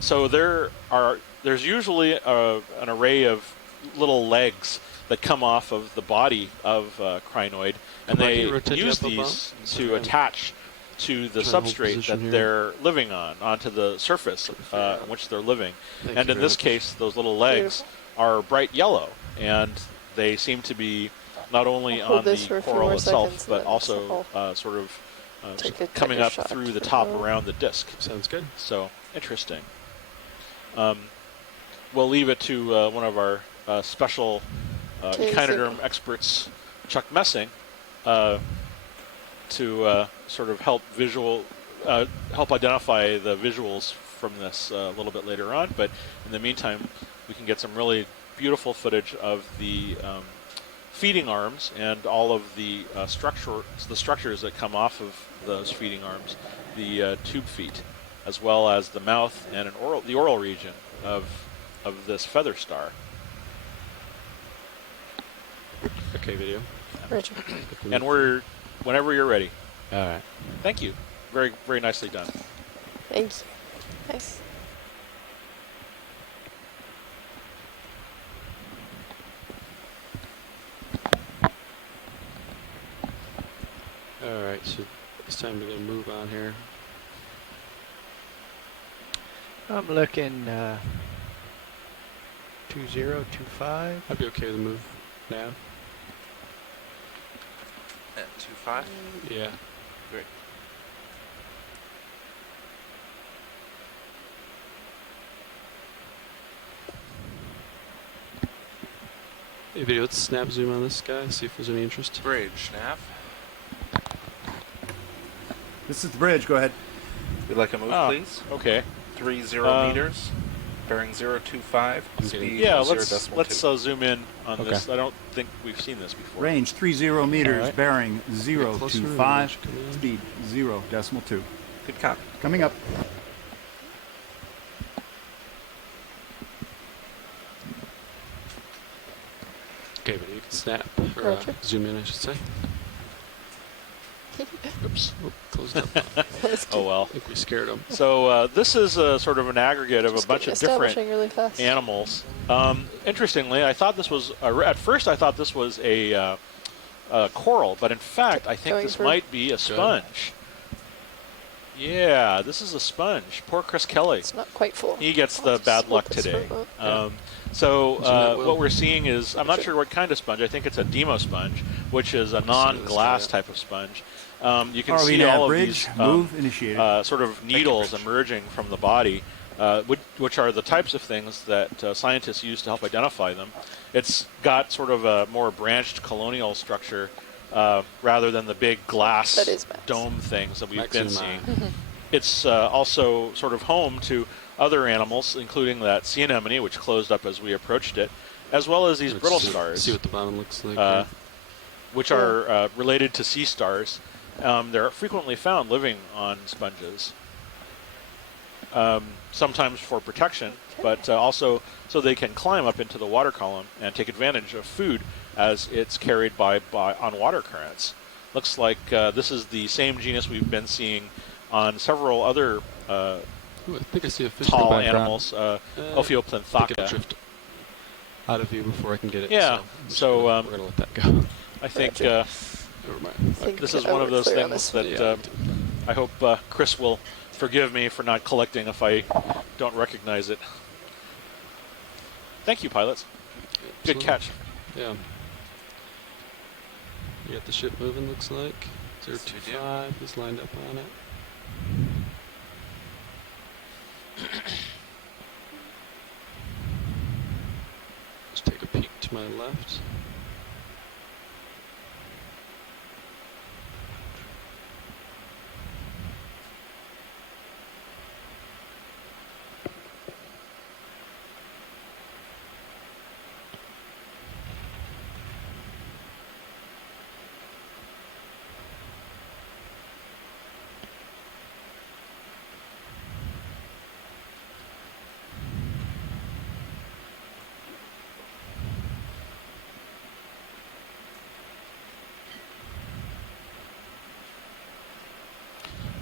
So there's usually an array of little legs that come off of the body of crinoid, and they use these to attach to the substrate that they're living on, onto the surface on which they're living. And in this case, those little legs are bright yellow, and they seem to be not only on the coral itself, but also sort of coming up through the top around the disc. Sounds good. So, interesting. We'll leave it to one of our special echinoderm experts, Chuck Messing, to sort of help identify the visuals from this a little bit later on. But in the meantime, we can get some really beautiful footage of the feeding arms and all of the structures that come off of those feeding arms, the tube feet, as well as the mouth and the oral region of this feather star. Okay, video. Roger. And whenever you're ready. All right. Thank you. Very, very nicely done. Thank you. Nice. All right, so it's time to move on here. I'm looking 2025. I'd be okay with the move now. At 2.5? Yeah. Great. Hey, video, let's snap zoom on this guy, see if there's any interest. Bridge, nav. This is the bridge. Go ahead. We'd like a move, please. Okay. 30 meters, bearing 025. Speed yeah, 0.2. let's zoom in on this. I don't think we've seen this before. Range 30 meters, bearing 025, speed 0.2. Good copy. Coming up. Okay, but you can snap, or zoom in, I should say. Oops, closed up. Oh well. I think we scared him. So this is sort of an aggregate of a bunch of different really animals. Interestingly, I thought this was, at first I thought this was a coral, but in fact I think this might be a sponge. Yeah, this is a sponge. Poor Chris Keli. It's not quite full. He gets the bad luck today. So what we're seeing is, I'm not sure what kind of sponge. I think it's a demo sponge, which is a non-glass type of sponge. You can see all of these sort of needles emerging from the body, which are the types of things that scientists use to help identify them. It's got sort of a more branched colonial structure rather than the big glass dome things that we've been seeing. It's also sort of home to other animals, including that sea anemone, which closed up as we approached it, as well as these brittle stars. See what the bottom looks like. which are related to sea stars. They're frequently found living on sponges, sometimes for protection, but also so they can climb up into the water column and take advantage of food as it's carried on water currents. Looks like this is the same genus we've been seeing on several other I think I see a fish tall animals, Ophioplinthaka. Drift out of view before I can get it. Yeah, so we're gonna let that go. I think this is one of those things that I hope Chris will forgive me for not collecting if I don't recognize it. Thank you, pilots. Good catch. Yeah. You got the ship moving, looks like. 025 is lined up on it. Just take a peek to my left.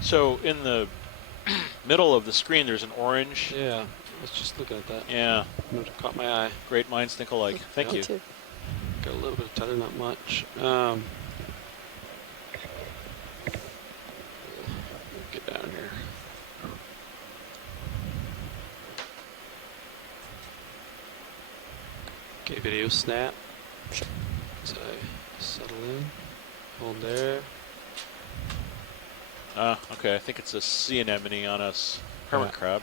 So in the middle of the screen, there's an orange. Yeah, I was just looking at that. Yeah. It caught my eye. Great minds think alike. Thank you. Too. Got a little bit of tether, not much. Get down here. Okay, video snap. As I settle in. Hold there. Okay, I think it's a sea anemone on a hermit crab.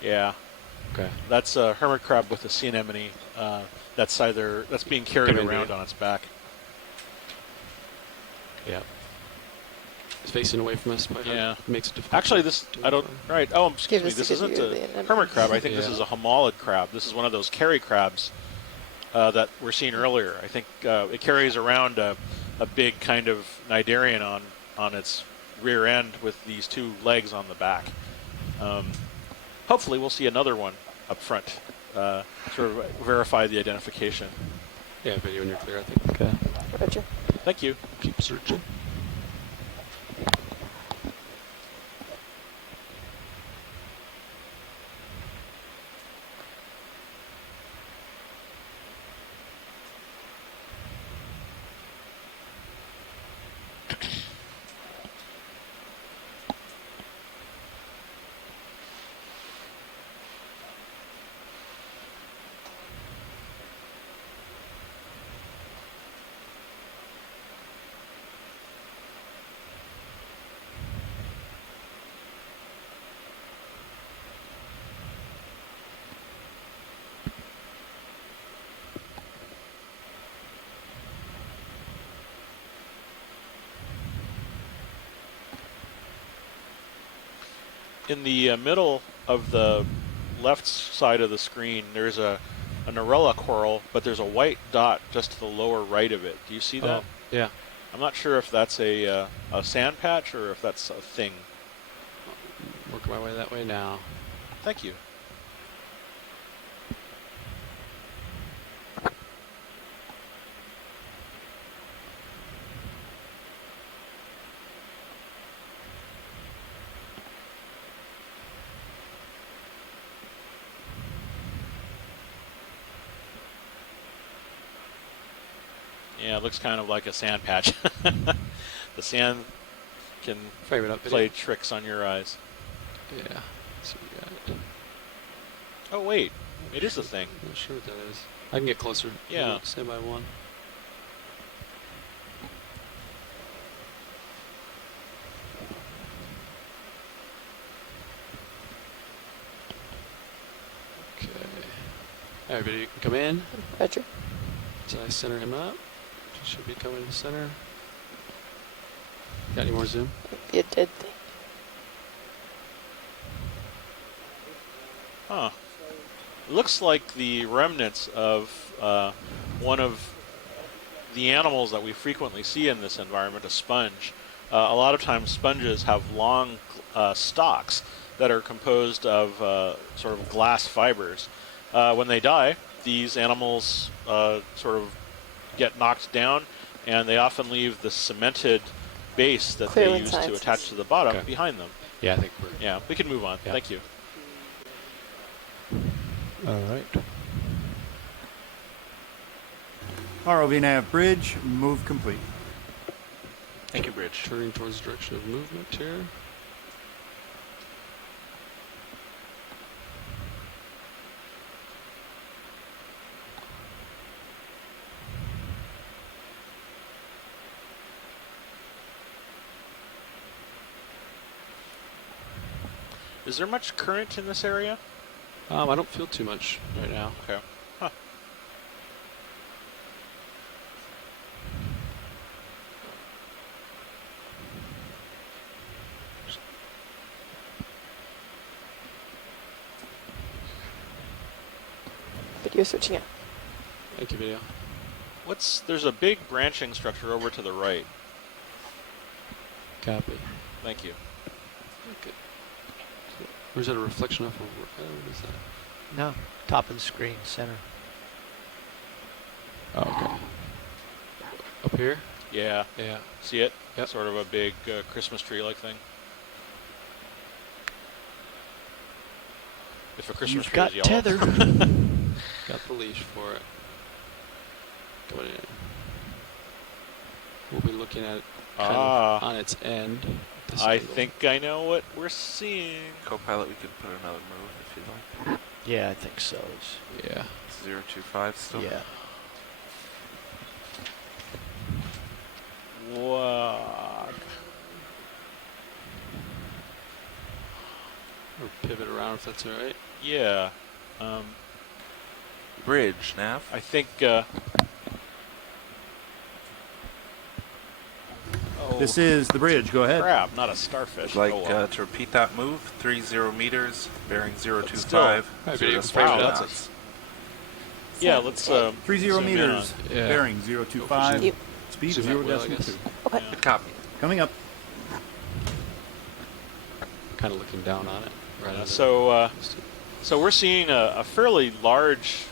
Yeah. Okay. That's a hermit crab with a sea anemone. That's being carried around on its back. Yeah. It's facing away from us. Yeah. Makes it difficult. Actually, this Right. Oh, excuse me. This isn't a hermit crab. I think this is a homolid crab. This is one of those carry crabs that we're seeing earlier. I think it carries around a big kind of cnidarian on its rear end with these two legs on the back. Hopefully we'll see another one up front, sort of verify the identification. Yeah, video and you're clear, I think. Okay. Roger. Thank you. Keep searching. In the middle of the left side of the screen, there's a Narella coral, but there's a white dot just to the lower right of it. Do you see that? Yeah. I'm not sure if that's a sand patch or if that's a thing. Working my way that way now. Thank you. Yeah, it looks kind of like a sand patch. The sand can frame it up, play tricks on your eyes. Yeah. So we got it. Oh wait, it is a thing. I'm not sure what that is. I can get closer. Yeah. Stand by one. Okay. Everybody, you can come in. Roger. So I center him up. Should be coming to center. Got any more zoom? You did think. Huh. Looks like the remnants of one of the animals that we frequently see in this environment, a sponge. A lot of times sponges have long stalks that are composed of sort of glass fibers. When they die, these animals sort of get knocked down, and they often leave the cemented base that they use to attach to the bottom behind them. Yeah, I think we can move on. Yeah. Thank you. All right. ROV nav bridge, move complete. Thank you, Bridge. Turning towards the direction of movement here. Is there much current in this area? I don't feel too much right now. Okay. Huh. Video switching out. Thank you, video. There's a big branching structure over to the right. Copy. Thank you. Okay. Or is that a reflection off of, what is that? No, top of the screen, center. Oh, okay. Up here? Yeah. Yeah. See it? Yep. Sort of a big Christmas tree-like thing. If a Christmas tree is yellow. Tether. Got the leash for it. Going in. We'll be looking at it kind of on its end. I think I know what we're seeing. Co-pilot, we could put another move if you'd like. Yeah, I think so. Yeah. 025 still? Yeah. What? Or pivot around if that's alright. Yeah. Bridge, nav. I think... This is the bridge. Go ahead. Crab, not a starfish. I'd like to repeat that move. 30 meters, bearing 025. Yeah, let's... 30 meters, bearing 025, speed 0.2. Okay. Good copy. Coming up. Kind of looking down on it. Right. So we're seeing a fairly large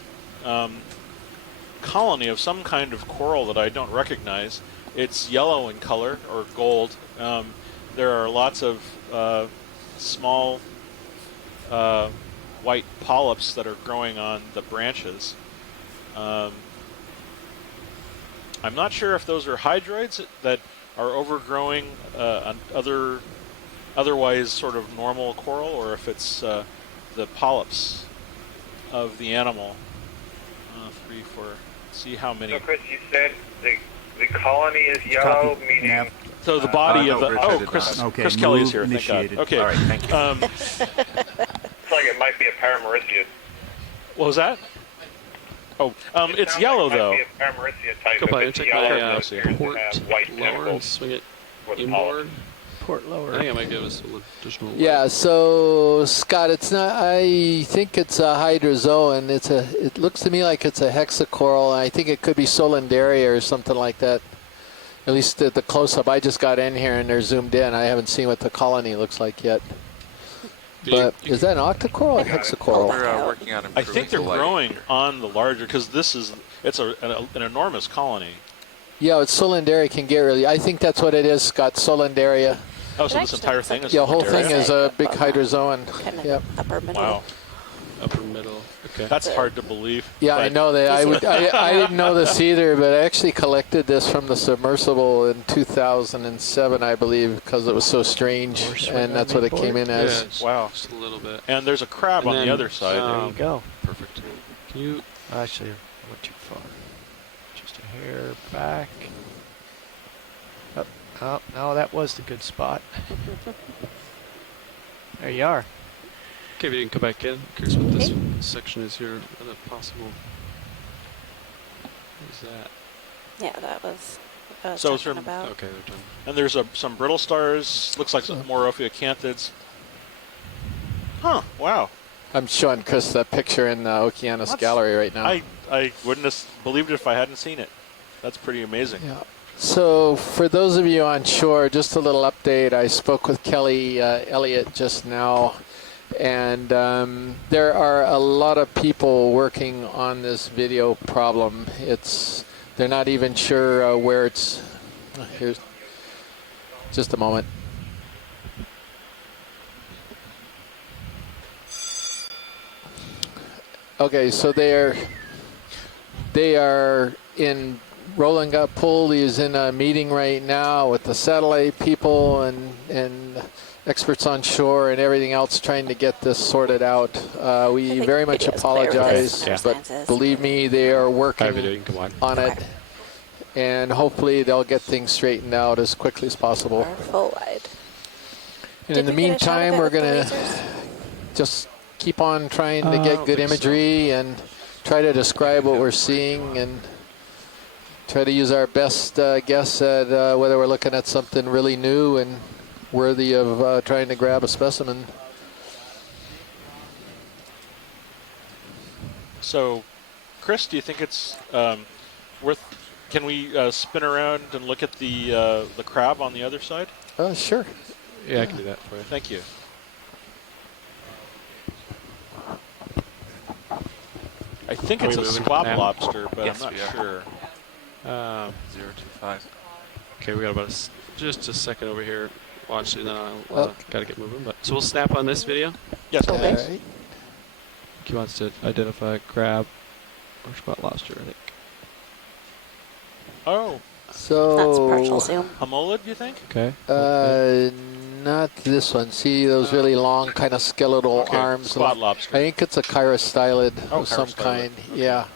colony of some kind of coral that I don't recognize. It's yellow in color, or gold. There are lots of small white polyps that are growing on the branches. I'm not sure if those are hydroids that are overgrowing otherwise sort of normal coral, or if it's the polyps of the animal. 3, 4. See how many. So, Chris, you said the colony is yellow, meaning... So the body of the... Oh, Chris Kelly is here. Initiated. Thank God. Okay. All right, thank you. It's like it might be a Paramarithia. What was that? Oh, it's yellow, though. It might be a Paramarithia type. Couple, If it's check yellow, my it appears to port have white lower and tentacles swing it with inboard. Port lower. I think it might give us a little additional Yeah, so Scott, it's not. I think it's a hydrozoan. It looks to me like it's a hexacoral. I think it could be Solandaria or something like that. At least the close-up. I just got in here and they're zoomed in. I haven't seen what the colony looks like yet. But is that an octocoral or hexacoral? We're working on I think they're growing on the larger, because it's an enormous colony. Yeah, it's Solandaria can get really. I think that's what it is, Scott. Solandaria. Oh, so this entire thing is... Yeah, the whole thing is a big hydrozoan. Kind of Yep. upper middle. Wow. upper middle. Okay. That's hard to believe. Yeah, I know that. I didn't know this either, but I actually collected this from the submersible in 2007, I believe, because it was so strange, and that's what it came in as. Yeah, wow. Just a little bit. And there's a crab on the other side. There you go. Perfect. Can you... Actually, I went too far. Just a hair back. Oh, no, that was the good spot. There you are. Okay, if you can come back in. Curious what this section is here. Are that possible? What is that? Yeah, that was what I was So talking about. Okay, they're done. And there's some brittle stars. Looks like some more Okeacanthids. Huh, wow. I'm showing Chris that picture in the Okeanos gallery right now. I I wouldn't have believed it if I hadn't seen it. That's pretty amazing. Yeah. So for those of you on shore, just a little update. I spoke with Keli Elliott just now, and there are a lot of people working on this video problem. They're not even sure where it's. Here's just a moment. Okay, so they are in. Roland Poole is in a meeting right now with the satellite people and experts on shore and everything else, trying to get this sorted out. We very much apologize, but believe me, they are working on it, and hopefully they'll get things straightened out as quickly as possible. Full wide. And in the meantime, we're going to just keep on trying to get good imagery and try to describe what we're seeing and try to use our best guess at whether we're looking at something really new and worthy of trying to grab a specimen. So, Chris, do you think it's worth? Can we spin around and look at the crab on the other side? Sure. Yeah, I can do that for you. Thank you. I think it's a squab lobster, but yes, I'm not sure. 025. Okay, we got about just a second over here. Watch, and then I'll gotta get moving. But so we'll snap on this video. Yes. Okay. Right. He wants to identify crab or squat lobster, I think. Oh. So. That's partial zoom. Homolid, you think? Okay. Not this one. See those really long, kind of skeletal arms. Squat lobster. I think it's a chirostylid of some kind. Okay. Yeah.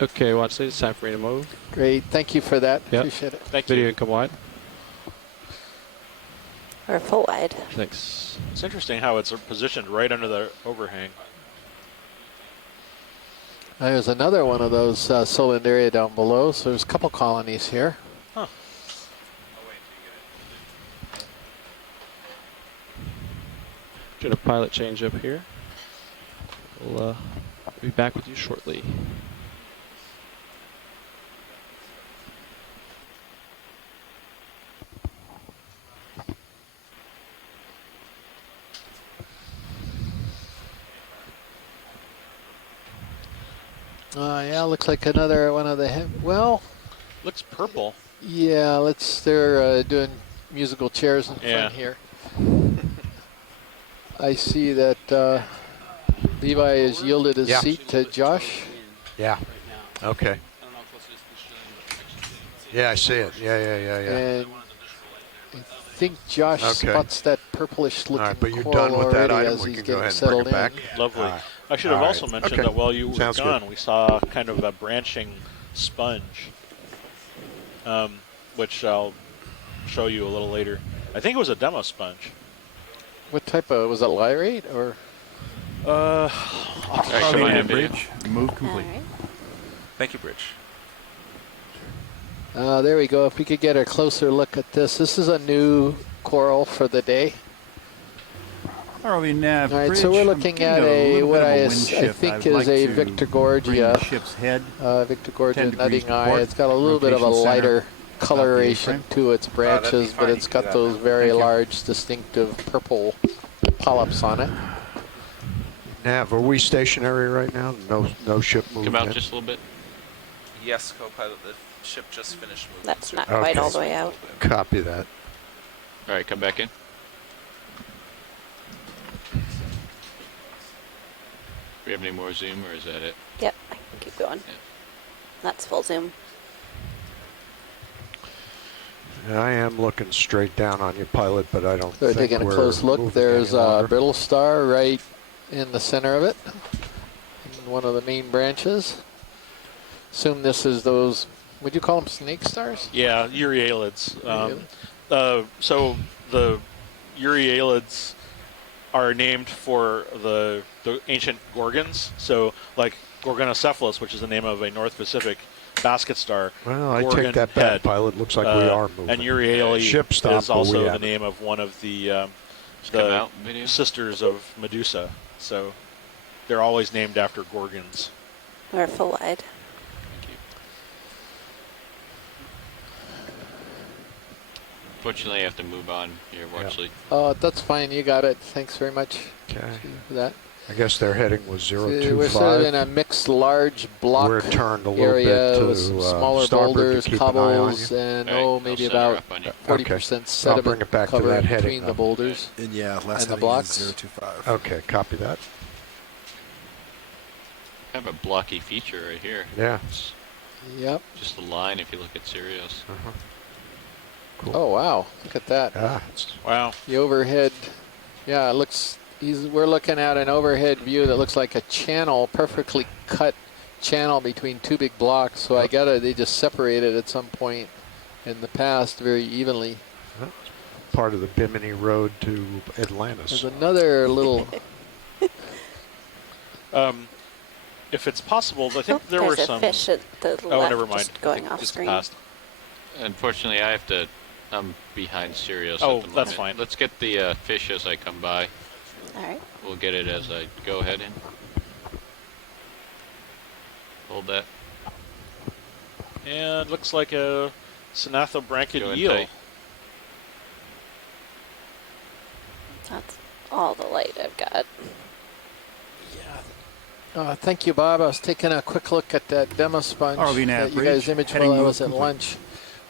Okay, watch this. It's time for me to move. Great. Thank you for that. Yep. Appreciate it. Thank Video you. come wide. Or full wide. Thanks. It's interesting how it's positioned right under the overhang. There's another one of those Solandaria down below, so there's a couple colonies here. Huh. Get a pilot change up here. We'll be back with you shortly. Yeah, looks like another one of the Looks purple. Yeah, they're doing musical chairs in front here. I see that Levi has yielded his seat to Josh. Yeah. Okay. Yeah, I see it. Yeah. And I think Josh spots that purplish looking but you're coral done with that already item. as We he's can go getting ahead and bring settled it back. in. Lovely. I should have also mentioned that while you were gone, we saw kind of a branching sponge, which I'll show you a little later. I think it was a demo sponge. What type of, was it lyrate or? Come on in, Bridge. Move complete. Right. Thank you, Bridge. There we go. If we could get a closer look at this. This is a new coral for the day. All right, so we're looking at what I think is a Victorgorgia. Victorgorgia nutting eye. It's got a little bit of a lighter coloration to its branches, but it's got those very large, distinctive purple polyps on it. Nav, are we stationary right now? No ship moving. Come out just a little bit. Yes, co-pilot. The ship just finished moving. That's not quite all the way out. Copy that. All right, come back in. Do we have any more zoom, or is that it? Yep, I can keep going. Yeah. That's full zoom. I am looking straight down on you, pilot, but I don't So think taking a close look, there's a brittle star right in the center of it, in one of the main branches. Assume this is those, would you call them snake stars? Yeah, Euryalids. So the Euryalids are named for the ancient Gorgons. So like Gorgonocephalus, which is the name of a North Pacific basket star. Well, I Gorgon take that back, head. pilot. Looks like we are moving. And Euryale Ship stop, is also but we the haven't. name of one of the video? sisters of Medusa. So they're always named after gorgons. Or full wide. Fortunately, I have to move on here, Watchley. Oh, that's fine. You got it. Thanks very much for that. I guess their heading was 025. We're sort of in a mixed large block We're turned a little area bit to with some smaller starboard boulders, to keep an eye on cobbles, you. and Right, maybe I'll about center up 40% I'll sediment bring it back to cover that heading between the then. boulders And yeah, last and the heading blocks. is 025. Okay, copy that. Kind of a blocky feature right here. Yeah. It's Yep. just a line if you look at Sirius. Cool. Oh, wow. Look at that. Wow. The overhead, yeah, it looks, we're looking at an overhead view that looks like a channel, perfectly cut channel between two big blocks. So they just separated at some point in the past very evenly. Part of the Bimini Road to Atlantis. There's another little... If it's possible, I think there were There's a some... fish at the oh, left never mind. just going It off just screen. passed. Unfortunately, I have to... I'm behind Sirius Oh, at the moment. that's fine. Let's get the fish as I come by. All right. We'll get it as I go ahead in. Hold that. And looks like a synathobranchid Go in eel. tight. That's all the light I've got. thank you, Bob. I was taking a quick look at that demo sponge RV that nav you guys bridge, imaged heading while I mode was at complete. lunch.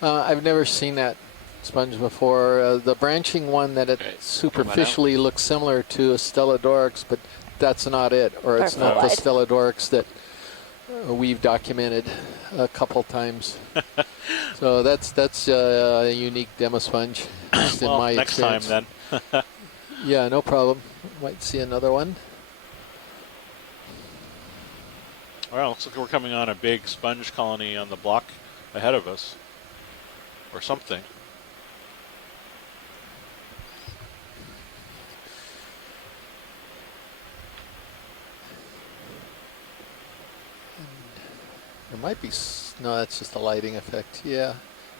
I've never seen that sponge before. The branching one that it superficially looks similar to a Stellodorix, but that's not it, or it's not the Stellodorix that we've documented a couple times. So that's a unique demo sponge, just in my next experience. time then. Yeah, no problem. Might see another one. Well, looks like we're coming on a big sponge colony on the block ahead of us. Or something. There might be, no, that's just a lighting effect. Yeah,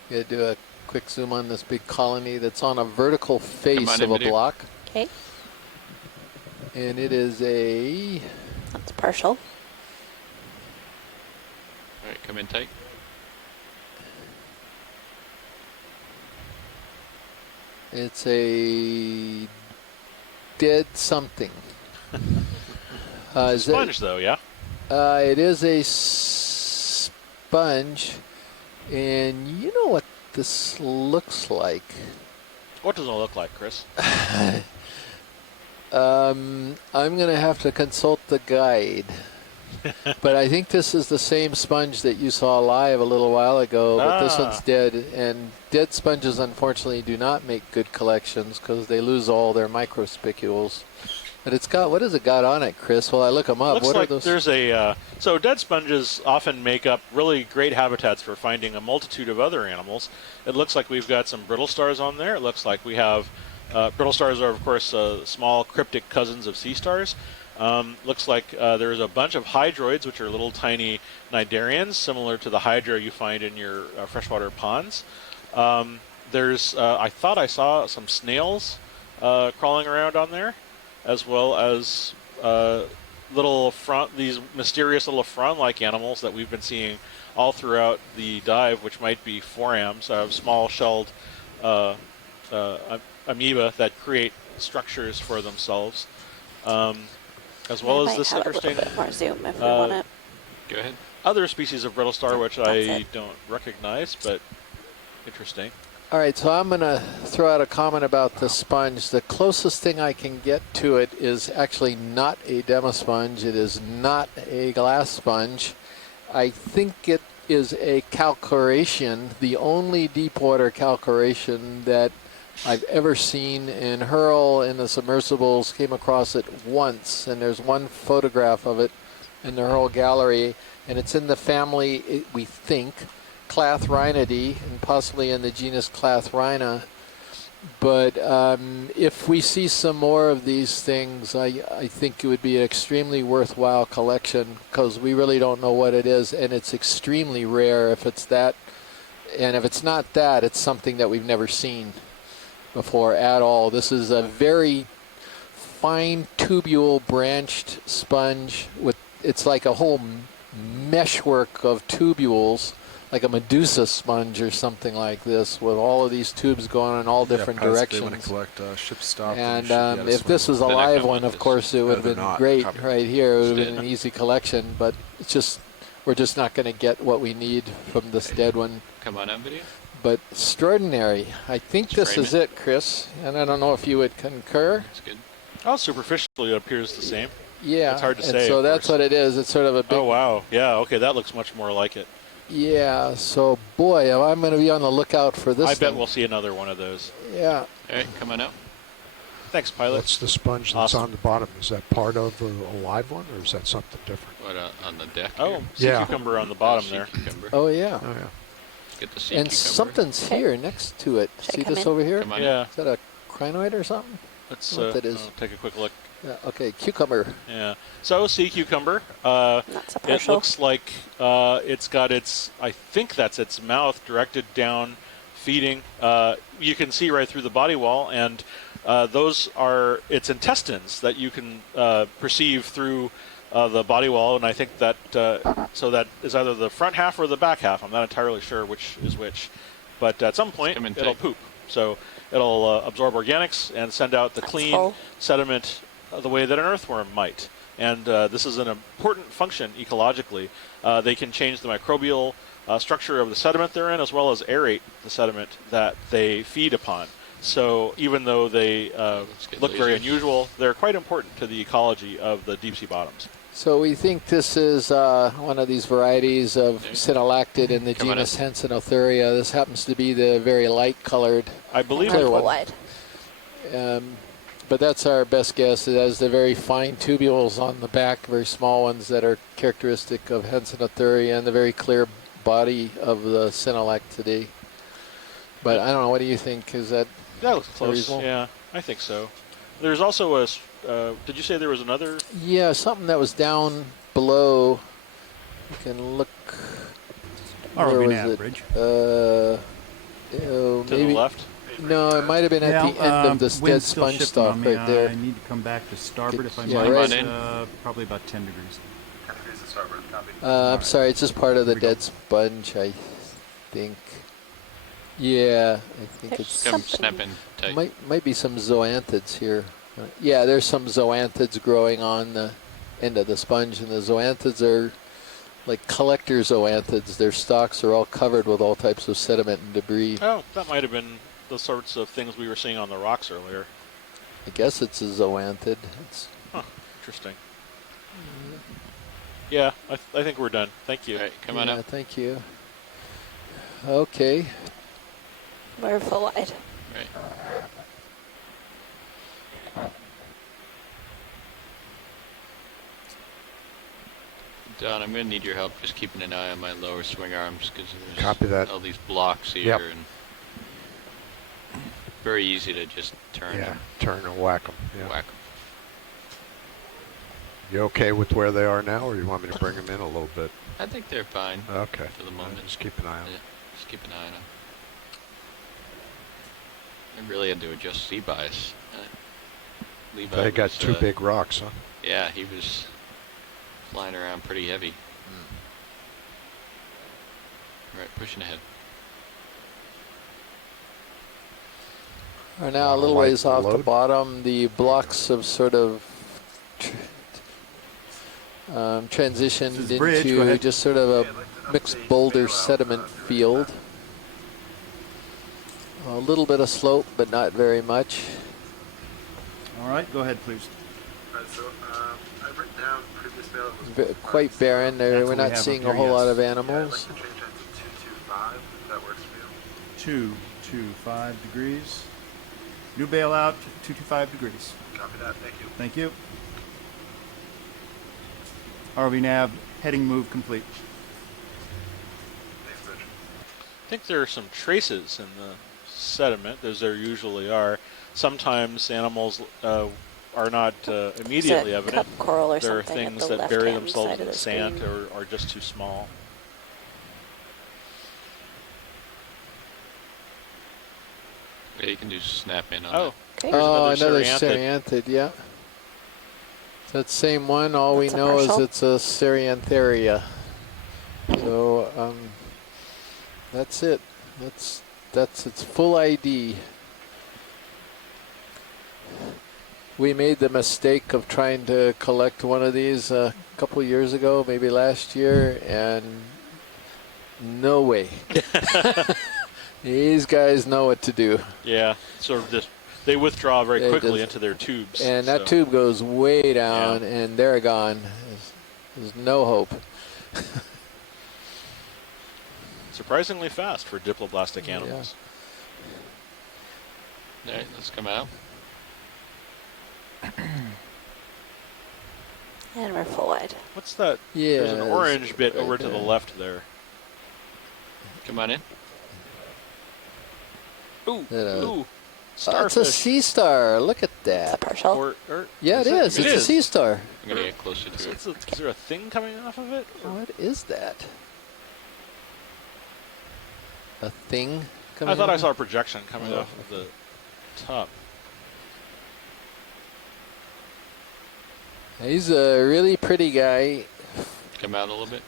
you gotta do a quick zoom on this big colony that's on a vertical face of a block. Okay. And it is a... That's partial. All right, come in tight. It's a dead something. Sponge, though, yeah? It is a sponge, and you know what this looks like. What does it look like, Chris? I'm going to have to consult the guide. But I think this is the same sponge that you saw live a little while ago, but this one's dead. And dead sponges, unfortunately, do not make good collections because they lose all their microspicules. But it's got, what has it got on it, Chris? Well, I look them up. Looks what like are those? there's a... so dead sponges often make up really great habitats for finding a multitude of other animals. It looks like we've got some brittle stars on there. It looks like we have... brittle stars are, of course, small cryptic cousins of sea stars. Looks like there's a bunch of hydroids, which are little tiny cnidarians, similar to the hydra you find in your freshwater ponds. There's, I thought I saw some snails crawling around on there, as well as these mysterious little frond-like animals that we've been seeing all throughout the dive, which might be forams, small-shelled amoeba that create structures for themselves. As well as this interesting more zoom if we want it. Go ahead. Other species of brittle star, which I don't recognize, but interesting. All right, so I'm going to throw out a comment about the sponge. The closest thing I can get to it is actually not a demo sponge. It is not a glass sponge. I think it is a calcoration, the only deep water calcoration that I've ever seen. And Hurl in the submersibles came across it once, and there's one photograph of it in the Hurl gallery, and it's in the family, we think, Clathrinidae, and possibly in the genus Clathrina. But if we see some more of these things, I think it would be an extremely worthwhile collection, because we really don't know what it is, and it's extremely rare if it's that. And if it's not that, it's something that we've never seen before at all. This is a very fine tubule branched sponge with, it's like a whole meshwork of tubules, like a Medusa sponge or something like this, with all of these tubes going in all different directions. They want to collect ship stop. And if this was a live one, of course, it would have been great right here. It would have been an easy collection, but it's just, we're just not going to get what we need from this dead one. Come on video. But extraordinary. I think this is it, Chris, and I don't know if you would concur. That's good. Oh, superficially it appears the same. Yeah, it's hard to and say. So that's what it is. It's sort of a big... Oh, wow. Yeah, okay, that looks much more like it. Yeah, so boy, I'm going to be on the lookout for this I bet thing. we'll see another one of those. Yeah. All right, come on out. Thanks, pilot. What's the sponge that's on the bottom? Is that part of a live one, or is that something different? What, on the deck? Oh, sea cucumber on the bottom there. Cucumber. Oh, yeah. Oh, yeah. Get the sea And cucumber. something's here next to it. See this over here? Come on yeah. Is that a crinoid or something? Let's that is. take a quick look. Yeah, okay, cucumber. Yeah. So sea cucumber. It looks like it's got its, I think that's its mouth directed down, feeding. You can see right through the body wall, and those are its intestines that you can perceive through the body wall. And I think that so that is either the front half or the back half. I'm not entirely sure which is which, but at some point it'll poop. So it'll absorb organics and send out the clean sediment the way that an earthworm might. And this is an important function ecologically. They can change the microbial structure of the sediment they're in, as well as aerate the sediment that they feed upon. So even though they look very unusual, they're quite important to the ecology of the deep sea bottoms. So we think this is one of these varieties of Synallactid in the genus Hensinothuria. This happens to be the very light-colored, I believe, clear one. But that's our best guess. It has the very fine tubules on the back, very small ones that are characteristic of Hensinothuria, and the very clear body of the Synallactidae. But I don't know. What do you think? Is that looks close? reasonable? Yeah, I think so. There's also a. Did you say there was another? Yeah, something that was down below. You can look. Where was it? To maybe the left. No, it might have been at the end of this dead sponge stalk right there. I need to come back to starboard if I Yeah, might. Probably about 10 degrees. I'm sorry, it's just part of the dead sponge, I think. Yeah, I think it's... Come snapping tight. Might be some zoanthids here. Yeah, there's some zoanthids growing on the end of the sponge, and the zoanthids are like collector zoanthids. Their stalks are all covered with all types of sediment and debris. Oh, that might have been the sorts of things we were seeing on the rocks earlier. I guess it's a zoanthid. Interesting. Yeah, I think we're done. Thank you. All right, come on up. Thank you. Okay. We're full wide. Right. Don, I'm going to need your help just keeping an eye on my lower swing arms, because there's all these blocks here, and very easy to just turn them. Turn and whack them. Yeah. Whack 'em. You okay with where they are now, or you want me to bring them in a little bit? I think they're fine. Okay. For the moment. Just keep an eye on them. Just keep an eye on them. I really had to adjust sea bias. They got two big rocks, huh? Yeah, he was flying around pretty heavy. All right, pushing ahead. Are now a little ways off the bottom. The blocks have sort of transitioned into just sort of a mixed boulder sediment field. A little bit of slope, but not very much. All right, go ahead, please. I've written down previous fail. Quite barren. We're not seeing a whole lot of animals. I'd like to change that to 225, if that works for you. 225 degrees. New bailout, 225 degrees. Copy that, thank you. Thank you. RV nav, heading move complete. Thanks, Rich. I think there are some traces in the sediment, as there usually are. Sometimes animals are not immediately evident. Cup coral or there are something things at the that bury left-hand themselves side in of the the sand screen. or are just too small. Yeah, you can do snap in on Oh, that. Oh, another Ceryanthid, yeah. That same one, all we know is it's a Cerantheria. So that's it. That's its full ID. We made the mistake of trying to collect one of these a couple years ago, maybe last year, and no way. These guys know what to do. Yeah, sort of just they withdraw very quickly into their tubes. And that tube goes way down, and they're gone. There's no hope. Surprisingly fast for diploblastic animals. All right, let's come out. And we're full wide. What's that? Yeah, there's an orange bit right over to the left there. Come on in. Ooh, ooh. It's a sea star. Look at that. It's a partial. Yeah, it is. It's a sea star. I'm going to get closer to it. Is there a thing coming off of it? What is that? A thing coming I thought I off? saw a projection coming off of the top. He's a really pretty guy. Come out a little bit.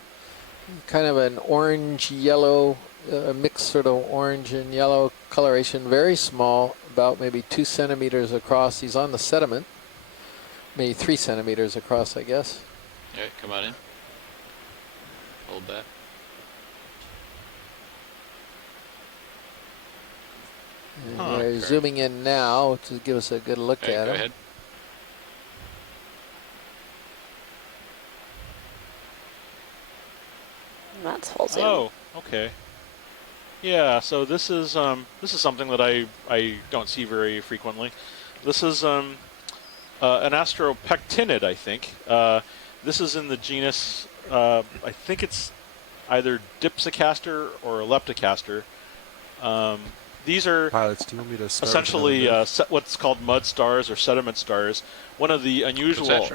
Kind of an orange-yellow, mixed sort of orange and yellow coloration. Very small, about maybe 2 centimeters across. He's on the sediment. Maybe 3 centimeters across, I guess. All right, come on in. Hold that. And we're zooming in now to give us a good look at him. Go ahead. That's full zoom. Oh, okay. Yeah, so this is something that I don't see very frequently. This is an astropectinid, I think. This is in the genus. I think it's either Dipsicaster or Leptocaster. These are pilots, do you want me to start essentially what's called mud stars or sediment stars. One of the unusual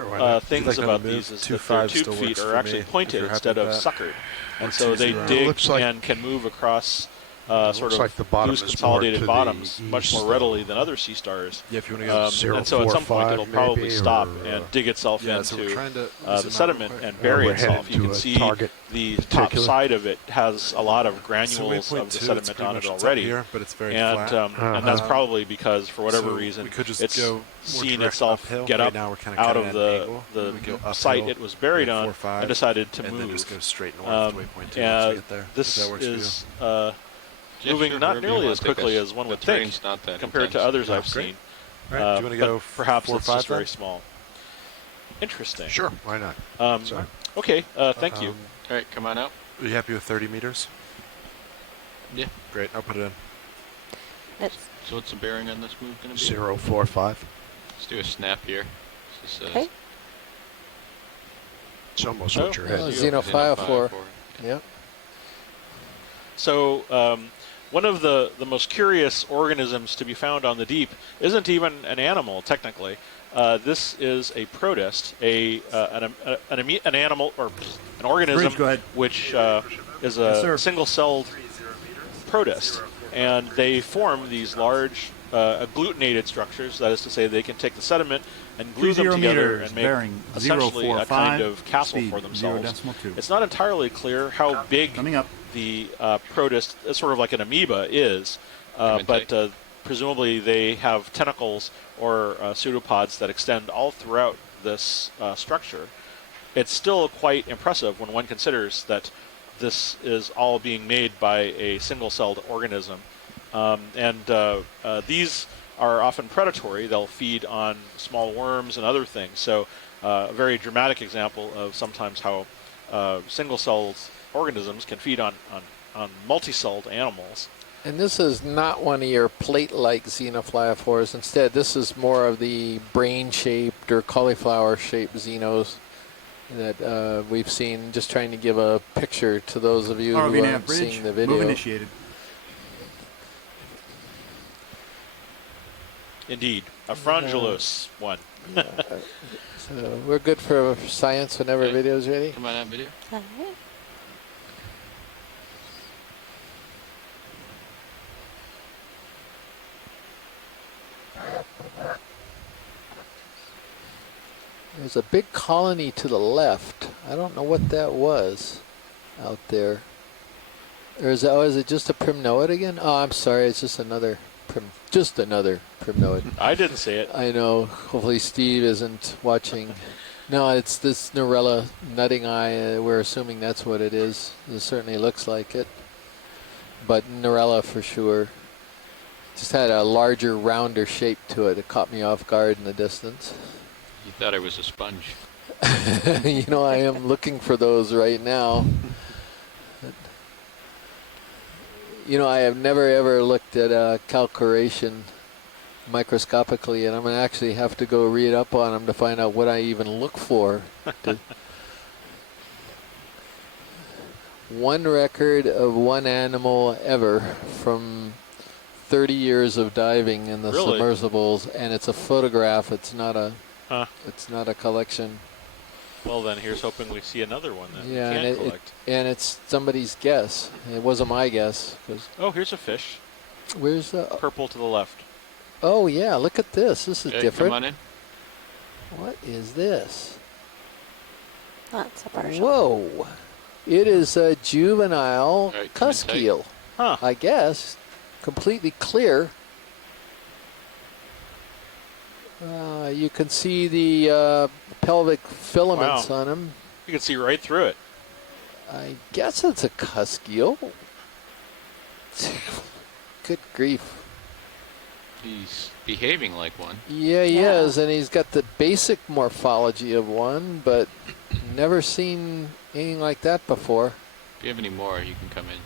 things about these is that their tube feet are actually pointed instead of suckered. And so they dig and can move across sort of loose consolidated bottoms much more readily than other sea stars. Yeah, if you want to go 0, and so at some 4, point 5 it'll probably maybe, stop or, and dig itself into the sediment and We're bury headed itself. You to can a see target the top side of it has a lot of granules of the sediment on it already. Here, but it's very and flat. And that's probably because for whatever reason it's seen itself get up out of the site it was buried on and decided to move. Then just go straight north to waypoint 2 once we get there. This is moving not nearly as quickly as one would think compared to others I've seen. Right. Do you want to go perhaps 4, it's 5 just then? very small. Interesting. Sure, why not? Okay, thank you. All right, come on out. Are you happy with 30 meters? Yeah. Great, I'll put it in. So what's the bearing on this move going to be? 0, 4, 5. Let's do a snap here. Okay. It's almost what your head is. Xenophile. Yep. So one of the most curious organisms to be found on the deep isn't even an animal, technically. This is a protist, an animal or an organism which is a single-celled protist, and they form these large agglutinated structures. That is to say, they can take the sediment and glue them together and make essentially a kind of castle for themselves. It's not entirely clear how big the protist, sort of like an amoeba, is, but presumably they have tentacles or pseudopods that extend all throughout this structure. It's still quite impressive when one considers that this is all being made by a single-celled organism. These are often predatory. They'll feed on small worms and other things. So a very dramatic example of sometimes how single-celled organisms can feed on multi-celled animals. And this is not one of your plate-like xenophliophores. Instead, this is more of the brain-shaped or cauliflower-shaped xenos that we've seen. Just trying to give a picture to those of you who aren't seeing the video. Move initiated. Indeed, a frangulose one. So we're good for science whenever video's ready. Come on out, video. All right. There's a big colony to the left. I don't know what that was out there. Or is it just a primnoid again? Oh, I'm sorry, it's just another primnoid. I didn't see it. I know. Hopefully Steve isn't watching. No, it's this Narella nutting eye. We're assuming that's what it is. It certainly looks like it. But Narella for sure. Just had a larger, rounder shape to it. It caught me off guard in the distance. You thought it was a sponge. You know, I am looking for those right now. You know, I have never ever looked at calcoration microscopically, and I'm going to actually have to go read up on them to find out what I even look for. One record of one animal ever from 30 years of diving in the submersibles, and it's a photograph. It's not a. It's not a collection. Well, then here's hoping we see another one that yeah, we can collect. And it's somebody's guess. It wasn't my guess. Oh, here's a fish. Where's the purple to the left? Oh yeah, look at this. This is different. Come on in. What is this? That's a partial. Whoa! It is a juvenile cusk eel. I guess. Completely clear. You can see the pelvic filaments on him. You can see right through it. I guess it's a cusk eel. Good grief. He's behaving like one. Yeah, he is, and he's got the basic morphology of one, but never seen anything like that before. If you have any more, you can come in.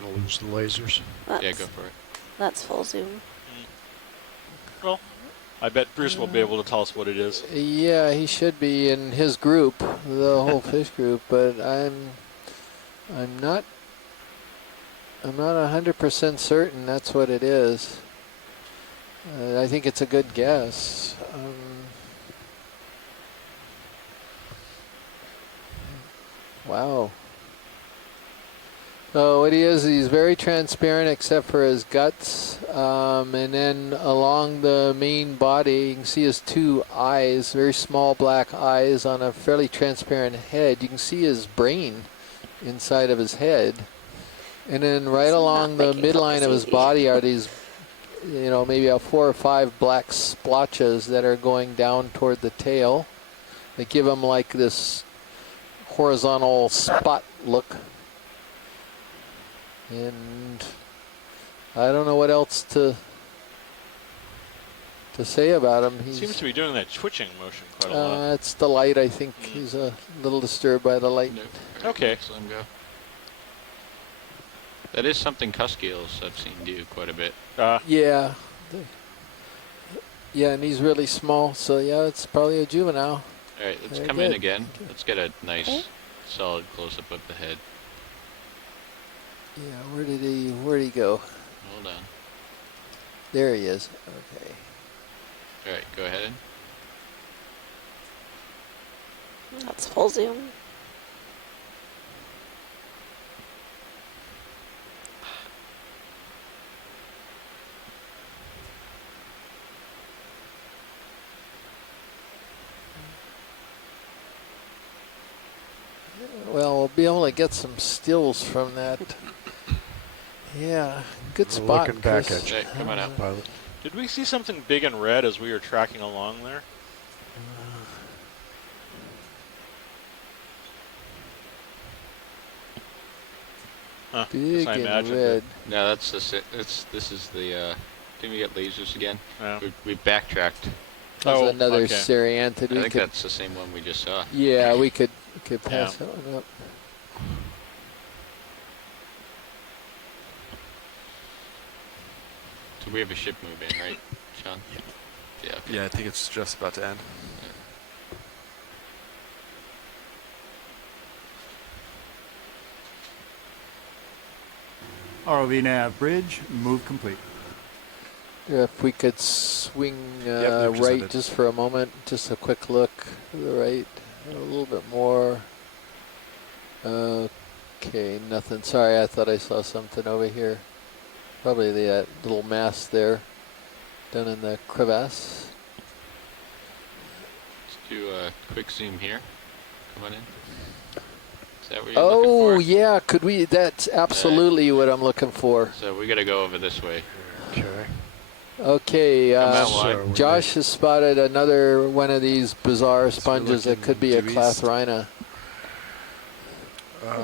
Gonna lose the lasers. Yeah, go for it. That's full zoom. Well, I bet Bruce will be able to tell us what it is. Yeah, he should be in his group, the whole fish group, but I'm not 100% certain that's what it is. I think it's a good guess. Wow. So what he is, he's very transparent except for his guts. And then along the main body, you can see his two eyes, very small black eyes on a fairly transparent head. You can see his brain inside of his head. And then right along the midline of his body are these, you know, maybe 4 or 5 black splotches that are going down toward the tail. They give him like this horizontal spot look. And I don't know what else to say about him. He seems to be doing that twitching motion quite a lot. It's the light, I think. He's a little disturbed by the light. Okay. Let him go. That is something cusk eels I've seen do quite a bit. Yeah. Yeah, and he's really small, so yeah, it's probably a juvenile. All right, let's come in again. Let's get a nice, solid close-up of the head. Yeah, where'd he go? Hold on. There he is. Okay. All right, go ahead. That's full zoom. Well, we'll be able to get some stills from that. Yeah, good spot. Looking back at you. Hey, come on out. Pilot. Did we see something big and red as we were tracking along there? Big and red. No, that's this is the. Can we get lasers again? Yeah. We backtracked. That's another Seriantid. I think that's the same one we just saw. Yeah, we could pass that one up. So we have a ship moving, right, Sean? Yeah. Okay. Yeah, I think it's just about to end. ROV nav bridge, move complete. If we could swing right just for a moment, just a quick look to the right, a little bit more. Okay, nothing. Sorry, I thought I saw something over here. Probably that little mass there, down in the crevasse. a quick zoom here. Come on in. Is that what you're looking for? Oh, yeah. Could we? That's absolutely what I'm looking for. So we got to go over this way. Okay. Okay, Josh has spotted another one of these bizarre sponges that could be a Clathrina.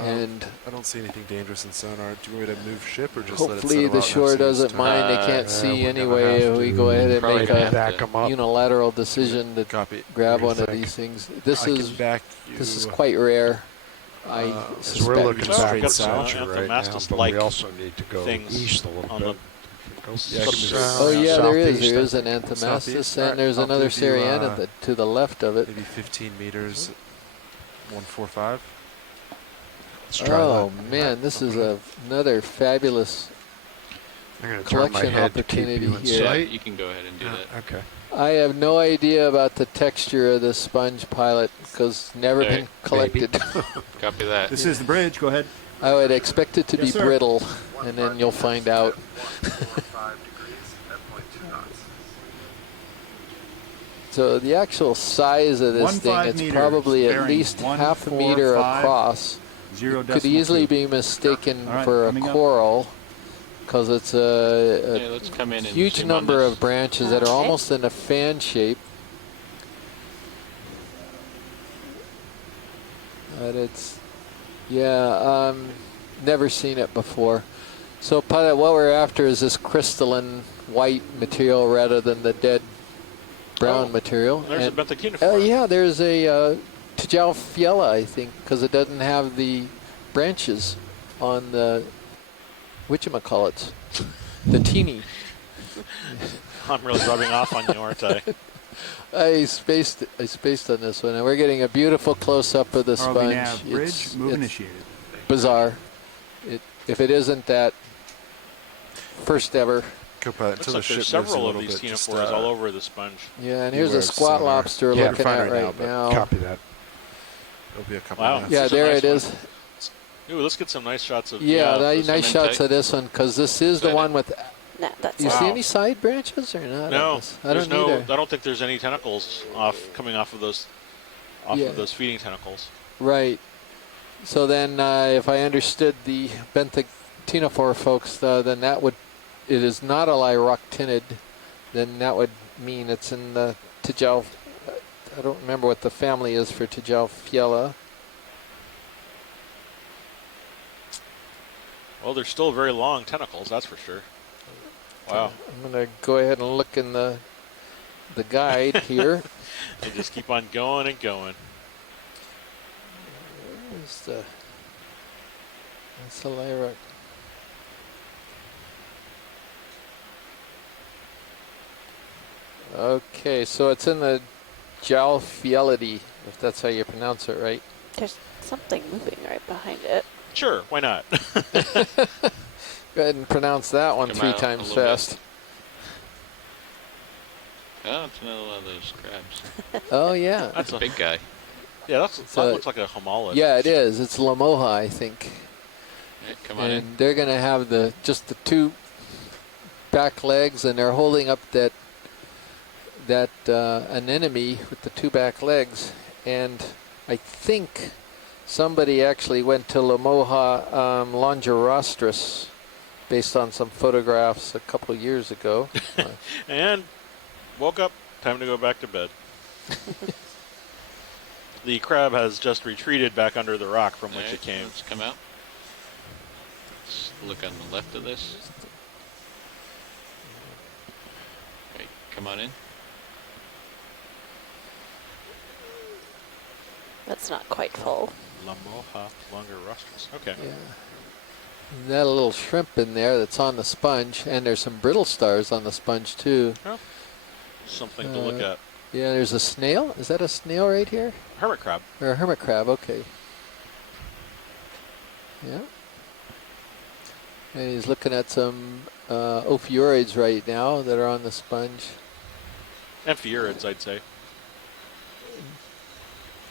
And I don't see anything dangerous in sonar. Do you want me to move ship or just hopefully let it the shore doesn't mind. They can't see anyway if we go ahead and make a unilateral decision to grab one of these things. This is quite rare. I suspect. We're looking back at south right now, but we also need to go east a little bit. Oh yeah, there is an Anthomastus, and there's another Sariana to the left of it. Maybe 15 meters, 145. Oh man, this is another fabulous collection opportunity here. Yeah, you can go ahead and do that. Okay. I have no idea about the texture of this sponge, pilot, because never been collected. Copy that. This is the bridge. Go ahead. I would expect it to be brittle, and then you'll find out. So the actual size of this thing, it's probably at least half a meter across. It could easily be mistaken for a coral because it's a huge number of branches that are almost in a fan shape. But it's, yeah, never seen it before. So pilot, what we're after is this crystalline white material rather than the dead brown material. There's a Benthiquinophora. Oh yeah, there's a Tijaufiella, I think, because it doesn't have the branches on the whatchamacallits, the teeny. I'm really rubbing off on you, aren't I? I spaced on this one, and we're getting a beautiful close-up of the sponge. Bridge, move initiated. Bizarre. If it isn't that first ever. Looks like there's several of these Ctenophores all over the sponge. Yeah, and here's a squat lobster looking at right now. Copy that. There'll be a couple. Wow. Yeah, there it is. Ooh, let's get some nice shots of. Yeah, nice shots of this one, because this is the one with. That's you see any side branches or not? No, I don't either. I don't think there's any tentacles coming off of those of those feeding tentacles. Right. So then, if I understood the Benthiquinophore folks, then that would. It is not a lyroctinid, then that would mean it's in the Tijau. I don't remember what the family is for Tijaufiella. Well, they're still very long tentacles, that's for sure. Wow. I'm going to go ahead and look in the guide here. They just keep on going and going. Where's the? That's the lyroc. Okay, so it's in the Jaufielidae, if that's how you pronounce it, right? There's something moving right behind it. Sure, why not? Go ahead and pronounce that one 3 times fast. Oh, it's another one of those crabs. Oh, yeah. That's a big guy. Yeah, that looks like a homalid. Yeah, it is. It's Lamoha, I think. Yeah, come on in. They're going to have just the 2 back legs, and they're holding up that anemone with the 2 back legs, and I think somebody actually went to Lamoha longirostris based on some photographs a couple of years ago. And woke up, time to go back to bed. The crab has just retreated back under the rock from which it came. Let's come out. Let's look on the left of this. Okay, come on in. That's not quite full. Lamoha longirostris. Okay. Yeah. That little shrimp in there that's on the sponge, and there's some brittle stars on the sponge too. Oh. Something to look at. Yeah, there's a snail. Is that a snail right here? Hermit crab. Or a hermit crab, okay. Yeah. And he's looking at some ophiurids right now that are on the sponge. Amphiurids, I'd say.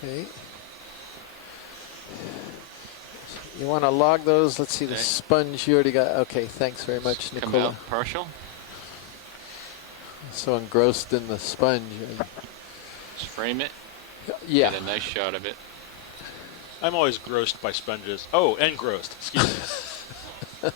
Okay. You want to log those? Let's see the sponge you already got. Okay, thanks very much, Nicola. Come out partial. So engrossed in the sponge. Let's frame it. Yeah. Get a nice shot of it. I'm always grossed by sponges. Oh, engrossed. Excuse me.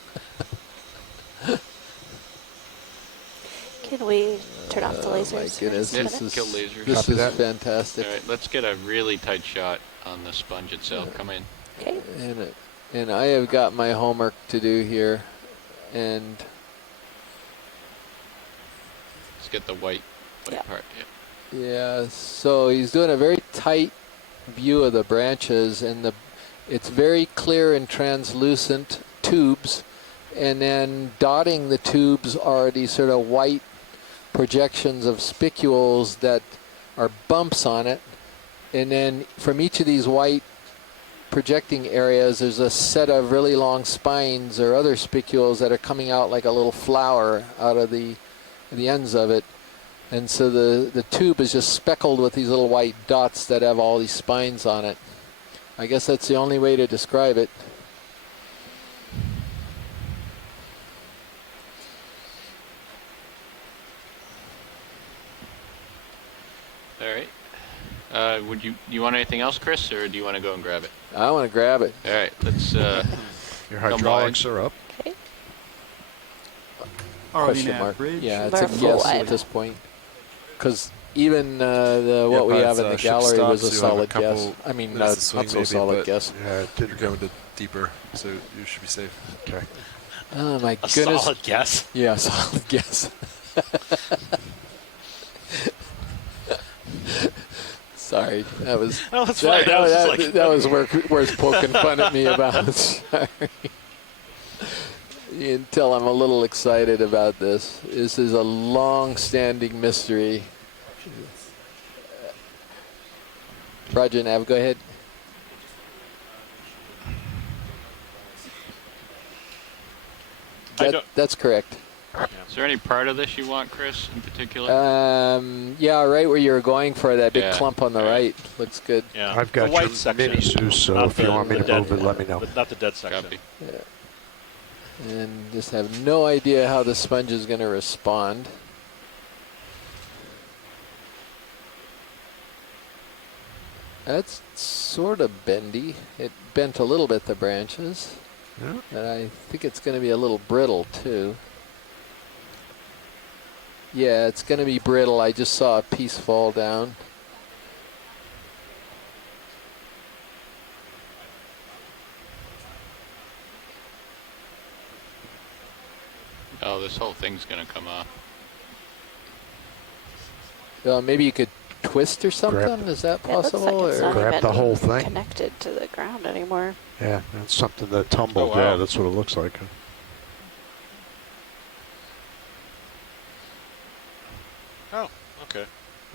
Can we turn off the lasers? Oh my goodness, this is fantastic. All right, let's get a really tight shot on the sponge itself. Come in. Okay. And I have got my homework to do here, and let's get the white part. Yeah. Yeah. So he's doing a very tight view of the branches, and it's very clear and translucent tubes, and then dotting the tubes are these sort of white projections of spicules that are bumps on it, and then from each of these white projecting areas there's a set of really long spines or other spicules that are coming out like a little flower out of the ends of it. And so the tube is just speckled with these little white dots that have all these spines on it. I guess that's the only way to describe it. All right. Would you want anything else, Chris, or do you want to go and grab it? I want to grab it. All right. Let's. Your hydraulics are up. Okay. Question mark. Yeah, it's a guess at this point. Because even what we have in the gallery was a solid guess. I mean, not so solid guess. Yeah, you're going to deeper, so you should be safe. Okay. Oh my A goodness. solid guess? Yeah, solid guess. Sorry, that was No, that's fine. that was worth poking fun at me about. Sorry. You can tell I'm a little excited about this. This is a long-standing mystery. Roger, Nav, go ahead. That's correct. Is there any part of this you want, Chris, in particular? Yeah, right where you're going for that big clump on the right. Looks good. Yeah. I've got the white your section, mini Zeus, so if you want me to move it, let me know. But not the dead section. Copy. Yeah. And just have no idea how the sponge is going to respond. That's sort of bendy. It bent a little bit, the branches. Yeah. And I think it's going to be a little brittle too. Yeah, it's going to be brittle. I just saw a piece fall down. Oh, this whole thing's going to come off. Maybe you could twist or something? Is that possible? It looks like it's not grab even the whole thing. connected to the ground anymore. Yeah, that's something that tumbled. Oh, wow. Yeah, that's what it looks like. Oh, okay.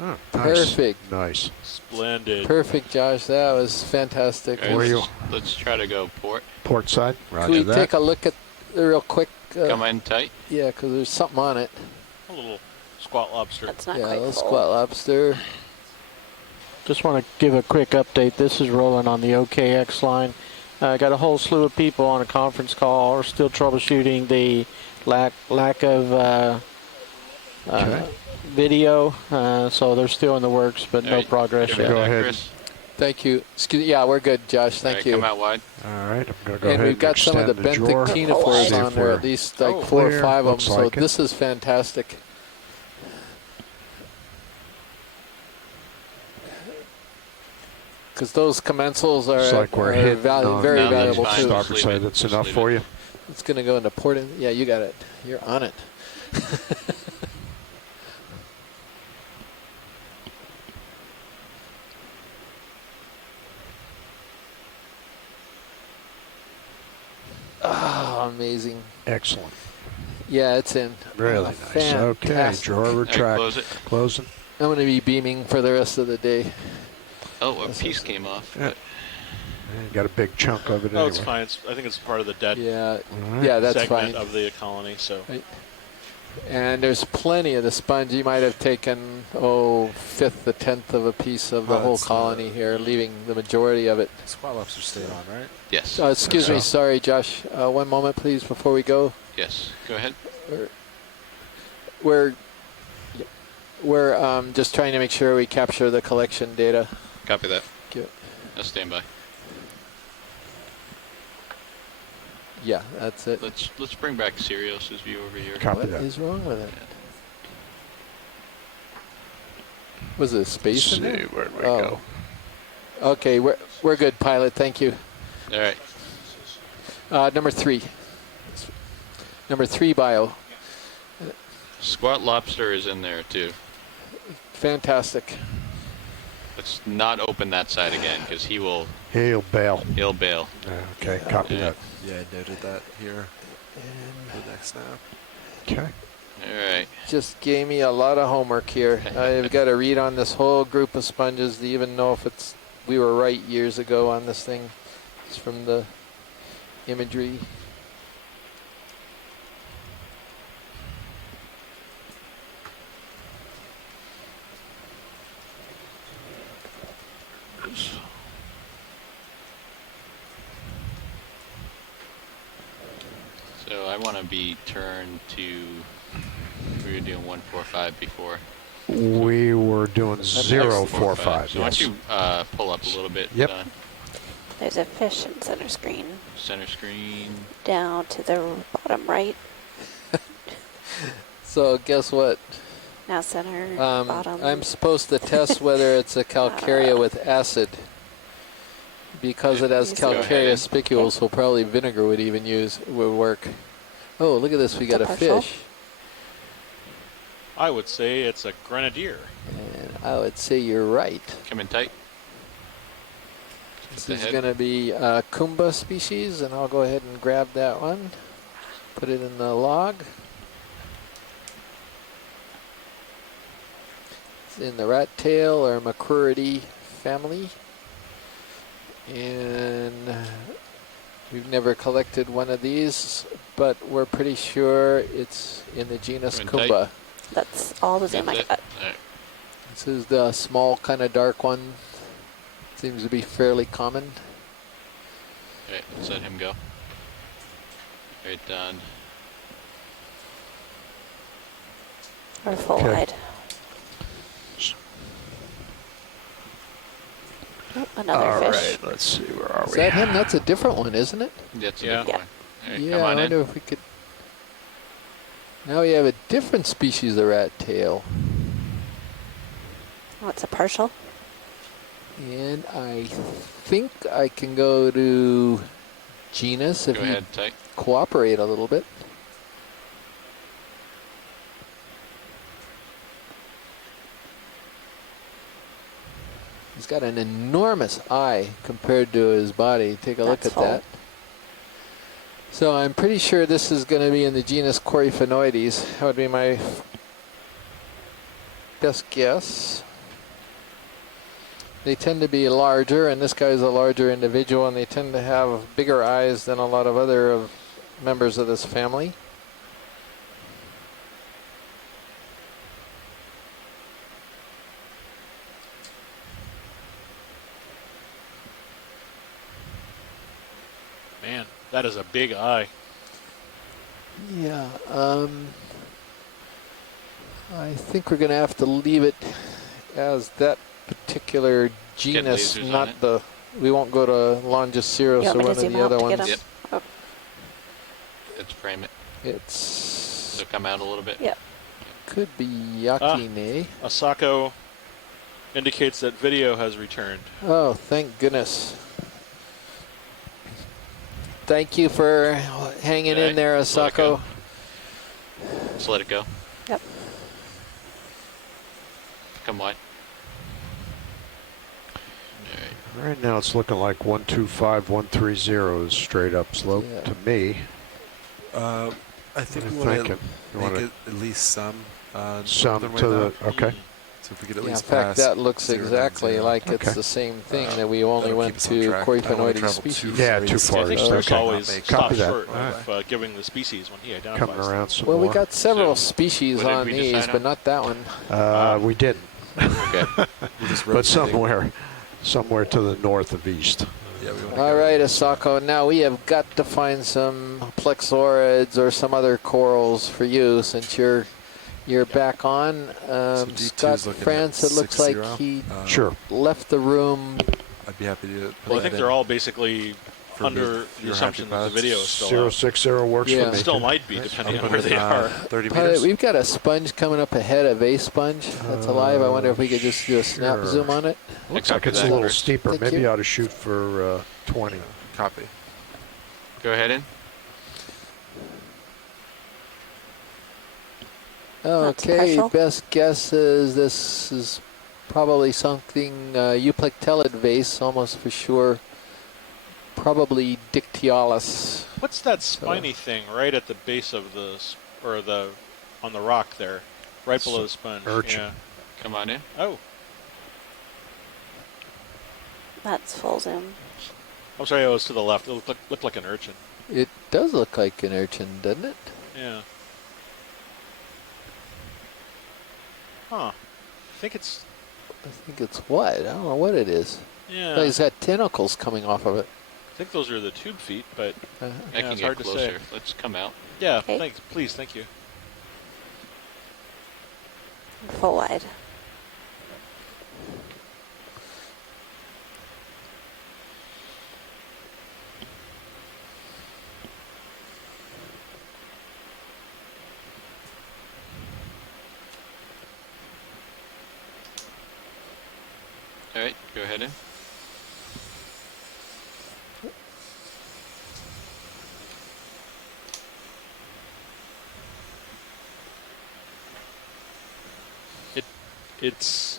Oh, Perfect. Nice. Splendid. Perfect, Josh. That was fantastic. All right, let's try to go port. Port side. Can we take a look at the real quick? Come in tight. Yeah, because there's something on it. A little squat lobster. That's not Yeah, a quite little full. squat lobster. Just want to give a quick update. This is rolling on the OKX line. Got a whole slew of people on a conference call. We're still troubleshooting the lack of video, so they're still in the works, but no progress yet. Go ahead. Chris. Thank you. Excuse, yeah, we're good, Josh. Thank you. Come out wide. All right, I'm going to go And ahead we've got some of the extend drawer. benthic ctenophores See on if there, we're at least like 4 or clear. 5 of them. Looks So like it. this is fantastic. Because those commensals It's like we're hitting on very No, that's valuable fine. too. starboard Just side. leave it. That's Just enough leave for it. you. It's going to go into port. Yeah, you got it. You're on it. Oh, amazing. Excellent. Yeah, it's in. Really Oh, nice. Okay, fantastic. drawer retract. close it. Closing. I'm going to be beaming for the rest of the day. Oh, a piece came off. Yeah. You got a big chunk of it Oh, anyway. it's fine. I think it's part of the dead Yeah, All right. yeah, that's segment fine. of the colony. So Right. And there's plenty of the sponge. You might have taken, fifth, a tenth of a piece of the Oh, whole that's, colony here, leaving the majority of it. Squat lobster stayed on, right? Yes. Excuse me, so. sorry, Josh. One moment, please, before we go. Yes. Go ahead. We're just trying to make sure we capture the collection data. Copy that. Good. I'll stand by. Yeah, that's it. Let's bring back Sirius's view over here. What is wrong with it? Was it a space in there? Where'd we go? Okay, we're good, pilot. Thank you. All right. Number 3. Number 3 bio. Squat Lobster is in there too. Fantastic. Let's not open that side again because he'll bail. He'll bail. Okay, copy that. Yeah, I noted that here. The next snap. Okay. All right. Just gave me a lot of homework here. I've got to read on this whole group of sponges to even know if we were right years ago on this thing. It's from the imagery. So I want to be turned to. We were doing 145 before. We were doing 045. So why don't you pull up a little bit? Yep. There's a fish in center screen. Center screen. Down to the bottom right. So guess what? Now center, bottom. I'm supposed to test whether it's a calcarea with acid. Because it has calcarea spicules, so probably vinegar would work. Oh, look at this, we got a fish. I would say it's a grenadier. And I would say you're right. Come in tight. This is going to be a Kumba species, and I'll go ahead and grab that one. Put it in the log. It's in the rat tail or Macrouridae family. And we've never collected one of these, but we're pretty sure it's in the genus Kumba. That's all the zoom I got. This is the small kind of dark one. Seems to be fairly common. Okay, let's let him go. Right, done. Or full wide. Oh, another fish. Alright, let's see, where are we? Is that him? That's a different one, isn't it? That's a different one. Right, Yeah, come on I wonder if we could... Now we have a different species of rat tail. Oh, it's a partial? And I think I can go to genus if Go you ahead, tight. cooperate a little bit. He's got an enormous eye compared to his body. Take a look at that. So I'm pretty sure this is going to be in the genus Crinoides. That would be my best guess. They tend to be larger, and this guy's a larger individual, and they tend to have bigger eyes than a lot of other members of this family. Man, that is a big eye. Yeah, I think we're going to have to leave it as that particular genus, not the. We won't go to Longiceros or one of the other ones. Yep. Oh. Let's frame it. It's. So come out a little bit. Yep. Could be Yakine. Asako indicates that video has returned. Oh, thank goodness. Thank you for hanging in there, Asako. Just let it go. Yep. Come wide. Right now it's looking like 125, 130 is straight up slope to me. I think we want to make it at least some. Some to the, okay. So if we could at In least fact, pass that looks 090. exactly like it's the same thing that we only went to Crinoid species. Yeah, too far. I think Bruce always Copy stops that. short of giving the species when he identifies. Coming around some Well, more. we got several species on these, but not that one. We didn't. Okay. But somewhere to the north of east. Yeah, All right, Asako. Now we have got to find some plexaurids or some other corals for you, since you're You're back on. Scott France, it looks like he left the room. I'd be happy to. Well, I think they're all basically under the assumption that the video is still 060 works for me. It still might be, depending on where they are. 30 meters. We've got a sponge coming up ahead of a sponge that's alive. I wonder if we could just do a snap zoom on it. Looks like it's a little steeper. Maybe you ought to shoot for 20. Copy. Go ahead in. Okay, best guess is this is probably something euplectellid vase, almost for sure. Probably Dictyalis. What's that spiny thing right at the base of on the rock there, right below the sponge? Urchin. Yeah. Come on in. Oh. That's full zoom. I'm sorry, it was to the left. It looked like an urchin. It does look like an urchin, doesn't it? Yeah. Huh. I think it's what? I don't know what it is. Yeah. But it's got tentacles coming off of it. I think those are the tube feet, but I can it's get hard closer. to say. Let's come out. Yeah, thanks. Please, thank you. Full wide. All right, go ahead in. It's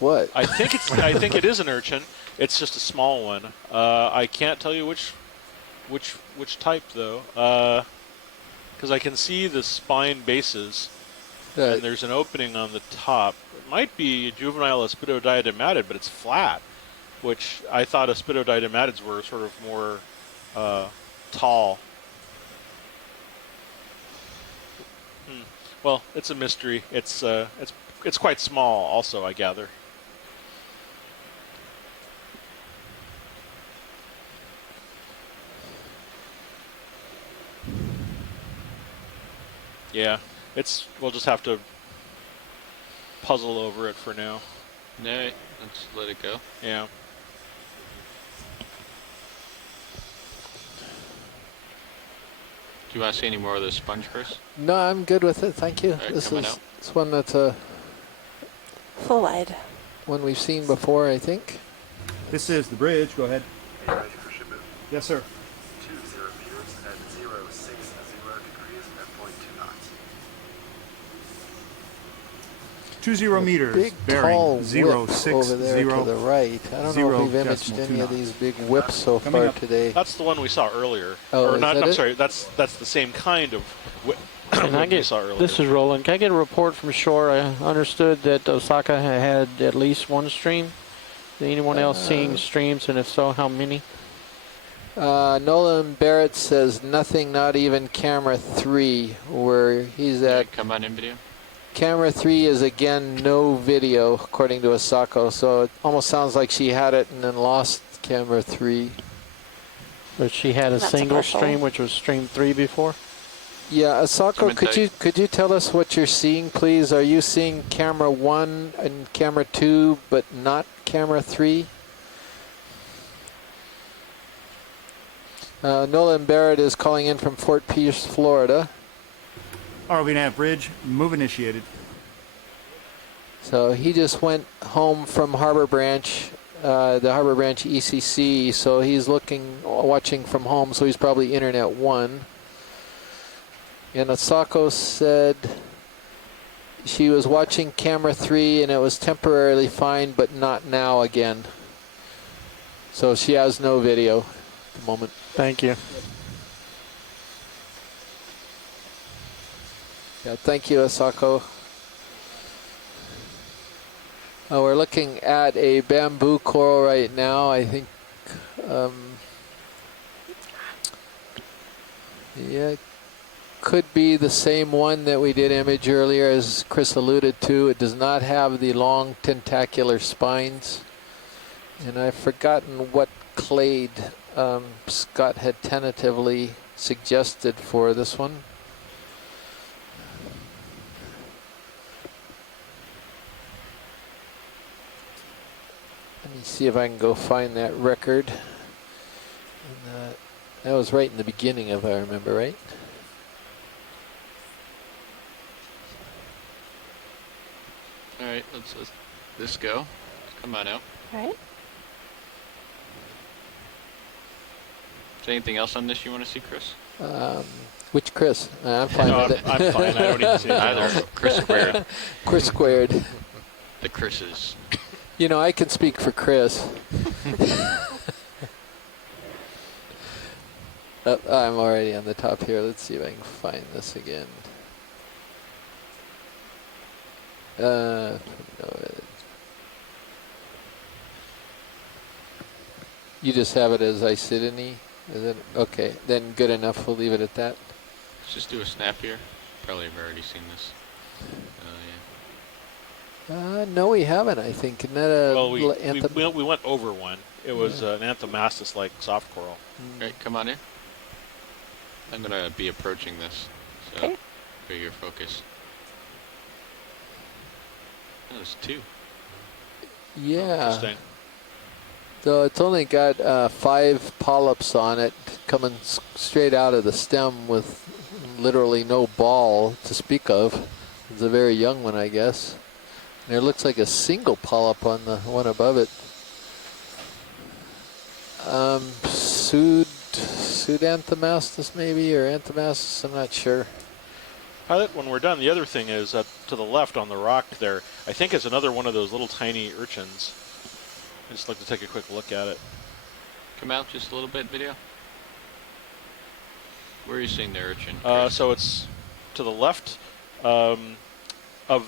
what? I think it is an urchin. It's just a small one. I can't tell you which type though, because I can see the spine bases, and there's an opening on the top. It might be a juvenile Aspidodiadematid, but it's flat, which I thought Aspidodiadematids were sort of more tall. Well, it's a mystery. It's quite small, also, I gather. Yeah, we'll just have to puzzle over it for now. All right, let's let it go. Yeah. Do you want to see any more of this sponge, Chris? No, I'm good with it. Thank you. Right, this is one that's full wide. One we've seen before, I think. This is the bridge. Go ahead. Are you ready for shipment? Yes, sir. 20 meters at 060 degrees at 0.2 knots. 20 meters. Big tall whip 060 over there to the right. I don't know if we've imaged any of these big whips so far today. That's the one we saw earlier. Oh, or not? I'm sorry. That's the same kind of whip we saw earlier. This is Roland. Can I get a report from shore? I understood that Osaka had at least one stream. Is anyone else seeing streams, and if so, how many? Nolan Barrett says nothing, not even camera 3, where he's at. Come on in, video. Camera 3 is again no video, according to Asako, so it almost sounds like she had it and then lost camera 3. But she had a single stream, which was stream 3 before? Yeah, Asako, could you tell us what you're seeing, please? Are you seeing camera 1 and camera 2, but not camera 3? Nolan Barrett is calling in from Fort Pierce, Florida. ROV nav bridge, move initiated. So he just went home from Harbor Branch, the Harbor Branch ECC, so he's watching from home, so he's probably Internet 1. And Asako said she was watching camera 3 and it was temporarily fine, but not now again. So she has no video at the moment. Thank you. Yeah, thank you, Asako. We're looking at a bamboo coral right now. I think, yeah, could be the same one that we did image earlier, as Chris alluded to. It does not have the long tentacular spines. And I've forgotten what clade Scott had tentatively suggested for this one. Let me see if I can go find that record. And, that was right in the beginning, if I remember right. All right, let's this go. Come on out. All right. Is there anything else on this you want to see, Chris? Which Chris? I'm fine No, with it. I'm fine. I don't need to see it. Either. Chris squared. Chris squared. The Chris's. You know, I can speak for Chris. I'm already on the top here. Let's see if I can find this again. No, you just have it as Isidini? Is it? Okay, then good enough. We'll leave it at that. Let's just do a snap here. Probably have already seen this. Yeah. No, we haven't, I think. Isn't that a Well, we went over one. It was an Anthomastus-like soft coral. All right, come on in. I'm going to be approaching this, so Okay. for your focus. Oh, there's two. Yeah. Interesting. So it's only got 5 polyps on it, coming straight out of the stem with literally no ball to speak of. It's a very young one, I guess. And there looks like a single polyp on the one above it. Anthomastus maybe, or Anthomastus, I'm not sure. Pilot, when we're done, the other thing is to the left on the rock there, I think it's another one of those little tiny urchins. I'd just like to take a quick look at it. Come out just a little bit, video. Where are you seeing the urchin? So it's to the left of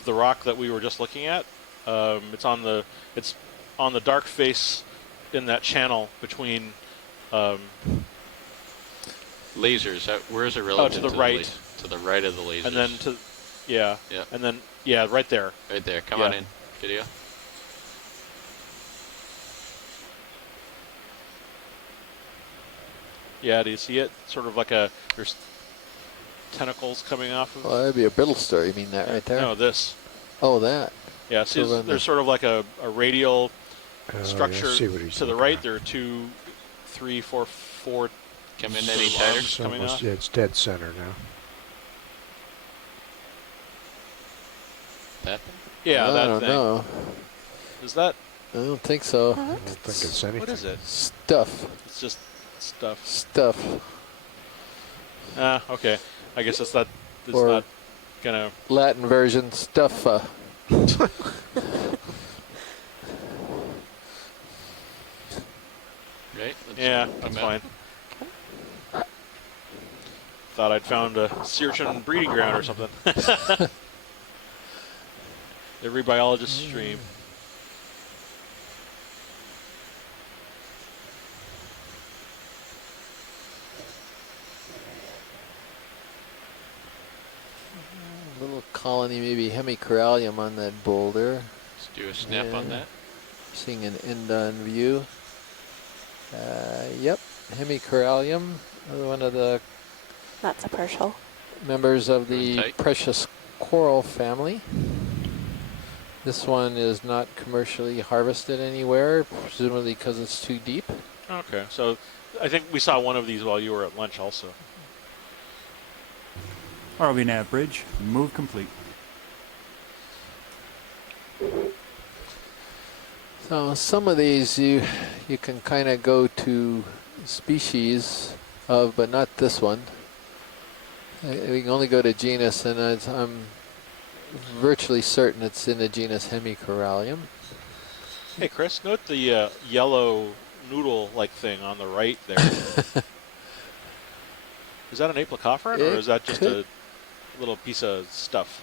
the rock that we were just looking at. It's on the dark face in that channel between lasers. Where is it relative to the right? To the right of the lasers. And then yeah. And then right there. Right there. Come on in, video. Yeah, do you see it? Sort of like there's tentacles coming off of. Well, that'd be a brittle star. You mean that right there? No, this. Oh, that. Yeah, see, there's sort of like a radial structure to the right. There are 2, 3, 4. Come in any tighter. Coming off. Yeah, it's dead center now. That? Yeah, that I don't thing. know. Is that? I don't think so. I don't think it's anything. What is it? Stuff. It's just stuff. Stuff. Okay. I guess it's not gonna. Latin version stuff. Right? Yeah, that's fine. Thought I'd found a sea urchin breeding ground or something. Every biologist's dream. Little colony, maybe hemicorallium on that boulder. Let's do a snap on that. Seeing an end on view. Yep, hemicorallium, one of the That's a partial. members of the precious coral family. This one is not commercially harvested anywhere, presumably because it's too deep. Okay, so I think we saw one of these while you were at lunch also. ROV nav bridge, move complete. So some of these you can kind of go to species of, but not this one. We can only go to genus, and I'm virtually certain it's in the genus Hemicorallium. Hey Chris, note the yellow noodle-like thing on the right there. Is that an aplicophoran, or is that just a little piece of stuff?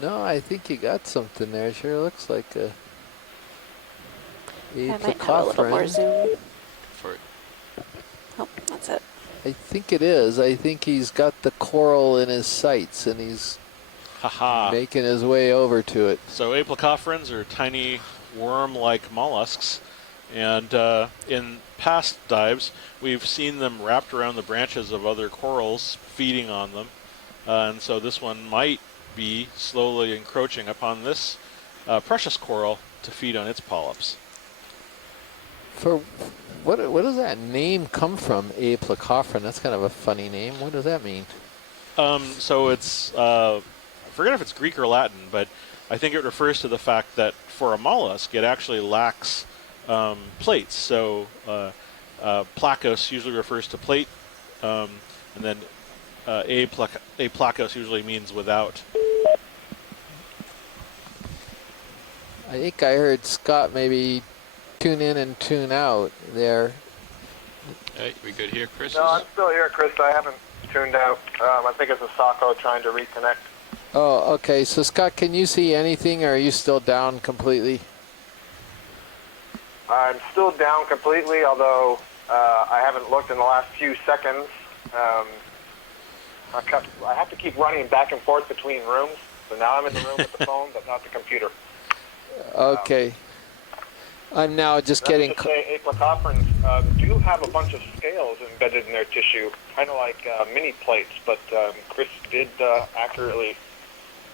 No, I think you got something there. Sure looks like a I might have a little more zoom. For it. Oh, that's it. I think it is. I think he's got the coral in his sights, and he's making his way over to it. So aplicopherans are tiny worm-like mollusks, and in past dives, we've seen them wrapped around the branches of other corals, feeding on them. And so this one might be slowly encroaching upon this precious coral to feed on its polyps. For what does that name come from? Aplacophoran. That's kind of a funny name. What does that mean? So it's I forget if it's Greek or Latin, but I think it refers to the fact that for a mollusk, it actually lacks plates. So plakos usually refers to plate, and then aplakos usually means without. I think I heard Scott maybe tune in and tune out there. Hey, we good here, Chris? No, I'm still here, Chris. I haven't tuned out. I think it's Asako trying to reconnect. Oh, okay. So Scott, can you see anything, or are you still down completely? I'm still down completely, although I haven't looked in the last few seconds. I have to keep running back and forth between rooms. So now I'm in the room with the phone, but not the computer. Okay. I'm now just getting... say aplacopherans do have a bunch of scales embedded in their tissue, kind of like mini plates, but Chris did accurately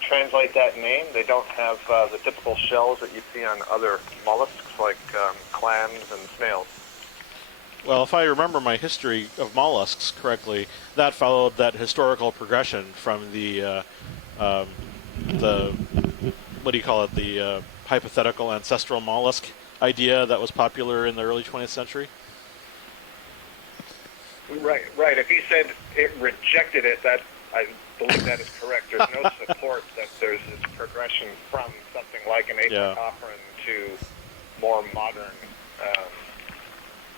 translate that name. They don't have the typical shells that you see on other mollusks like clams and snails. Well, if I remember my history of mollusks correctly, that followed that historical progression from the what do you call it, the hypothetical ancestral mollusk idea that was popular in the early 20th century. Right. If he said it rejected it, that I believe that is correct. There's no support that there's this progression from something like an aplacophoran to more modern.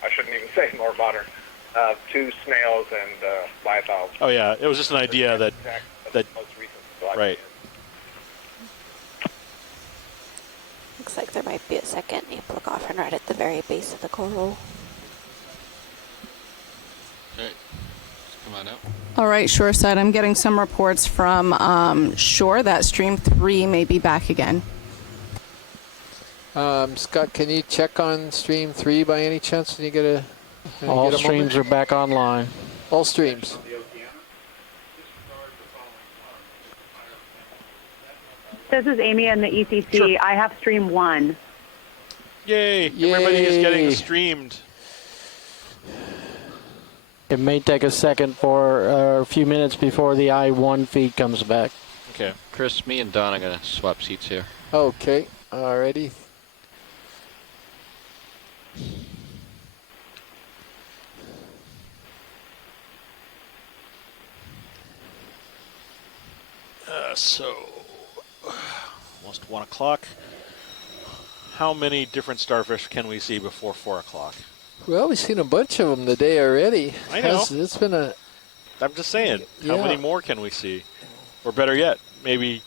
I shouldn't even say more modern. To snails and bivalves. Oh yeah, it was just an idea that most recent. Right. Looks like there might be a second aplacophoran right at the very base of the coral. Okay, come on out. All right, Shoreside, I'm getting some reports from Shore that stream 3 may be back again. Scott, can you check on stream 3 by any chance? Can you get a... All streams are back online. All streams. This is Amy in the ECC. Sure. I have stream 1. Yay! Everybody is getting streamed. It may take a second for a few minutes before the I1 feed comes back. Okay. Chris, me and Don are going to swap seats here. Okay. Alrighty. So, almost 1 o'clock. How many different starfish can we see before 4 o'clock? Well, we've seen a bunch of them today already. I know. It's been a... I'm just saying, how many more can we see? Or better yet, maybe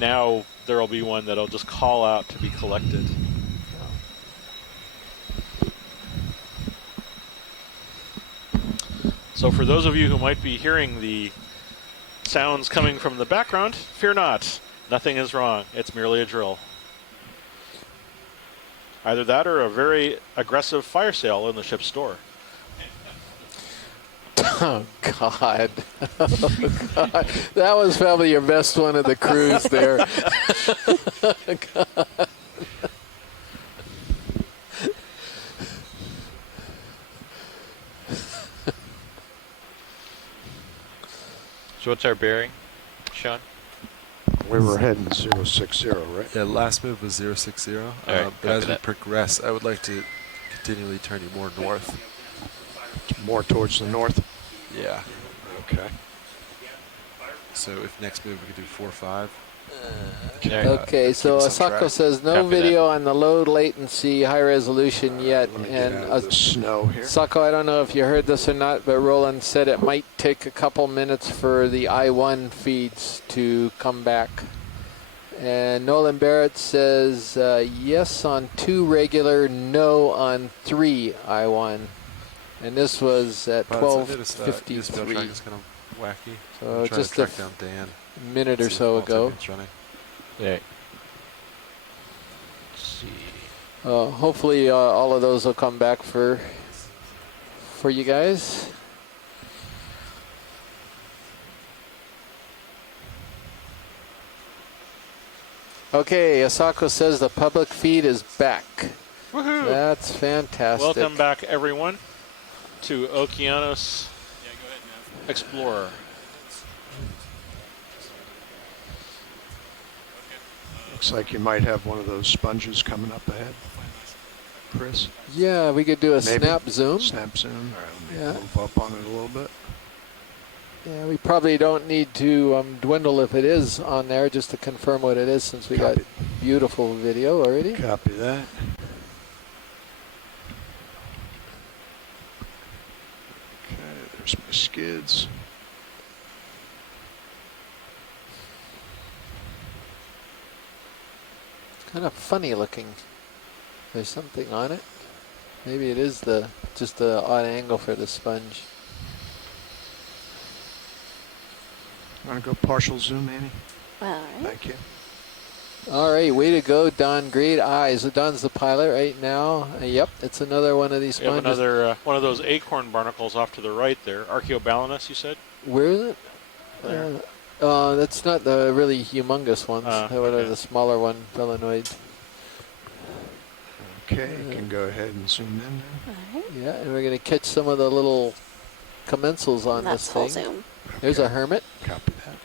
now there will be one that'll just call out to be collected. So for those of you who might be hearing the sounds coming from the background, fear not. Nothing is wrong. It's merely a drill. Either that or a very aggressive fire sale in the ship's store. Oh, God. Oh, God. That was probably your best one of the cruise there. God. So what's our bearing, Sean? We were heading 060, right? Yeah, last move was 060. Right, but as we progress, I would like to continually turn you more north. More towards the north? Yeah. Okay. So if next move we could do 4-5. Okay, so Asako says no video on the low latency, high resolution yet. And the snow here. Asako, I don't know if you heard this or not, but Roland said it might take a couple minutes for the I1 feeds to come back. And Nolan Barrett says yes on 2 regular, no on 3 I1. And this was at 12:53. Is kind of wacky. So just to track down Dan. Minute or so ago. Yeah. Let's see. Hopefully all of those will come back for you guys. Okay, Asako says the public feed is back. Woohoo! That's fantastic. Welcome back, everyone, to Okeanos Explorer. Looks like you might have one of those sponges coming up ahead, Chris. Yeah, we could do a Maybe. snap zoom. Snap zoom. Yeah. Move up on it a little bit. Yeah, we probably don't need to dwindle if it is on there just to confirm what it is, since we got beautiful video already. Copy that. Okay, there's my skids. It's kind of funny looking. There's something on it. Maybe it is just the odd angle for the sponge. Want to go partial zoom, Annie? All right. Thank you. All right, way to go, Don. Great eyes. Don's the pilot right now. Yep, it's another one of these We have sponges. another one of those acorn barnacles off to the right there. Archaeobalanus, you said? Where is it? There. That's not the really humongous ones. That would have the smaller one, Velinoid. Okay, you can go ahead and zoom in now. Yeah, and we're going to catch some of the little commensals on That's this full thing. zoom. There's a hermit. Copy that.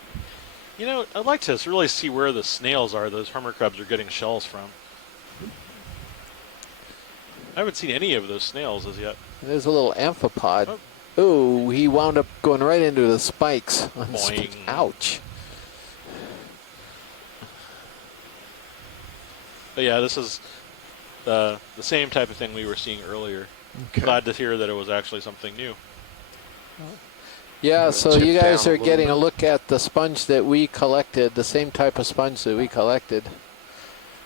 You know, I'd like to really see where the snails are those hermit crabs are getting shells from. I haven't seen any of those snails as yet. There's a little amphipod. Oh, he wound up going right into the spikes. Boing. Ouch. But yeah, this is the same type of thing we were seeing earlier. Okay. Glad to hear that it was actually something new. Yeah, so tip you guys down a are little getting bit. a look at the sponge that we collected, the same type of sponge that we collected.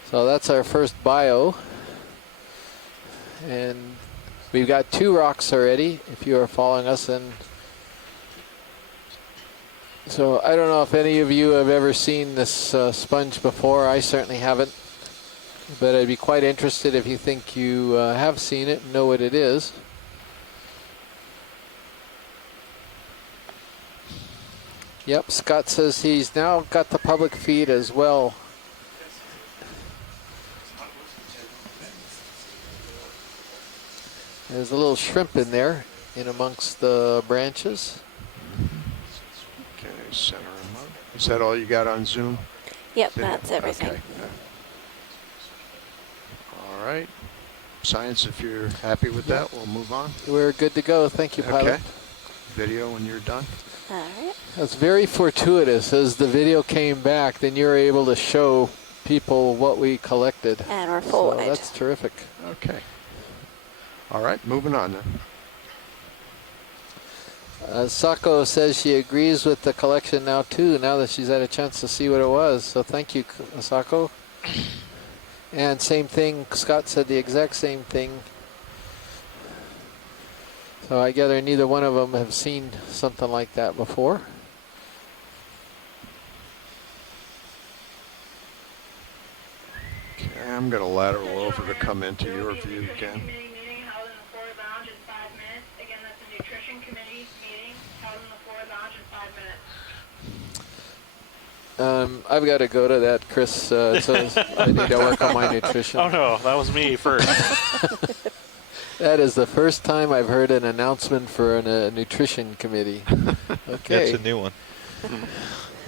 So that's our first bio. And we've got 2 rocks already, if you are following us. And so I don't know if any of you have ever seen this sponge before. I certainly haven't. But I'd be quite interested if you think you have seen it and know what it is. Yep, Scott says he's now got the public feed as well. There's a little shrimp in there, in amongst the branches. Okay, center him up. Is that all you got on Zoom? Yep, that's everything. Okay. All right. Science, if you're happy with that, we'll move on. We're good to go. Thank you, pilot. Okay. Video when you're done. All right. That's very fortuitous. As the video came back, then you're able to show people what we collected. And we're full So wide. that's terrific. Okay. All right, moving on then. Sako says she agrees with the collection now too, now that she's had a chance to see what it was. So thank you, Sako. And same thing, Scott said the exact same thing. So I gather neither one of them have seen something like that before. Okay, I'm going to lateral over to come into your view again. I've got to go to that, Chris. So I need to work on my nutrition. Oh no, that was me first. That is the first time I've heard an announcement for a nutrition committee. Okay. That's a new one.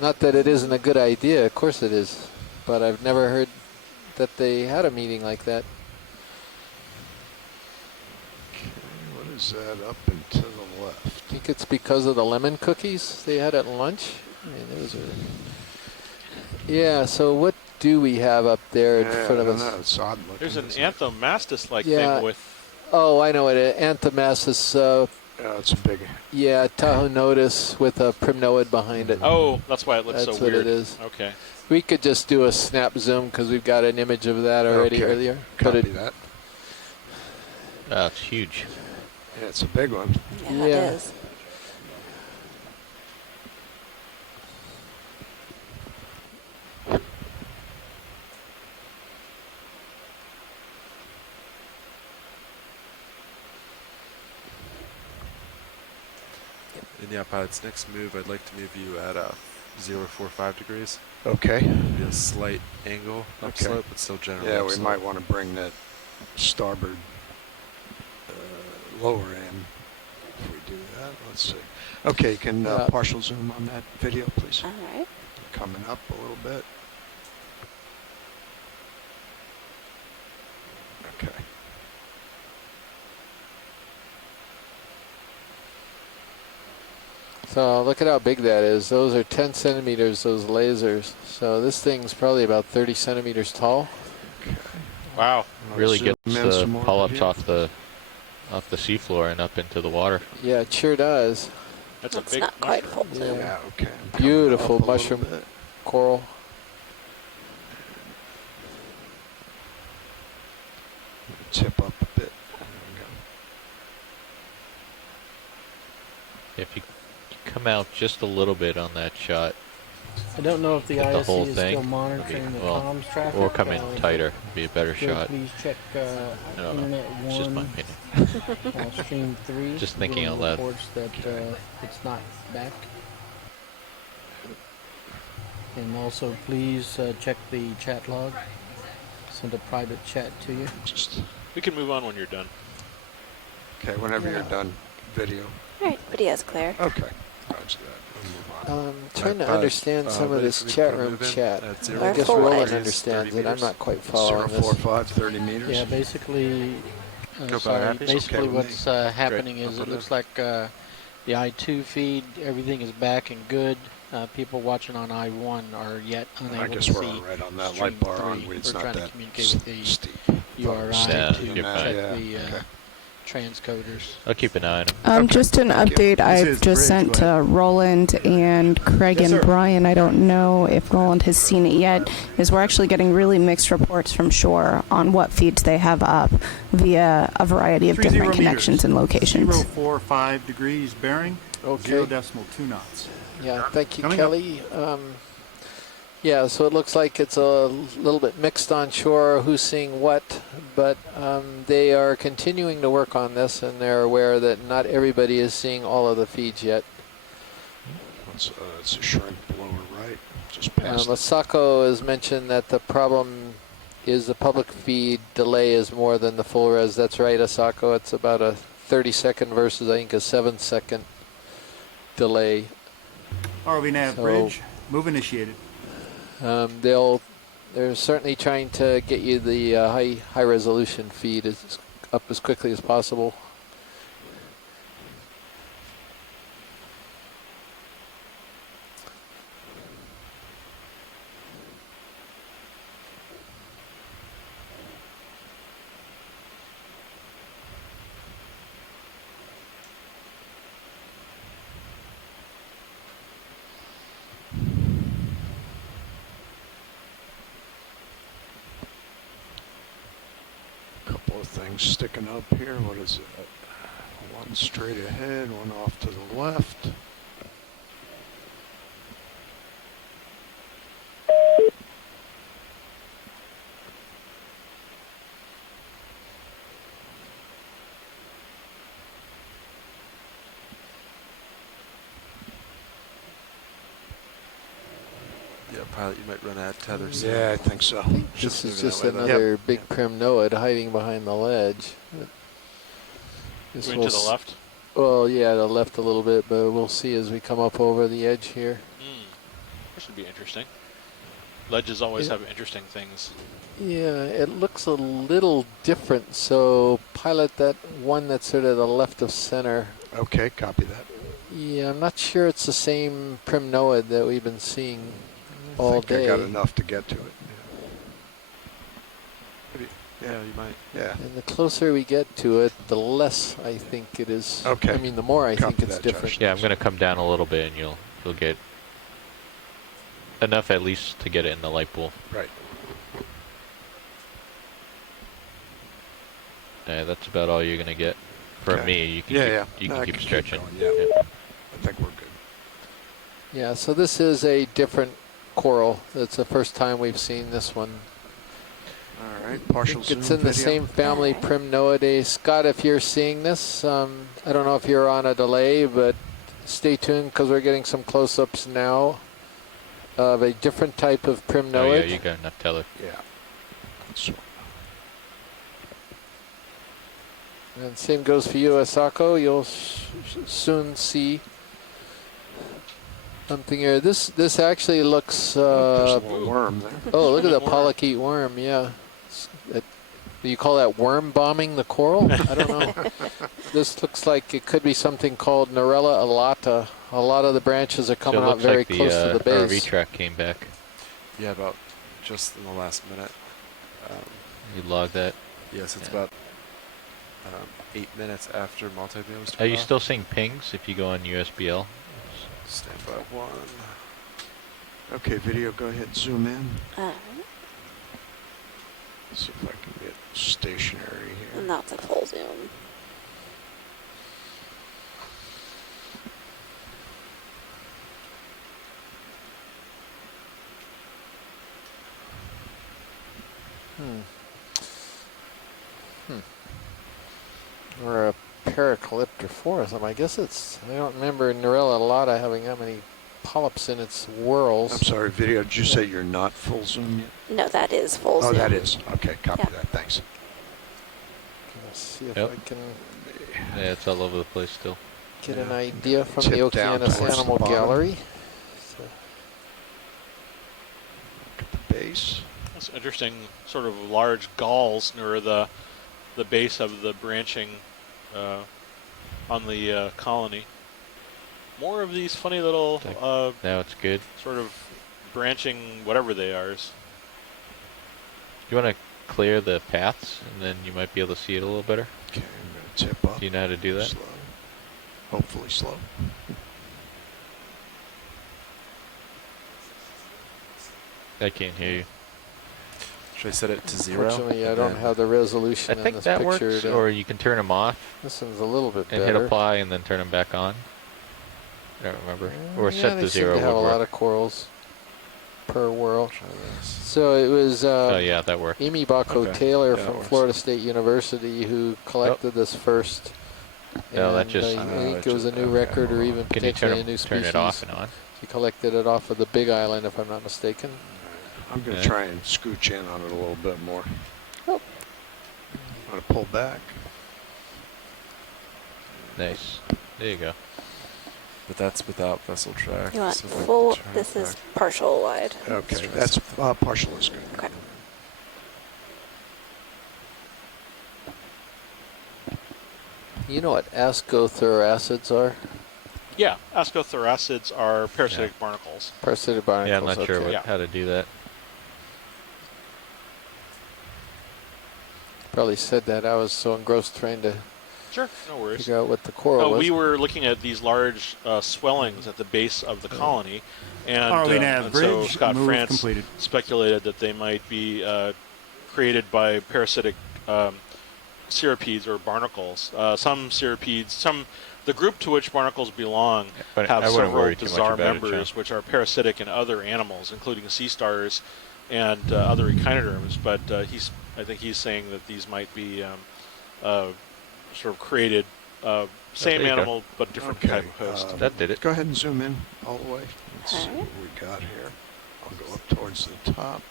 Not that it isn't a good idea, of course it is. But I've never heard that they had a meeting like that. Okay, what is that up and to the left? I think it's because of the lemon cookies they had at lunch. I mean, those are... Yeah, so what do we have up there in front of us? I don't know, it's odd looking. There's an Anthomastus-like Yeah. thing with... Oh, I know what it is. Anthomastus. It's a big... Yeah, Tahinotus with a primnoid behind it. Oh, that's why it looks That's so what weird. it is. Okay. We could just do a snap zoom because we've got an image of that already Okay. earlier. Copy But that. It's huge. Yeah, it's a big one. Yeah, it is. And yeah, pilot's next move, I'd like to move you at 045 degrees. Okay. Be a slight angle Okay. upslope, but still generally Yeah, we upslope. might want to bring that starboard lower end. If we do that, let's see. Okay, can partial zoom on that video, please? All right. Coming up a little bit. Okay. So look at how big that is. Those are 10 centimeters, those lasers. So this thing's probably about 30 centimeters tall. Okay. Wow. Really gets the polyps off the seafloor and up into the water. Yeah, it sure does. That's a big not quite full mushroom. Yeah, okay. Beautiful mushroom coral. Tip up a bit. If you come out just a little bit on that shot, I don't know if the get the ISC whole is thing, still monitoring the comms traffic. or come in tighter, be a better so shot. Please check I don't know. Internet It's just my 1, opinion. Stream 3. Just thinking out loud. Reports that it's not back. And also please check the chat log. Send a private chat to you. We can move on when you're done. Okay, whenever you're done, video. All right, video's clear. Okay, roger that. We'll move on. Trying to understand some of this chat room chat. I guess Roland understands it. I'm not quite following this. 045, 30 meters. Yeah, basically, basically what's happening is it looks like the I2 feed, everything is back and good. People watching on I1 are yet unable to see. I guess we're right on that light bar on. It's not that steep. URI to check the transcoders. I'll keep an eye on them. Just an update I've just sent to Roland and Craig and Brian. I don't know if Roland has seen it yet, is we're actually getting really mixed reports from shore on what feeds they have up via a variety of different connections and locations. 045 degrees bearing, 0.2 knots. Yeah, thank you, Kelly. Yeah, so it looks like it's a little bit mixed on shore, who's seeing what, but they are continuing to work on this, and they're aware that not everybody is seeing all of the feeds yet. It's a shrimp lower right, just past. Masako has mentioned that the problem is the public feed delay is more than the full res. That's right, Asako. It's about a 30-second versus, I think, a 7-second delay. ROV nav bridge, move initiated. They're certainly trying to get you the high resolution feed up as quickly as possible. Things sticking up here. What is it? One straight ahead, one off to the left. Yeah, pilot, you might run out of tether soon. Yeah, I think so. This is just another big primnoid hiding behind the ledge. This Going to the left? Well, yeah, to the left a little bit, but we'll see as we come up over the edge here. This should be interesting. Ledges always have interesting things. Yeah, it looks a little different. So pilot that one that's sort of the left of center. Okay, copy that. Yeah, I'm not sure it's the same primnoid that we've been seeing all day. I got enough to get to it. Yeah, you might. Yeah. And the closer we get to it, the less I think it is. Okay. I mean, the more I think it's different. Josh. Yeah, I'm going to come down a little bit, and you'll get enough at least to get it in the light pool. Right. Yeah, that's about all you're going to get. For me, you can keep stretching. Yeah. I think we're good. Yeah, so this is a different coral. It's the first time we've seen this one. All right, partial zoom It's in the same family, Primnoidae. Scott, if you're seeing this, I don't know if you're on a delay, but stay tuned because we're getting some close-ups now of a different type of Primnoid. Oh yeah, you got enough tether. Yeah. And same goes for you, Asako. You'll soon see something here. This actually looks. There's a little worm there. Oh, look at the polychaete worm. Yeah. Do you call that worm bombing the coral? I don't know. This looks like it could be something called Narella alata. A lot of the branches are coming out very close to the base. RV track came back. Yeah, about just in the last minute. You log that? Yes, it's about 8 minutes after multi-beam was turned Are you off. still seeing pings if you go on USBL? Stand by 1. Okay, video, go ahead, zoom in. See if I can get stationary here. And that's a full zoom. Or a Paracalyptrophorus. I guess it's, I don't remember Narella alata having that many polyps in its whorls. I'm sorry, video, did you say you're not full zoom yet? No, that is full zoom. Oh, that is. Okay, copy that. Thanks. Let's see if I can Yeah, it's all over the place still. get an idea from the Tip down Okeanos towards Animal the bottom. Gallery. Look at the base. That's interesting, sort of large galls near the base of the branching on the colony. More of these funny little now it's good. sort of branching whatever they are. You want to clear the paths, and then you might be able to see it a little better. Okay, I'm going to tip up. Do you know how to do that? Slow. Hopefully slow. I can't hear you. Should I set it to 0? Unfortunately, I don't have the resolution I think in this that picture. works, or you can turn them off. This one's a little bit and better. hit apply and then turn them back on. I don't remember. Or yeah, set they to seem 0 to have a would lot work. of corals per whirl. So it was Oh yeah, that worked. Amy Bacco Okay. Taylor Yeah, that from works. Florida State University who collected this first. No, that And just- I think it was a new record or even Can you potentially a turn new it species. off and on? She collected it off of the Big Island, if I'm not mistaken. I'm going to Yeah. try and scooch in on it a little bit more. Oh. I'm going to pull back. Nice. There you go. But that's without vessel track. You want so if I full, turn this it is back- partial wide. Okay, that's partial is good. Okay. You know what ascothoracids are? Yeah, ascothoracids are parasitic barnacles. Parasitic barnacles. Yeah, I'm not sure okay. how to do that. Probably said that. I was so engrossed trying to Sure, no worries. figure out what the coral was. We were looking at these large swellings at the base of the colony, and, Arlene and so Bridge, Scott move France completed. speculated that they might be created by parasitic cirripedes or barnacles. Some cirripedes, the group to which barnacles belong But have I wouldn't several worry too much bizarre about it, members John. which are parasitic in other animals, including sea stars and other echinoderms. But I think he's saying that these might be sort of created same there you go. animal but different Okay, type of host. That did it. Go ahead and zoom in all the way. Let's see Okay. what we got here. I'll go up towards the top.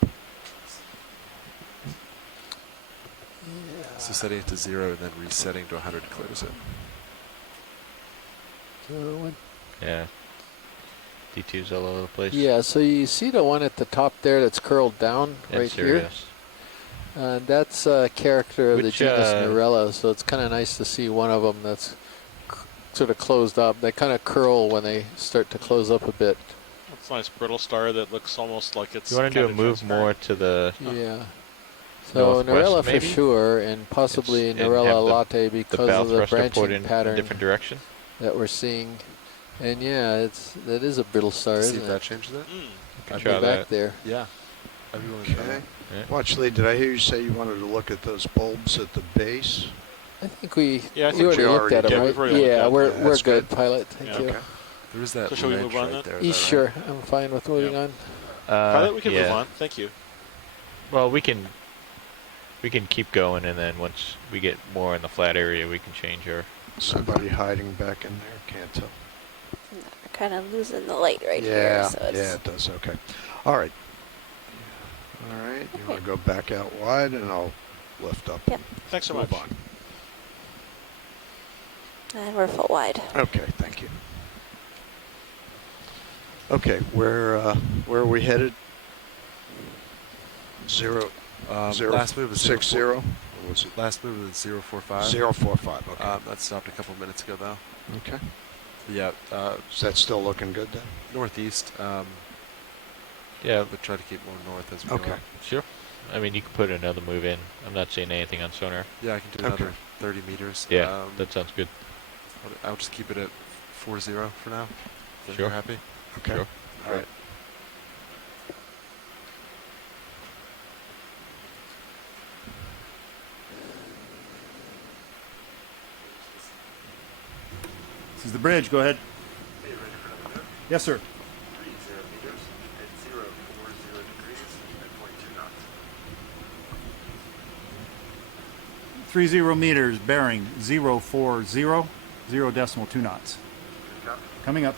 So setting it to 0 and then resetting to 100 clears it. Yeah. D2's all over the place. Yeah, so you see the one at the top there that's curled down And right here? Sirius. That's a character of the Which, genus Narella, so it's kind of nice to see one of them that's sort of closed up. They kind of curl when they start to close up a bit. It's a nice brittle star that looks almost like it's You want to do a kinda move transparent. more to the Yeah. So northwest, Narella for maybe? sure, and possibly And Narella have alate the because bow of the thruster point branching in a pattern different direction. that we're seeing. And yeah, that is a brittle star, See isn't if it? that changes it? Can I'd try be back that. there. Yeah. I'd be willing to try Okay. that. Yeah. Watch, Lee, did I hear you say you wanted to look at those bulbs at the base? I think we Yeah, I think you already we looked already at them, did. right? We've already looked Yeah, at we're them. we're That's good, good. pilot. Thank Yeah, you. okay. There is that So shall we ledge move on right then? there. You is that sure? right? I'm fine with moving on. Pilot, we can yeah. move on. Thank you. Well, we can keep going, and then once we get more in the flat area, we can change our. Somebody hiding back in there, can't tell. We're kind of losing the light right Yeah, here, so it's yeah, it does. Okay. All right. All right. You want to go back out wide, and I'll lift up. Yep. Thanks so Move much. on. And we're full wide. Okay, thank you. Okay, where are we headed? Zero. Last move was 60. What was it? Last move was 045. 045. Okay. That stopped a couple minutes ago, though. Okay. Yeah. Is that still looking good then? Northeast. Yeah. But try to keep more north as we go. Okay. Sure. I mean, you can put another move in. I'm not seeing anything on sonar. Yeah, I can do another 30 meters. Yeah, that sounds good. I'll just keep it at 40 for now. If Sure. you're happy. Okay. Sure. All right. This is the bridge. Go ahead. Hey, ready for another move? Yes, sir. 30 meters at 040 degrees at 0.2 knots. 30 meters, bearing 040, 0.2 knots. Coming up.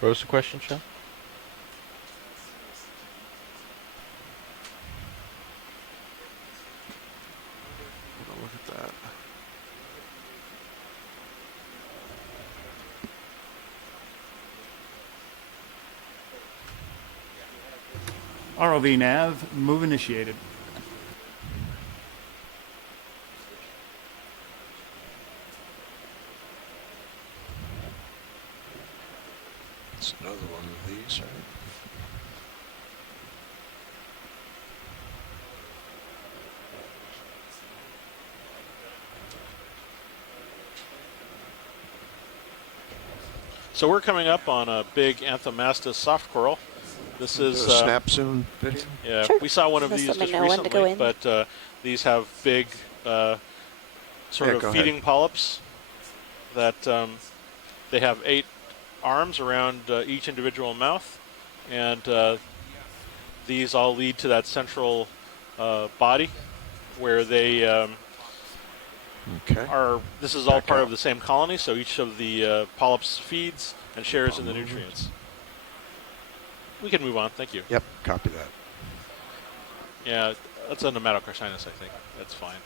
What was the question, Sean? Look at that. ROV nav, move initiated. It's another one of these, right? So we're coming up on a big Anthomastus soft coral. This is a snap soon video. Yeah, Sure. we saw one of Just these let me just know when to go recently, in. but these have big sort Yeah, of go feeding ahead. polyps that they have 8 arms around each individual mouth, and these all lead to that central body where they are. This is all part of the same colony, so each of the polyps feeds and shares in the nutrients. We can move on. Thank you. Yep, copy that. Yeah, that's a nematocarcinus, I think. That's fine.